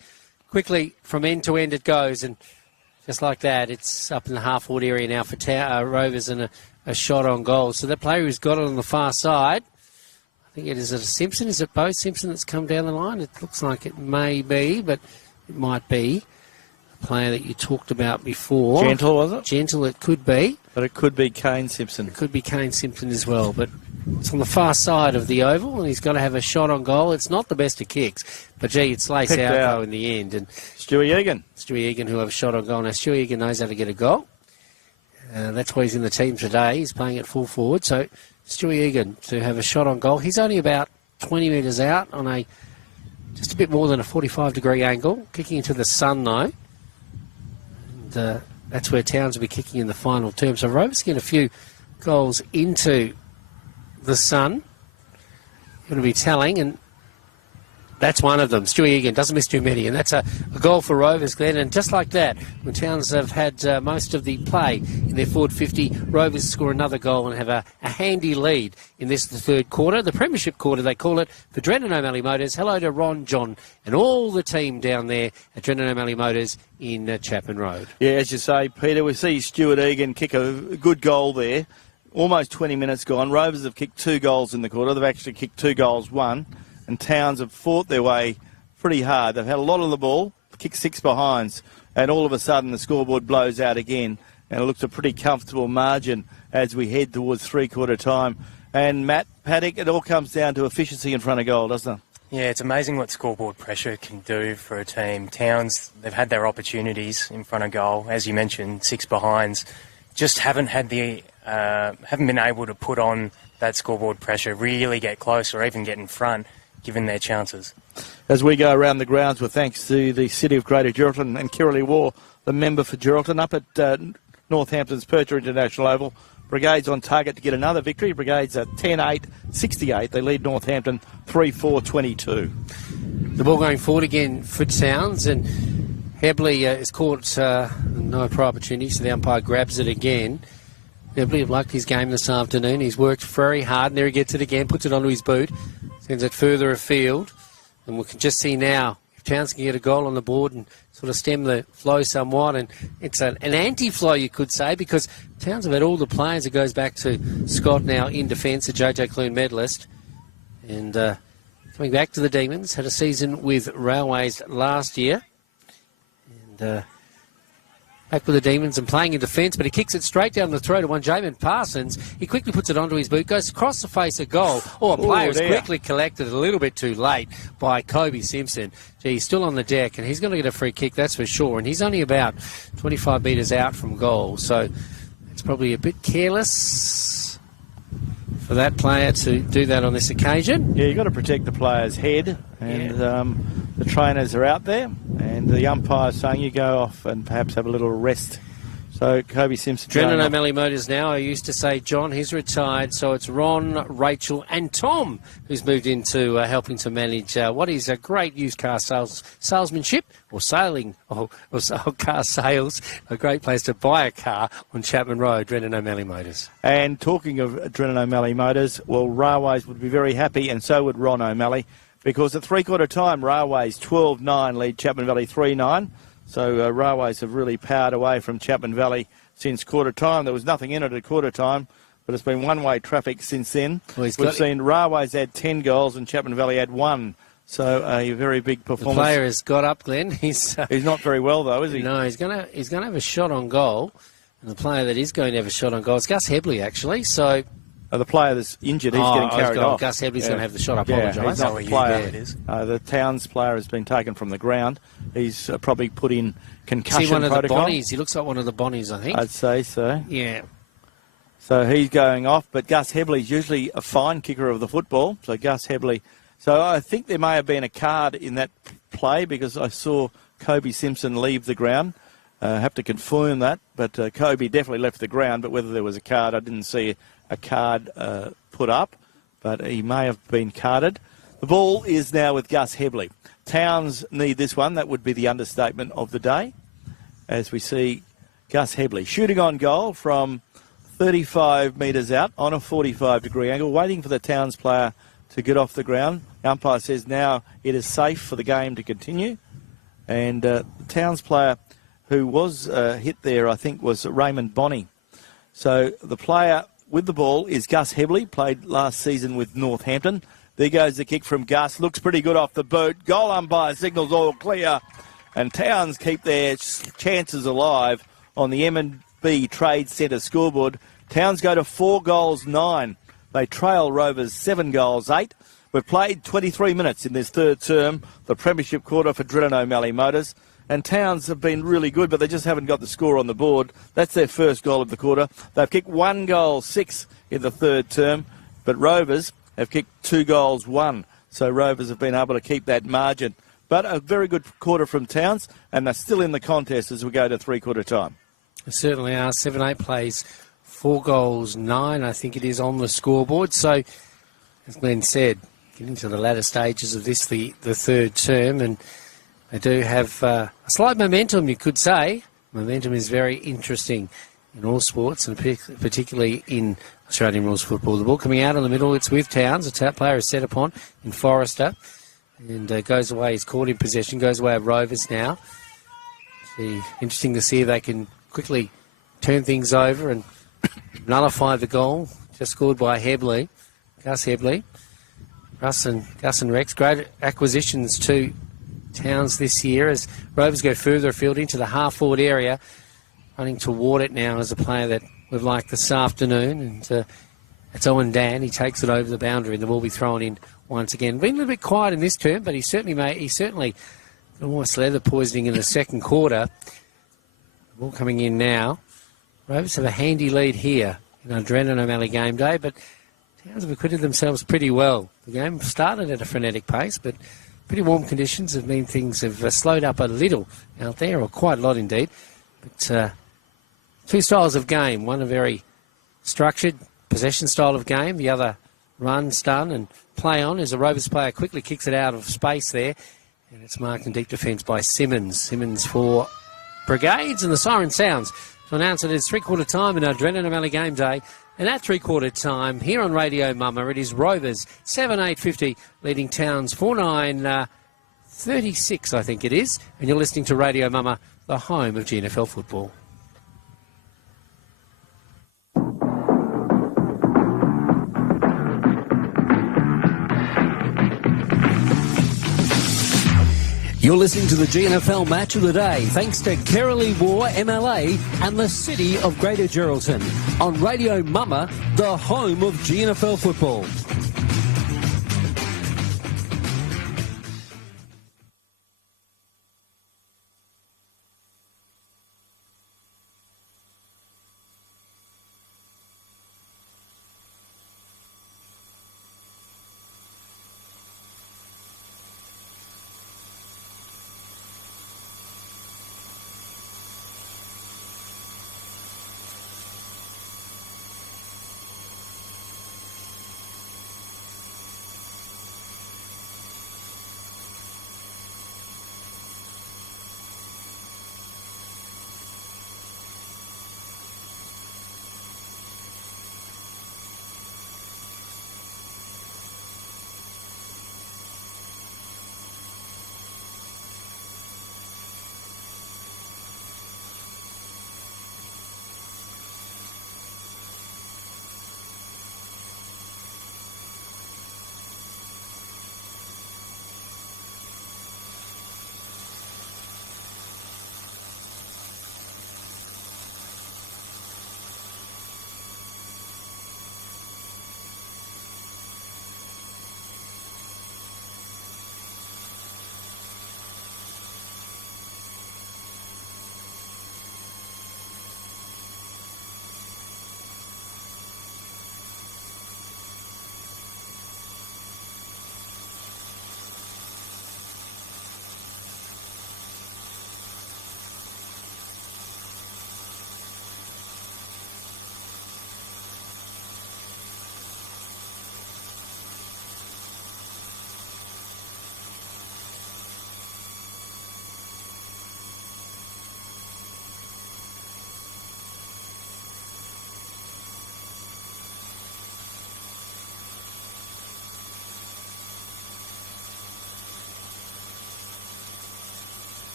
Quickly, from end to end it goes. And just like that, it's up in the half-forward area now for Rovers and a shot on goal. So that player who's got it on the far side, I think is it a Simpson? Is it Bo Simpson that's come down the line? It looks like it may be, but it might be a player that you talked about before. Gentle, was it? Gentle, it could be. But it could be Kane Simpson. It could be Kane Simpson as well, but it's on the far side of the oval, and he's got to have a shot on goal. It's not the best of kicks, but gee, it's lace out though in the end. And Stewie Egan. Stewie Egan, who have a shot on goal. Now, Stewie Egan knows how to get a goal. That's why he's in the team today. He's playing at full forward. So Stewie Egan to have a shot on goal. He's only about 20 metres out on just a bit more than a 45-degree angle, kicking into the sun though. And that's where Towns will be kicking in the final term. So Rovers get a few goals into the sun. Going to be telling, and that's one of them. Stewie Egan doesn't miss too many, and that's a goal for Rovers, Glenn. And just like that, when Towns have had most of the play in their forward 50, Rovers score another goal and have a handy lead in this, the third quarter. The Premiership quarter, they call it, for Drennan O'Malley Motors. Hello to Ron, John, and all the team down there at Drennan O'Malley Motors in Chapman Road. Yeah, as you say, Peter, we see Stuart Egan kick a good goal there. Almost 20 minutes gone. Rovers have kicked 2 goals in the quarter. They've actually kicked 2 goals, 1. And Towns have fought their way pretty hard. They've had a lot of the ball, kicked 6 behinds, and all of a sudden the scoreboard blows out again. And it looks a pretty comfortable margin as we head towards three-quarter time. And Matt Paddock, it all comes down to efficiency in front of goal, doesn't it? Yeah, it's amazing what scoreboard pressure can do for a team. Towns, they've had their opportunities in front of goal. As you mentioned, 6 behinds. Just haven't been able to put on that scoreboard pressure, really get close or even get in front, given their chances. As we go around the grounds, with thanks to the City of Greater Geraldton and Kirrily War, the member for Geraldton, up at Northampton's Percher International Oval. Brigade's on target to get another victory. Brigade's at 10-8-68. They lead Northampton 3-4-22. The ball going forward again for Towns, and Hebley is caught no prior opportunity, so the umpire grabs it again. Hebley liked his game this afternoon. He's worked very hard, and there he gets it again, puts it onto his boot, sends it further afield. And we can just see now if Towns can get a goal on the board and sort of stem the flow somewhat. And it's an anti-flow, you could say, because Towns have had all the players. It goes back to Scott now in defence, a JJ Clune medalist. And coming back to the Demons, had a season with Railways last year. And back with the Demons and playing in defence, but he kicks it straight down the throat of one Jamin Parsons. He quickly puts it onto his boot, goes across the face of goal. A player is quickly collected a little bit too late by Kobe Simpson. Gee, he's still on the deck, and he's going to get a free kick, that's for sure. And he's only about 25 metres out from goal, so it's probably a bit careless for that player to do that on this occasion. Yeah, you've got to protect the player's head, and the trainers are out there, and the umpire's saying you go off and perhaps have a little rest. So Kobe Simpson. Drennan O'Malley Motors now. I used to say John, he's retired, so it's Ron, Rachel and Tom who's moved into helping to manage what is a great used car salesmanship or sailing or car sales. A great place to buy a car on Chapman Road, Drennan O'Malley Motors. And talking of Drennan O'Malley Motors, well, Railways would be very happy, and so would Ron O'Malley, because at three-quarter time, Railways 12-9 lead Chapman Valley 3-9. So Railways have really powered away from Chapman Valley since quarter time. There was nothing in it at quarter time, but it's been one-way traffic since then. Well, we've seen Railways add 10 goals and Chapman Valley add 1. So a very big performance. The player has got up, Glenn. He's not very well, though, is he? No, he's going to have a shot on goal. And the player that is going to have a shot on goal is Gus Hebley, actually. So the player that's injured, he's getting carried off. Gus Hebley's going to have the shot. I apologise. He's not the player. The Towns player has been taken from the ground. He's probably put in concussion protocol. One of the Bonnies. He looks like one of the Bonnies, I think. I'd say so. Yeah. So he's going off, but Gus Hebley's usually a fine kicker of the football. So Gus Hebley. So I think there may have been a card in that play, because I saw Kobe Simpson leave the ground. I have to confirm that, but Kobe definitely left the ground. But whether there was a card, I didn't see a card put up, but he may have been carded. The ball is now with Gus Hebley. Towns need this one. That would be the understatement of the day, as we see Gus Hebley shooting on goal from 35 metres out on a 45-degree angle, waiting for the Towns player to get off the ground. The umpire says now it is safe for the game to continue. And the Towns player who was hit there, I think, was Raymond Bonney. So the player with the ball is Gus Hebley, played last season with Northampton. There goes the kick from Gus. Looks pretty good off the boot. Goal umpire signals all clear. And Towns keep their chances alive on the M&B Trade Centre scoreboard. Towns go to 4-9. They trail Rovers 7-8. We've played 23 minutes in this third term, the Premiership quarter for Drennan O'Malley Motors. And Towns have been really good, but they just haven't got the score on the board. That's their first goal of the quarter. They've kicked 1 goal, 6 in the third term, but Rovers have kicked 2 goals, 1. So Rovers have been able to keep that margin. But a very good quarter from Towns, and they're still in the contest as we go to three-quarter time. They certainly are. 7-8 plays, 4 goals, 9, I think it is, on the scoreboard. So, as Glenn said, getting to the latter stages of this, the third term, and they do have a slight momentum, you could say. Momentum is very interesting in all sports, and particularly in Australian rules football. The ball coming out in the middle, it's with Towns. The tap player is set upon in Forrester. And goes away, he's caught in possession, goes away at Rovers now. Interesting to see if they can quickly turn things over and nullify the goal. Just scored by Hebley, Gus Hebley. Gus and Rex, great acquisitions to Towns this year as Rovers go further afield into the half-forward area. Running toward it now as a player that we've liked this afternoon. And it's Owen Dan, he takes it over the boundary and the ball will be thrown in once again. Been a little bit quiet in this term, but he certainly almost leather poisoning in the second quarter. The ball coming in now. Rovers have a handy lead here in Adrenaline O'Malley game day, but Towns have acquitted themselves pretty well. The game started at a frenetic pace, but pretty warm conditions have meant things have slowed up a little out there, or quite a lot indeed. But two styles of game. One a very structured possession style of game, the other run, stun and play on as the Rovers player quickly kicks it out of space there. And it's marked in deep defence by Simmons. Simmons for Brigades, and the siren sounds to announce it is three-quarter time in Adrenaline O'Malley game day. And at three-quarter time, here on Radio Mama, it is Rovers 7-8-50, leading Towns 4-9 36, I think it is. And you're listening to Radio Mama, the home of GNFL football. You're listening to the GNFL Match of the Day, thanks to Kerrily War MLA and the City of Greater Geraldton on Radio Mama, the home of GNFL football.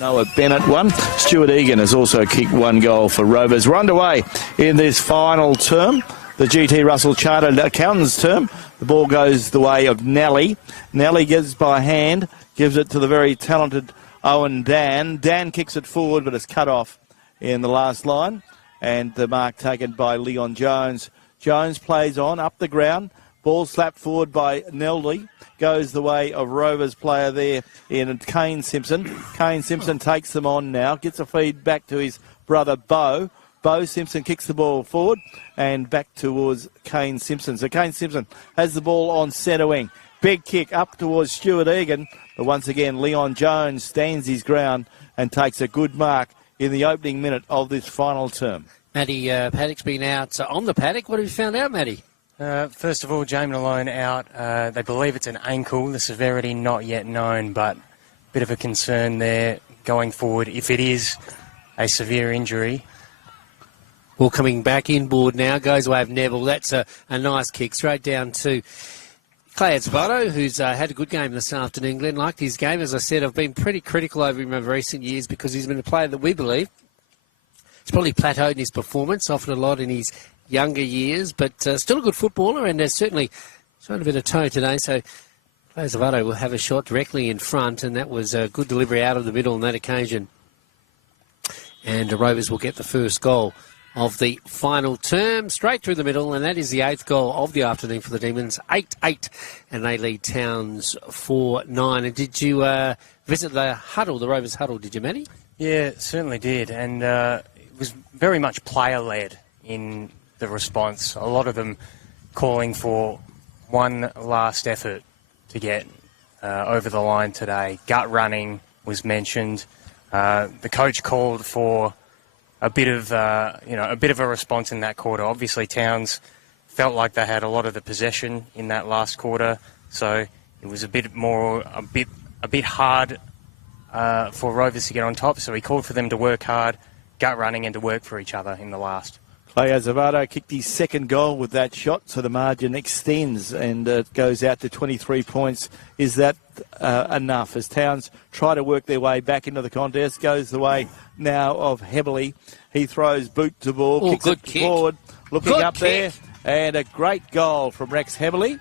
Noah Bennett one. Stuart Egan has also kicked 1 goal for Rovers. We're underway in this final term, the GT Russell Chartered Accountants term. The ball goes the way of Nelly. Nelly gives by hand, gives it to the very talented Owen Dan. Dan kicks it forward, but it's cut off in the last line. And the mark taken by Leon Jones. Jones plays on, up the ground. Ball slapped forward by Nelly. Goes the way of Rovers player there in Kane Simpson. Kane Simpson takes them on now. Gets a feed back to his brother Bo. Bo Simpson kicks the ball forward and back towards Kane Simpson. So Kane Simpson has the ball on centre wing. Big kick up towards Stuart Egan. But once again, Leon Jones stands his ground and takes a good mark in the opening minute of this final term. Matty, Paddock's been out on the paddock. What have you found out, Matty? First of all, Jamin Malone out. They believe it's an ankle. The severity not yet known, but a bit of a concern there going forward if it is a severe injury. Well, coming back inboard now, goes away of Neville. That's a nice kick straight down to Clay Azzavato, who's had a good game this afternoon. Glenn liked his game. As I said, I've been pretty critical over him over recent years because he's been a player that we believe he's probably plateaued in his performance, offered a lot in his younger years, but still a good footballer and has certainly shown a bit of toe today. So Clay Azzavato will have a shot directly in front, and that was a good delivery out of the middle on that occasion. And the Rovers will get the first goal of the final term, straight through the middle, and that is the 8th goal of the afternoon for the Demons, 8-8, and they lead Towns 4-9. And did you visit the huddle, the Rovers huddle, did you, Matty? Yeah, certainly did, and it was very much player-led in the response. A lot of them calling for one last effort to get over the line today. Gut running was mentioned. The coach called for a bit of a response in that quarter. Obviously, Towns felt like they had a lot of the possession in that last quarter, so it was a bit hard for Rovers to get on top. So he called for them to work hard, gut running, and to work for each other in the last. Clay Azzavato kicked his 2nd goal with that shot, so the margin extends and it goes out to 23 points. Is that enough? As Towns try to work their way back into the contest, goes the way now of Heavily. He throws boot to ball, kicks it forward, looking up there, and a great goal from Rex Heavily.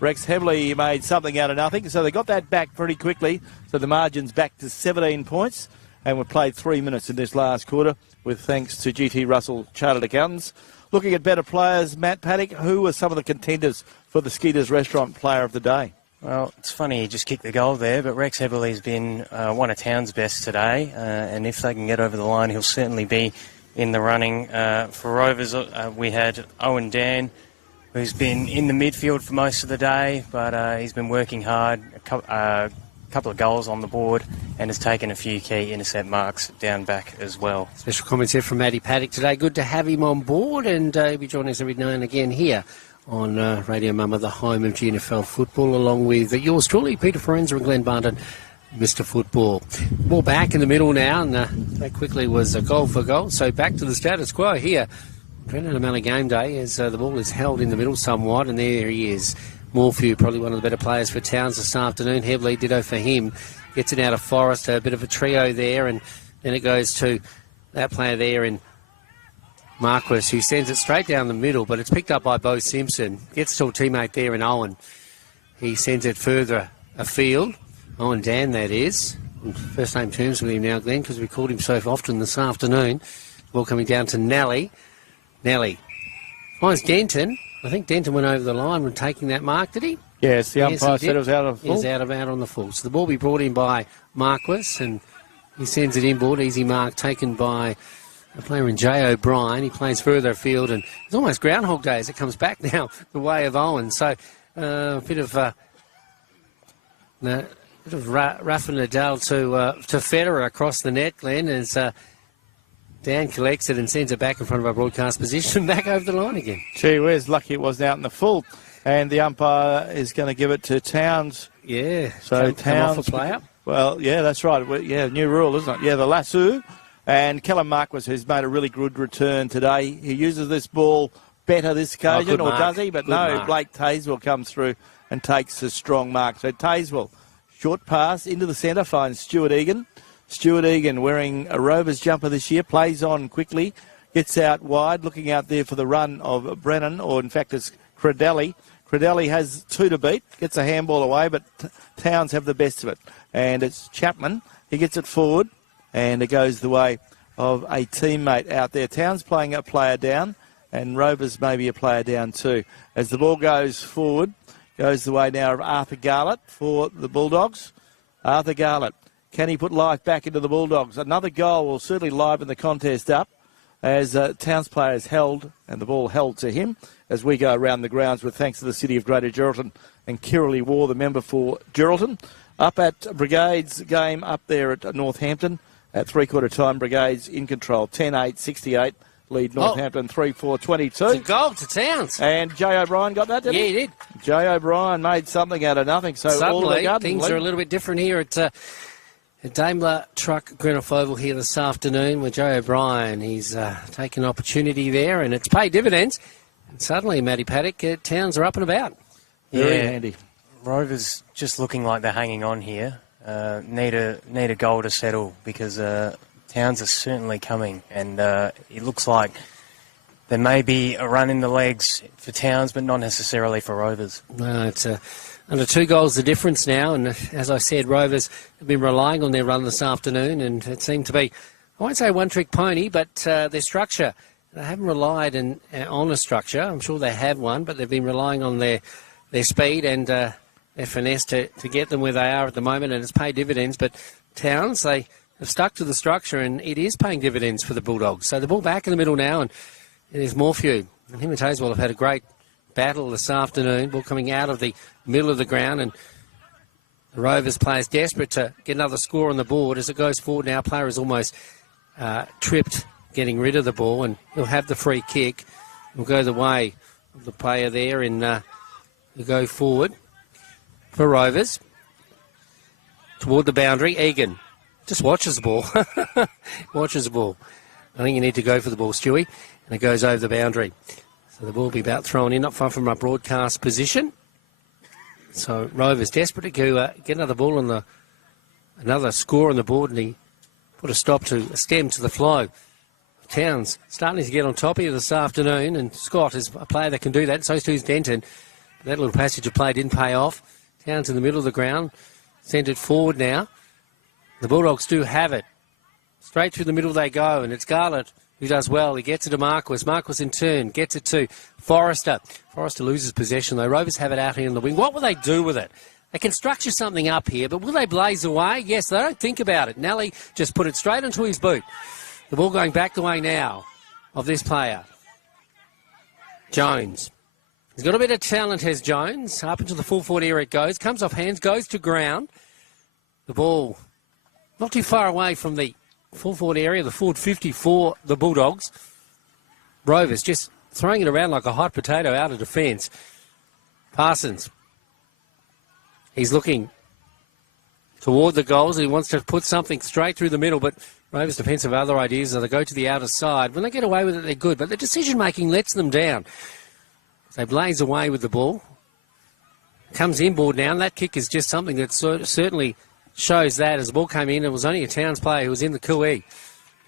Rex Heavily made something out of nothing, so they got that back pretty quickly. So the margin's back to 17 points, and we've played 3 minutes in this last quarter, with thanks to GT Russell Chartered Accountants. Looking at better players, Matt Paddock, who were some of the contenders for the Skeeters Restaurant Player of the Day? Well, it's funny, he just kicked the goal there, but Rex Heavely's been one of Towns' best today, and if they can get over the line, he'll certainly be in the running. For Rovers, we had Owen Dan, who's been in the midfield for most of the day, but he's been working hard, a couple of goals on the board, and has taken a few key intercept marks down back as well. Special comments here from Matty Paddock today. Good to have him on board, and he'll be joining us every now and again here on Radio Mama, the home of GNFL football, along with yours truly, Peter Forenza and Glenn Barton, Mr. Football. Ball back in the middle now, and that quickly was a goal for goal. So back to the status quo here. Brendan O'Malley game day as the ball is held in the middle somewhat, and there he is. Morphew, probably one of the better players for Towns this afternoon. Heavily ditto for him. Gets it out of Forrest, a bit of a trio there, and then it goes to that player there in Marquis, who sends it straight down the middle, but it's picked up by Bo Simpson. Gets to a teammate there in Owen. He sends it further afield. Owen Dan, that is. First name terms with him now, Glenn, because we called him so often this afternoon. Ball coming down to Nelly. Nelly finds Denton. I think Denton went over the line when taking that mark, did he? Yes, the umpire said it was out of full. He was out on the full. So the ball be brought in by Marquis, and he sends it inboard. Easy mark taken by a player in Jay O'Brien. He plays further afield, and it's almost Groundhog Day as it comes back now the way of Owen. So a bit of Rafa Nadal to Federer across the net, Glenn, as Dan collects it and sends it back in front of our broadcast position, back over the line again. Gee whiz, lucky it wasn't out in the full. And the umpire is going to give it to Towns. Yeah, so Towns come off a player. Well, yeah, that's right. Yeah, new rule, isn't it? Yeah, the lasso. And Callum Marquis, who's made a really good return today. He uses this ball better this occasion, or does he? But no, Blake Tazewell comes through and takes a strong mark. So Tazewell, short pass into the centre, finds Stuart Egan. Stuart Egan, wearing a Rovers jumper this year, plays on quickly, gets out wide, looking out there for the run of Brennan, or in fact it's Credelli. Credelli has 2 to beat, gets a handball away, but Towns have the best of it. And it's Chapman. He gets it forward, and it goes the way of a teammate out there. Towns playing a player down, and Rovers maybe a player down too. As the ball goes forward, goes the way now of Arthur Garlett for the Bulldogs. Arthur Garlett, can he put life back into the Bulldogs? Another goal will certainly liven the contest up as Towns players held, and the ball held to him as we go around the grounds with thanks to the City of Greater Geraldton and Kirralie War, the member for Geraldton. Up at Brigades game up there at Northampton at three-quarter time. Brigades in control, 10-8, 68. Lead Northampton 3-4, 22. It's a goal to Towns. And Jay O'Brien got that, didn't he? Yeah, he did. Jay O'Brien made something out of nothing. So suddenly, all things are a little bit different here at Daimler Truck Greenock Oval here this afternoon with Joe O'Brien. He's taken an opportunity there, and it's paid dividends. And suddenly, Matty Paddock, Towns are up and about. Very handy. Rovers just looking like they're hanging on here. Need a goal to settle because Towns are certainly coming, and it looks like there may be a run in the legs for Towns, but not necessarily for Rovers. No, it's under 2 goals the difference now, and as I said, Rovers have been relying on their run this afternoon, and it seemed to be, I won't say one-trick pony, but their structure. They haven't relied on a structure. I'm sure they have one, but they've been relying on their speed and their finesse to get them where they are at the moment, and it's paid dividends. But Towns, they have stuck to the structure, and it is paying dividends for the Bulldogs. So the ball back in the middle now, and there's Morphew. And him and Tazewell have had a great battle this afternoon. Ball coming out of the middle of the ground, and the Rovers players desperate to get another score on the board. As it goes forward now, player is almost tripped getting rid of the ball, and he'll have the free kick. Will go the way of the player there in the go forward for Rovers. Toward the boundary, Egan just watches the ball. Watches the ball. I think you need to go for the ball, Stewie. And it goes over the boundary. So the ball will be about thrown in, not far from our broadcast position. So Rovers desperate to get another ball on another score on the board, and he put a stem to the flow. Towns starting to get on top here this afternoon, and Scott is a player that can do that, and so too Denton. But that little passage of play didn't pay off. Towns in the middle of the ground, sent it forward now. The Bulldogs do have it. Straight through the middle they go, and it's Garlett who does well. He gets it to Marquis. Marquis in turn gets it to Forrester. Forrester loses possession, though. Rovers have it out here in the wing. What will they do with it? They can structure something up here, but will they blaze away? Yes, they don't think about it. Nelly just put it straight onto his boot. The ball going back the way now of this player. Jones. He's got a bit of talent, has Jones. Up into the full forward area it goes. Comes off hands, goes to ground. The ball not too far away from the full forward area, the forward 50 for the Bulldogs. Rovers just throwing it around like a hot potato out of defence. Parsons. He's looking toward the goals. He wants to put something straight through the middle, but Rovers defence have other ideas. So they go to the outer side. When they get away with it, they're good, but the decision-making lets them down. They blaze away with the ball. Comes inboard now, and that kick is just something that certainly shows that. As the ball came in, it was only a Towns player who was in the cooee.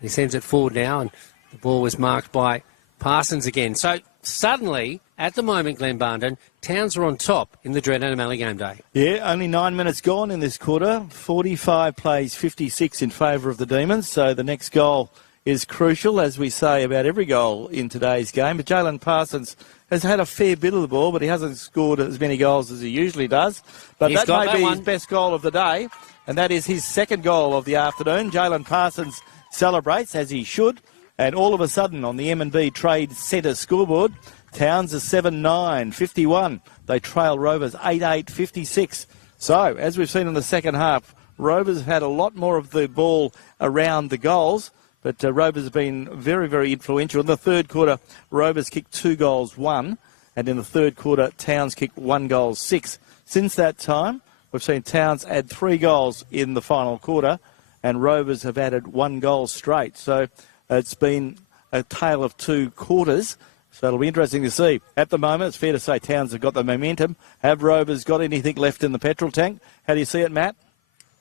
He sends it forward now, and the ball was marked by Parsons again. So suddenly, at the moment, Glenn Barnden, Towns are on top in the Dread O'Malley game day. Yeah, only 9 minutes gone in this quarter. 45 plays 56 in favour of the Demons. So the next goal is crucial, as we say about every goal in today's game. But Jalen Parsons has had a fair bit of the ball, but he hasn't scored as many goals as he usually does. But that may be his best goal of the day, and that is his second goal of the afternoon. Jalen Parsons celebrates, as he should, and all of a sudden on the M&B Trade Centre scoreboard, Towns is 7-9, 51. They trail Rovers 8-8, 56. So, as we've seen in the second half, Rovers have had a lot more of the ball around the goals, but Rovers have been very, very influential. In the third quarter, Rovers kicked 2 goals, 1, and in the third quarter, Towns kicked 1 goal, 6. Since that time, we've seen Towns add 3 goals in the final quarter, and Rovers have added 1 goal straight. So it's been a tale of 2 quarters. So it'll be interesting to see. At the moment, it's fair to say Towns have got the momentum. Have Rovers got anything left in the petrol tank? How do you see it, Matt?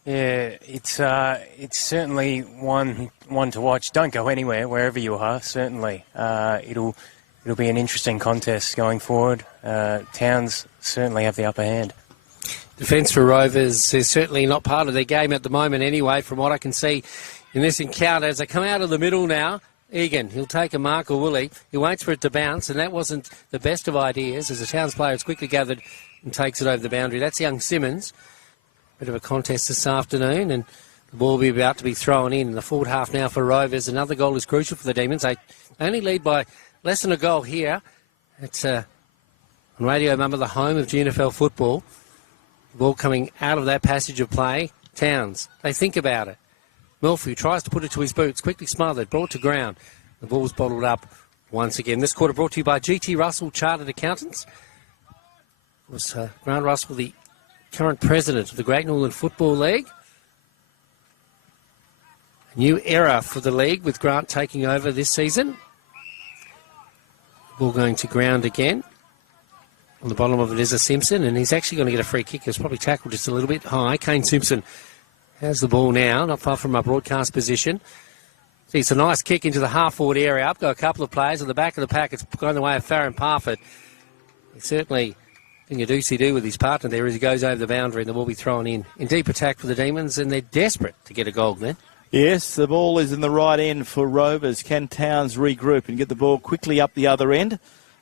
Yeah, it's certainly one to watch. Don't go anywhere, wherever you are. Certainly, it'll be an interesting contest going forward. Towns certainly have the upper hand. Defence for Rovers is certainly not part of their game at the moment anyway, from what I can see in this encounter. As they come out of the middle now, Egan, he'll take a mark, or will he? He waits for it to bounce, and that wasn't the best of ideas as the Towns player is quickly gathered and takes it over the boundary. That's young Simmons. Bit of a contest this afternoon, and the ball will be about to be thrown in the forward half now for Rovers. Another goal is crucial for the Demons. They only lead by less than a goal here. It's on Radio Mumma, the home of GNFL football. Ball coming out of that passage of play. Towns, they think about it. Milfu tries to put it to his boots, quickly smothered, brought to ground. The ball's bottled up once again. This quarter brought to you by GT Russell Chartered Accountants. It was Grant Russell, the current president of the Great Northern Football League. A new era for the league with Grant taking over this season. Ball going to ground again. On the bottom of it is a Simpson, and he's actually going to get a free kick. It's probably tackled just a little bit high. Kane Simpson has the ball now, not far from our broadcast position. See, it's a nice kick into the half-forward area. Up go a couple of players. At the back of the pack, it's going the way of Farron Parfitt. He's certainly doing a doozy-do with his partner there as he goes over the boundary, and the ball will be thrown in deep attack for the Demons, and they're desperate to get a goal, Glenn. Yes, the ball is in the right end for Rovers. Can Towns regroup and get the ball quickly up the other end?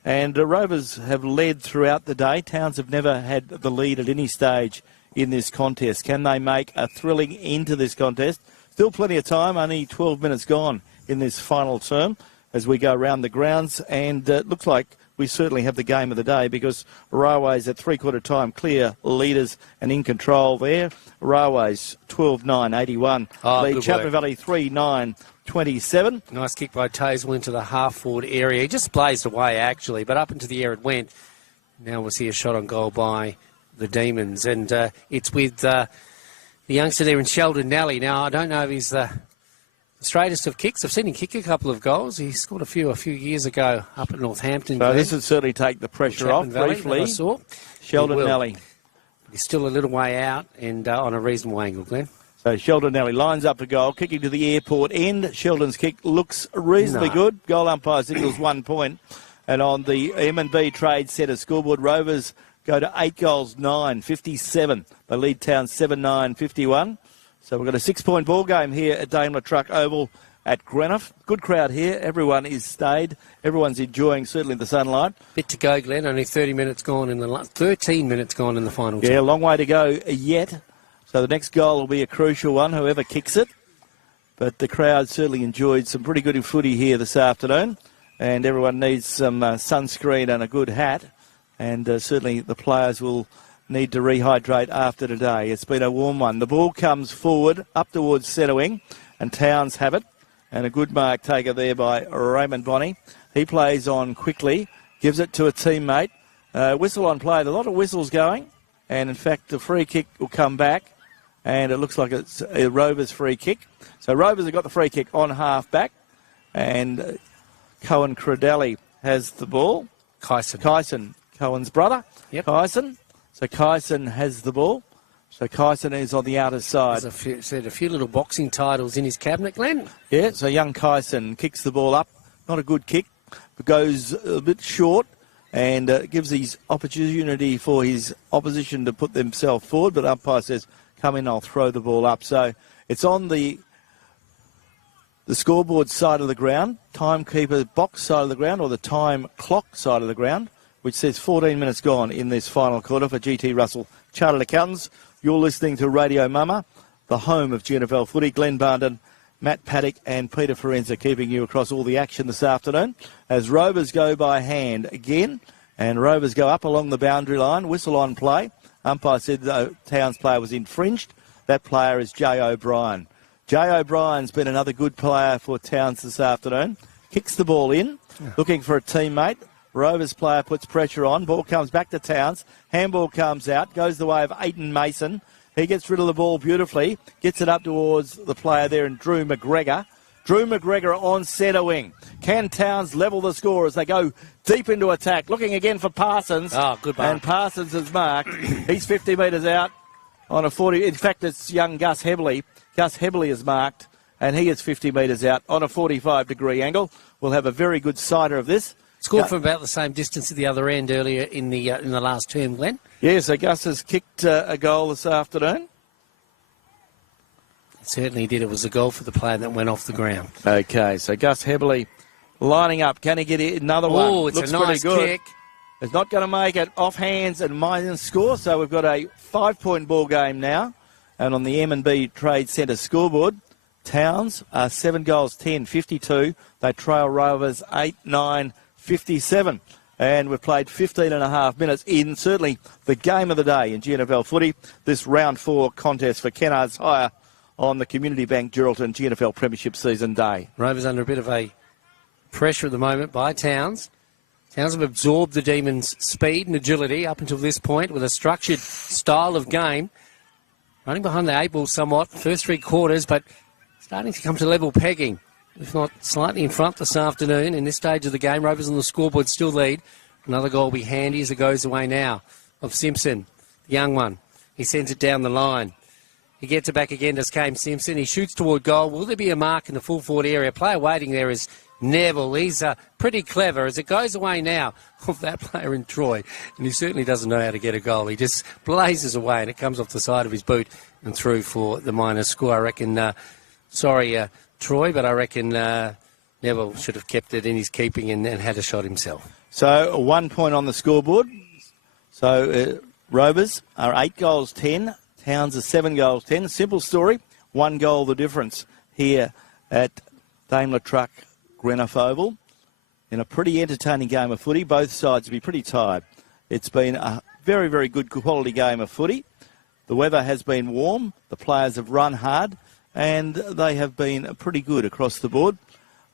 And Rovers have led throughout the day. Towns have never had the lead at any stage in this contest. Can they make a thrilling end to this contest? Still plenty of time, only 12 minutes gone in this final term as we go around the grounds. And it looks like we certainly have the game of the day because Railways at three-quarter time clear leaders and in control there. Railways 12-9, 81. Lead Chapman Valley 3-9. 27. Nice kick by Tazewell into the half-forward area. He just blazed away, actually, but up into the air it went. Now we'll see a shot on goal by the Demons. And it's with the youngster there in Sheldon Nally. Now, I don't know if he's the straightest of kicks. I've seen him kick a couple of goals. He scored a few years ago up at Northampton. So this would certainly take the pressure off briefly. I saw. Sheldon Nally. He's still a little way out and on a reasonable angle, Glenn. So Sheldon Nally lines up a goal, kicking to the airport end. Sheldon's kick looks reasonably good. Goal umpire signals 1 point. And on the M&B Trade Centre scoreboard, Rovers go to 8 goals, 9, 57. They lead Town 7-9, 51. So we've got a 6-point ball game here at Daimler Truck Oval at Greenough. Good crowd here. Everyone is stayed. Everyone's enjoying certainly the sunlight. Bit to go, Glenn. Only 13 minutes gone in the final. Yeah, a long way to go yet. So the next goal will be a crucial one, whoever kicks it. But the crowd certainly enjoyed some pretty good footy here this afternoon. And everyone needs some sunscreen and a good hat. And certainly the players will need to rehydrate after today. It's been a warm one. The ball comes forward, up towards centre wing. And Towns have it. And a good mark taker there by Raymond Bonney. He plays on quickly, gives it to a teammate. Whistle on play. There's a lot of whistles going. And in fact, the free kick will come back. And it looks like it's a Rovers free kick. So Rovers have got the free kick on half-back. And Cohen Credelli has the ball. Kyson, Cohen's brother. Yep. Kyson. So Kyson has the ball. So Kyson is on the outer side. There's a few little boxing titles in his cabinet, Glenn. Yeah, so young Kyson kicks the ball up. Not a good kick, but goes a bit short. And gives his opportunity for his opposition to put themselves forward. But umpire says, come in, I'll throw the ball up. So it's on the scoreboard side of the ground, timekeeper box side of the ground, or the time clock side of the ground, which says 14 minutes gone in this final quarter for GT Russell Chartered Accountants. You're listening to Radio Mumma, the home of GNFL footy. Glenn Barnden, Matt Paddock and Peter Forenza keeping you across all the action this afternoon as Rovers go by hand again, and Rovers go up along the boundary line, whistle on play. Umpire said the Towns player was infringed. That player is Jay O'Brien. Jay O'Brien's been another good player for Towns this afternoon. Kicks the ball in, looking for a teammate. Rovers player puts pressure on. Ball comes back to Towns. Handball comes out, goes the way of Aiton Mason. He gets rid of the ball beautifully, gets it up towards the player there in Drew McGregor. Drew McGregor on centre wing. Can Towns level the score as they go deep into attack? Looking again for Parsons. Oh, good mark. And Parsons is marked. He's 50 metres out. on a 40. In fact, it's young Gus Hebley. Gus Hebley is marked, and he is 50 metres out on a 45-degree angle. We'll have a very good sighter of this. Scored from about the same distance at the other end earlier in the last term, Glenn. Yeah, so Gus has kicked a goal this afternoon. It certainly did. It was a goal for the player that went off the ground. Okay, so Gus Hebley lining up. Can he get another one? Oh, it's Looks a nice pretty good. kick. It's not going to make it off hands and minus score, so we've got a 5-point ball game now. And on the M&B Trade Centre scoreboard, Towns are 7 goals, 10, 52. They trail Rovers 8, 9, 57. And we've played 15 and a half minutes in certainly the game of the day in GNFL footy. This round 4 contest for Kennards Hire on the Community Bank Geraldton GNFL Premiership Season Day. Rovers under a bit of a pressure at the moment by Towns. Towns have absorbed the Demons' speed and agility up until this point with a structured style of game. Running behind the 8 ball somewhat, first 3 quarters, but starting to come to level pegging. If not slightly in front this afternoon in this stage of the game. Rovers on the scoreboard still lead. Another goal will be handy as it goes away now of Simpson, the young one. He sends it down the line. He gets it back again, does Cam Simpson. He shoots toward goal. Will there be a mark in the full forward area? Player waiting there is Neville. He's pretty clever as it goes away now of that player in Troy. And he certainly doesn't know how to get a goal. He just blazes away and it comes off the side of his boot and through for the minor score. I reckon, Troy, but I reckon Neville should have kept it in his keeping and had a shot himself. So 1 point on the scoreboard. So Rovers are 8 goals, 10. Towns are 7 goals, 10. Simple story. 1 goal the difference here at Daimler Truck Greenough Oval. In a pretty entertaining game of footy. Both sides will be pretty tired. It's been a very, very good quality game of footy. The weather has been warm. The players have run hard. And they have been pretty good across the board.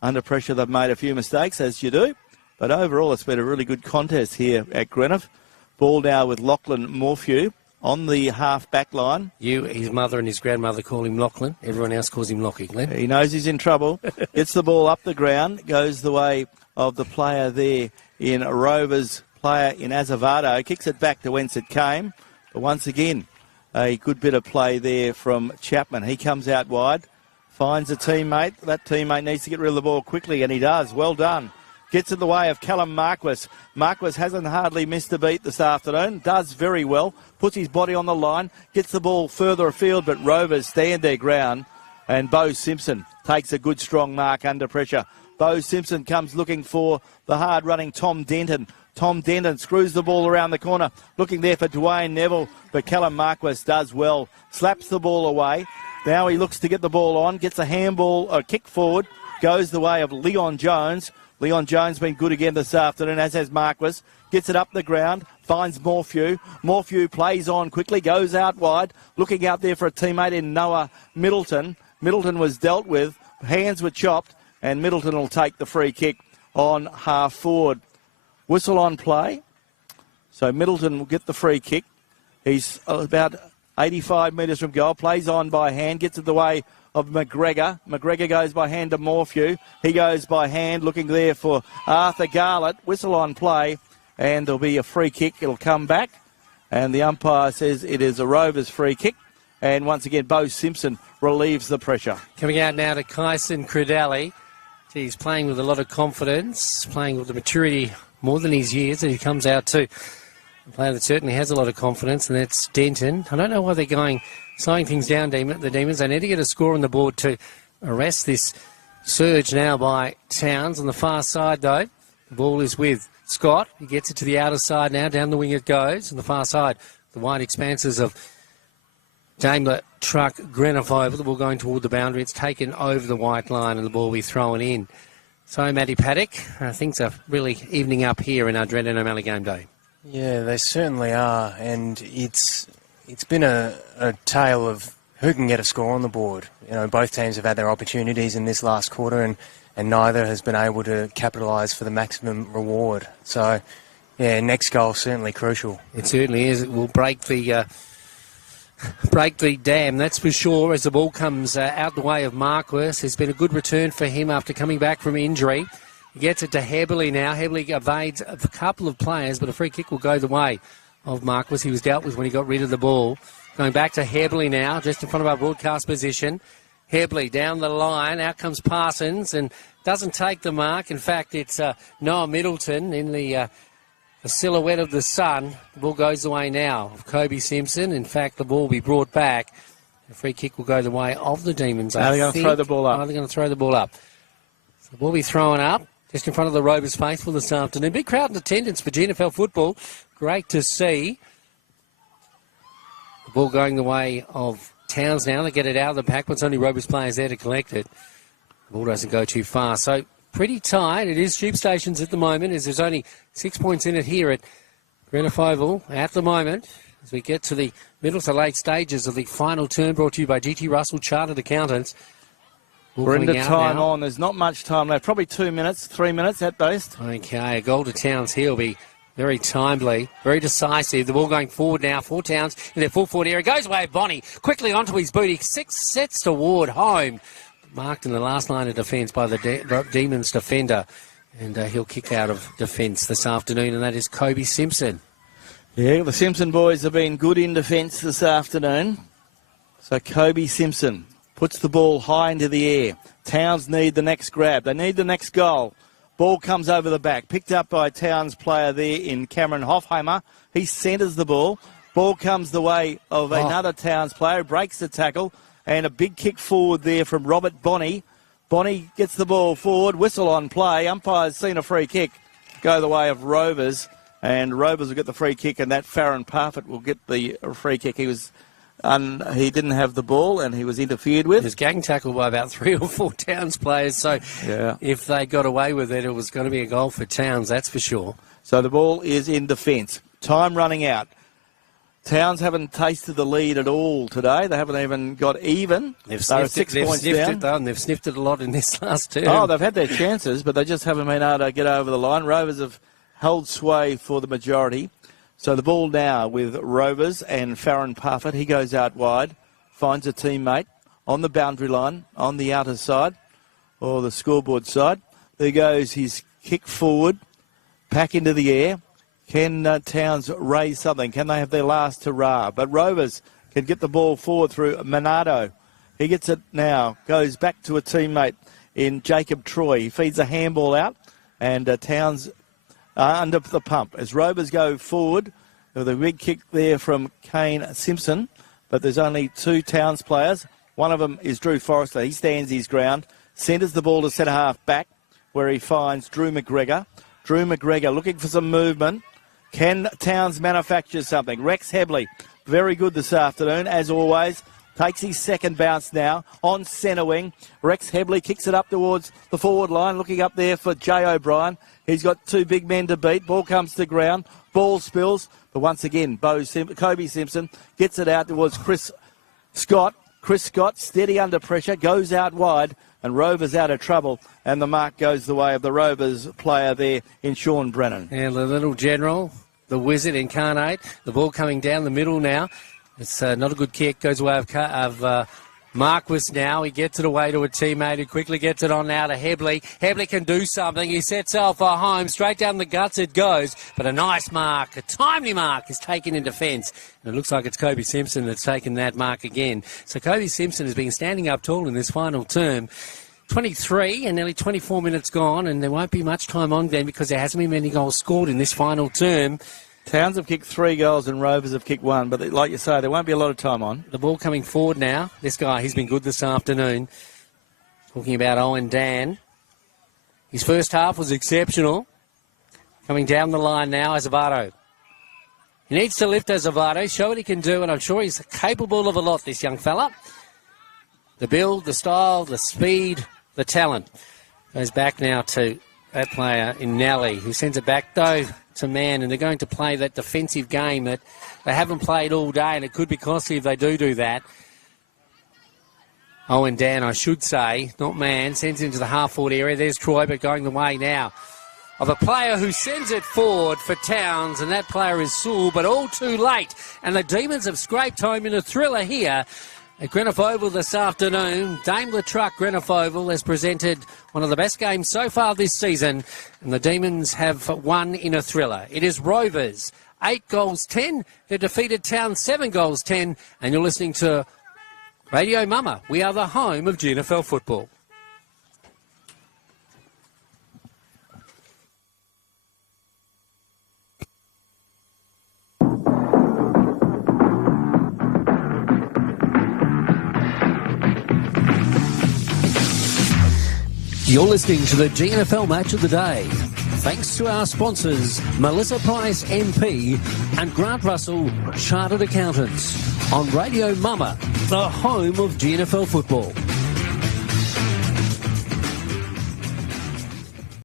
Under pressure, they've made a few mistakes, as you do. But overall, it's been a really good contest here at Greenough. Ball now with Lachlan Morphew on the half-back line. His mother and his grandmother call him Lachlan. Everyone else calls him Lockie, Glenn. He knows he's in trouble. Gets the ball up the ground. Goes the way of the player there in Rovers, player in Azevedo. Kicks it back to whence it came. But once again, a good bit of play there from Chapman. He comes out wide, finds a teammate. That teammate needs to get rid of the ball quickly, and he does. Well done. Gets in the way of Callum Marquis. Marquis hasn't hardly missed a beat this afternoon. Does very well. Puts his body on the line. Gets the ball further afield, but Rovers stand their ground. And Bo Simpson takes a good, strong mark under pressure. Bo Simpson comes looking for the hard-running Tom Denton. Tom Denton screws the ball around the corner, looking there for Dwayne Neville, but Callum Marquis does well, slaps the ball away. Now he looks to get the ball on, gets a handball, a kick forward, goes the way of Leon Jones. Leon Jones been good again this afternoon, as has Marquis. Gets it up the ground, finds Morphew. Morphew plays on quickly, goes out wide, looking out there for a teammate in Noah Middleton. Middleton was dealt with, hands were chopped, and Middleton will take the free kick on half forward. Whistle on play. So Middleton will get the free kick. He's about 85 metres from goal. Plays on by hand. Gets it the way of McGregor. McGregor goes by hand to Morphew. He goes by hand looking there for Arthur Garlett. Whistle on play. And there'll be a free kick. It'll come back. And the umpire says it is a Rovers free kick. And once again, Bo Simpson relieves the pressure. Coming out now to Kyson Crudelli. He's playing with a lot of confidence. Playing with the maturity more than his years, and he comes out to a player that certainly has a lot of confidence, and that's Denton. I don't know why they're slowing things down, the Demons. They need to get a score on the board to arrest this surge now by Towns. On the far side, though, the ball is with Scott. He gets it to the outer side now. Down the wing it goes. On the far side, the wide expanses of Daimler Truck Greenough Oval. The ball going toward the boundary. It's taken over the white line, and the ball will be thrown in. So, Matty Paddock, things are really evening up here in our Dredden O'Malley game day. Yeah, they certainly are, and it's been a tale of who can get a score on the board. You know, both teams have had their opportunities in this last quarter, and neither has been able to capitalise for the maximum reward. So, yeah, next goal certainly crucial. It certainly is. It will break the dam, that's for sure, as the ball comes out the way of Marquis. It's been a good return for him after coming back from injury. He gets it to Hebley now. Hebley evades a couple of players, but a free kick will go the way of Marquis. He was dealt with when he got rid of the ball. Going back to Hebley now, just in front of our broadcast position. Hebley down the line. Out comes Parsons and doesn't take the mark. In fact, it's Noah Middleton in the silhouette of the sun. The ball goes the way now of Kobe Simpson. In fact, the ball will be brought back. The free kick will go the way of the Demons. Now they're going to throw the ball up. They're going to throw the ball up. So the ball will be thrown up just in front of the Rovers faithful this afternoon. Big crowd in attendance for GNFL football. Great to see. The ball going the way of Towns now. They get it out of the pack, but it's only Rovers players there to collect it. The ball doesn't go too far. So pretty tight. It is tube stations at the moment, as there's only 6 points in it here at Greenock Oval at the moment. As we get to the middle to late stages of the final term, brought to you by GT Russell Chartered Accountants. We're into time on. There's not much time left. Probably 2 minutes, 3 minutes at best. Okay, a goal to Towns here will be very timely, very decisive. The ball going forward now for Towns in their full forward area. Goes away, Bonnie. Quickly onto his booty. 6 sets toward home. Marked in the last line of defence by the Demons defender. And he'll kick out of defence this afternoon, and that is Kobe Simpson. Yeah, the Simpson boys have been good in defence this afternoon. So Kobe Simpson puts the ball high into the air. Towns need the next grab. They need the next goal. Ball comes over the back. Picked up by Towns player there in Cameron Hoffheimer. He centres the ball. Ball comes the way of another Towns player. Breaks the tackle. And a big kick forward there from Robert Bonney. Bonney gets the ball forward. Whistle on play. Umpire's seen a free kick go the way of Rovers. And Rovers will get the free kick. And that Farron Parfitt will get the free kick. He didn't have the ball and he was interfered with. He was gang tackled by about 3 or 4 Towns players. So if they got away with it, it was going to be a goal for Towns, that's for sure. So the ball is in defence. Time running out. Towns haven't tasted the lead at all today. They haven't even got even. They've sniffed it, though, and they've sniffed it a lot in this last term. Oh, they've had their chances, but they just haven't been able to get over the line. Rovers have held sway for the majority. So the ball now with Rovers and Farron Parfitt. He goes out wide, finds a teammate on the boundary line, on the outer side, or the scoreboard side. There goes his kick forward, back into the air. Can Towns raise something? Can they have their last hurrah? But Rovers can get the ball forward through Monardo. He gets it now, goes back to a teammate in Jacob Troy. He feeds a handball out, and Towns under the pump. As Rovers go forward, with a big kick there from Kane Simpson, but there's only 2 Towns players. One of them is Drew Forrester. He stands his ground, centres the ball to centre half back, where he finds Drew McGregor. Drew McGregor looking for some movement. Can Towns manufacture something? Rex Hebley, very good this afternoon, as always. Takes his second bounce now on centre wing. Rex Hebley kicks it up towards the forward line, looking up there for Jay O'Brien. He's got 2 big men to beat. Ball comes to ground. Ball spills. But once again, Kobe Simpson gets it out towards Chris Scott. Chris Scott, steady under pressure, goes out wide, and Rovers out of trouble. And the mark goes the way of the Rovers player there in Sean Brennan. And the little general, the wizard Incarnate. The ball coming down the middle now. It's not a good kick. Goes away of Marquis now. He gets it away to a teammate who quickly gets it on now to Hebley. Hebley can do something. He sets Alpha home. Straight down the guts it goes. But a nice mark, a timely mark is taken in defence. And it looks like it's Kobe Simpson that's taken that mark again. So Kobe Simpson has been standing up tall in this final term. 23 and nearly 24 minutes gone, and there won't be much time on then because there hasn't been many goals scored in this final term. Towns have kicked 3 goals and Rovers have kicked 1, but like you say, there won't be a lot of time on. The ball coming forward now. This guy, he's been good this afternoon. Talking about Owen Dan. His first half was exceptional. Coming down the line now, Azevedo. He needs to lift Azevedo, show what he can do, and I'm sure he's capable of a lot, this young fella. The build, the style, the speed, the talent. Goes back now to that player in Nelly, who sends it back, though, to Man, and they're going to play that defensive game that they haven't played all day, and it could be costly if they do that. Owen Dan, I should say, not Man, sends it into the half-forward area. There's Troy, but going the way now of a player who sends it forward for Towns, and that player is Sewell, but all too late. And the Demons have scraped home in a thriller here at Greenock Oval this afternoon. Daimler Truck Greenock Oval has presented one of the best games so far this season, and the Demons have won in a thriller. It is Rovers 8-10. They defeated Town 7-10. And you're listening to Radio Mama. We are the home of GNFL football. You're listening to the GNFL Match of the Day. Thanks to our sponsors, Melissa Price MP and Grant Russell, Chartered Accountants. On Radio Mama, the home of GNFL football.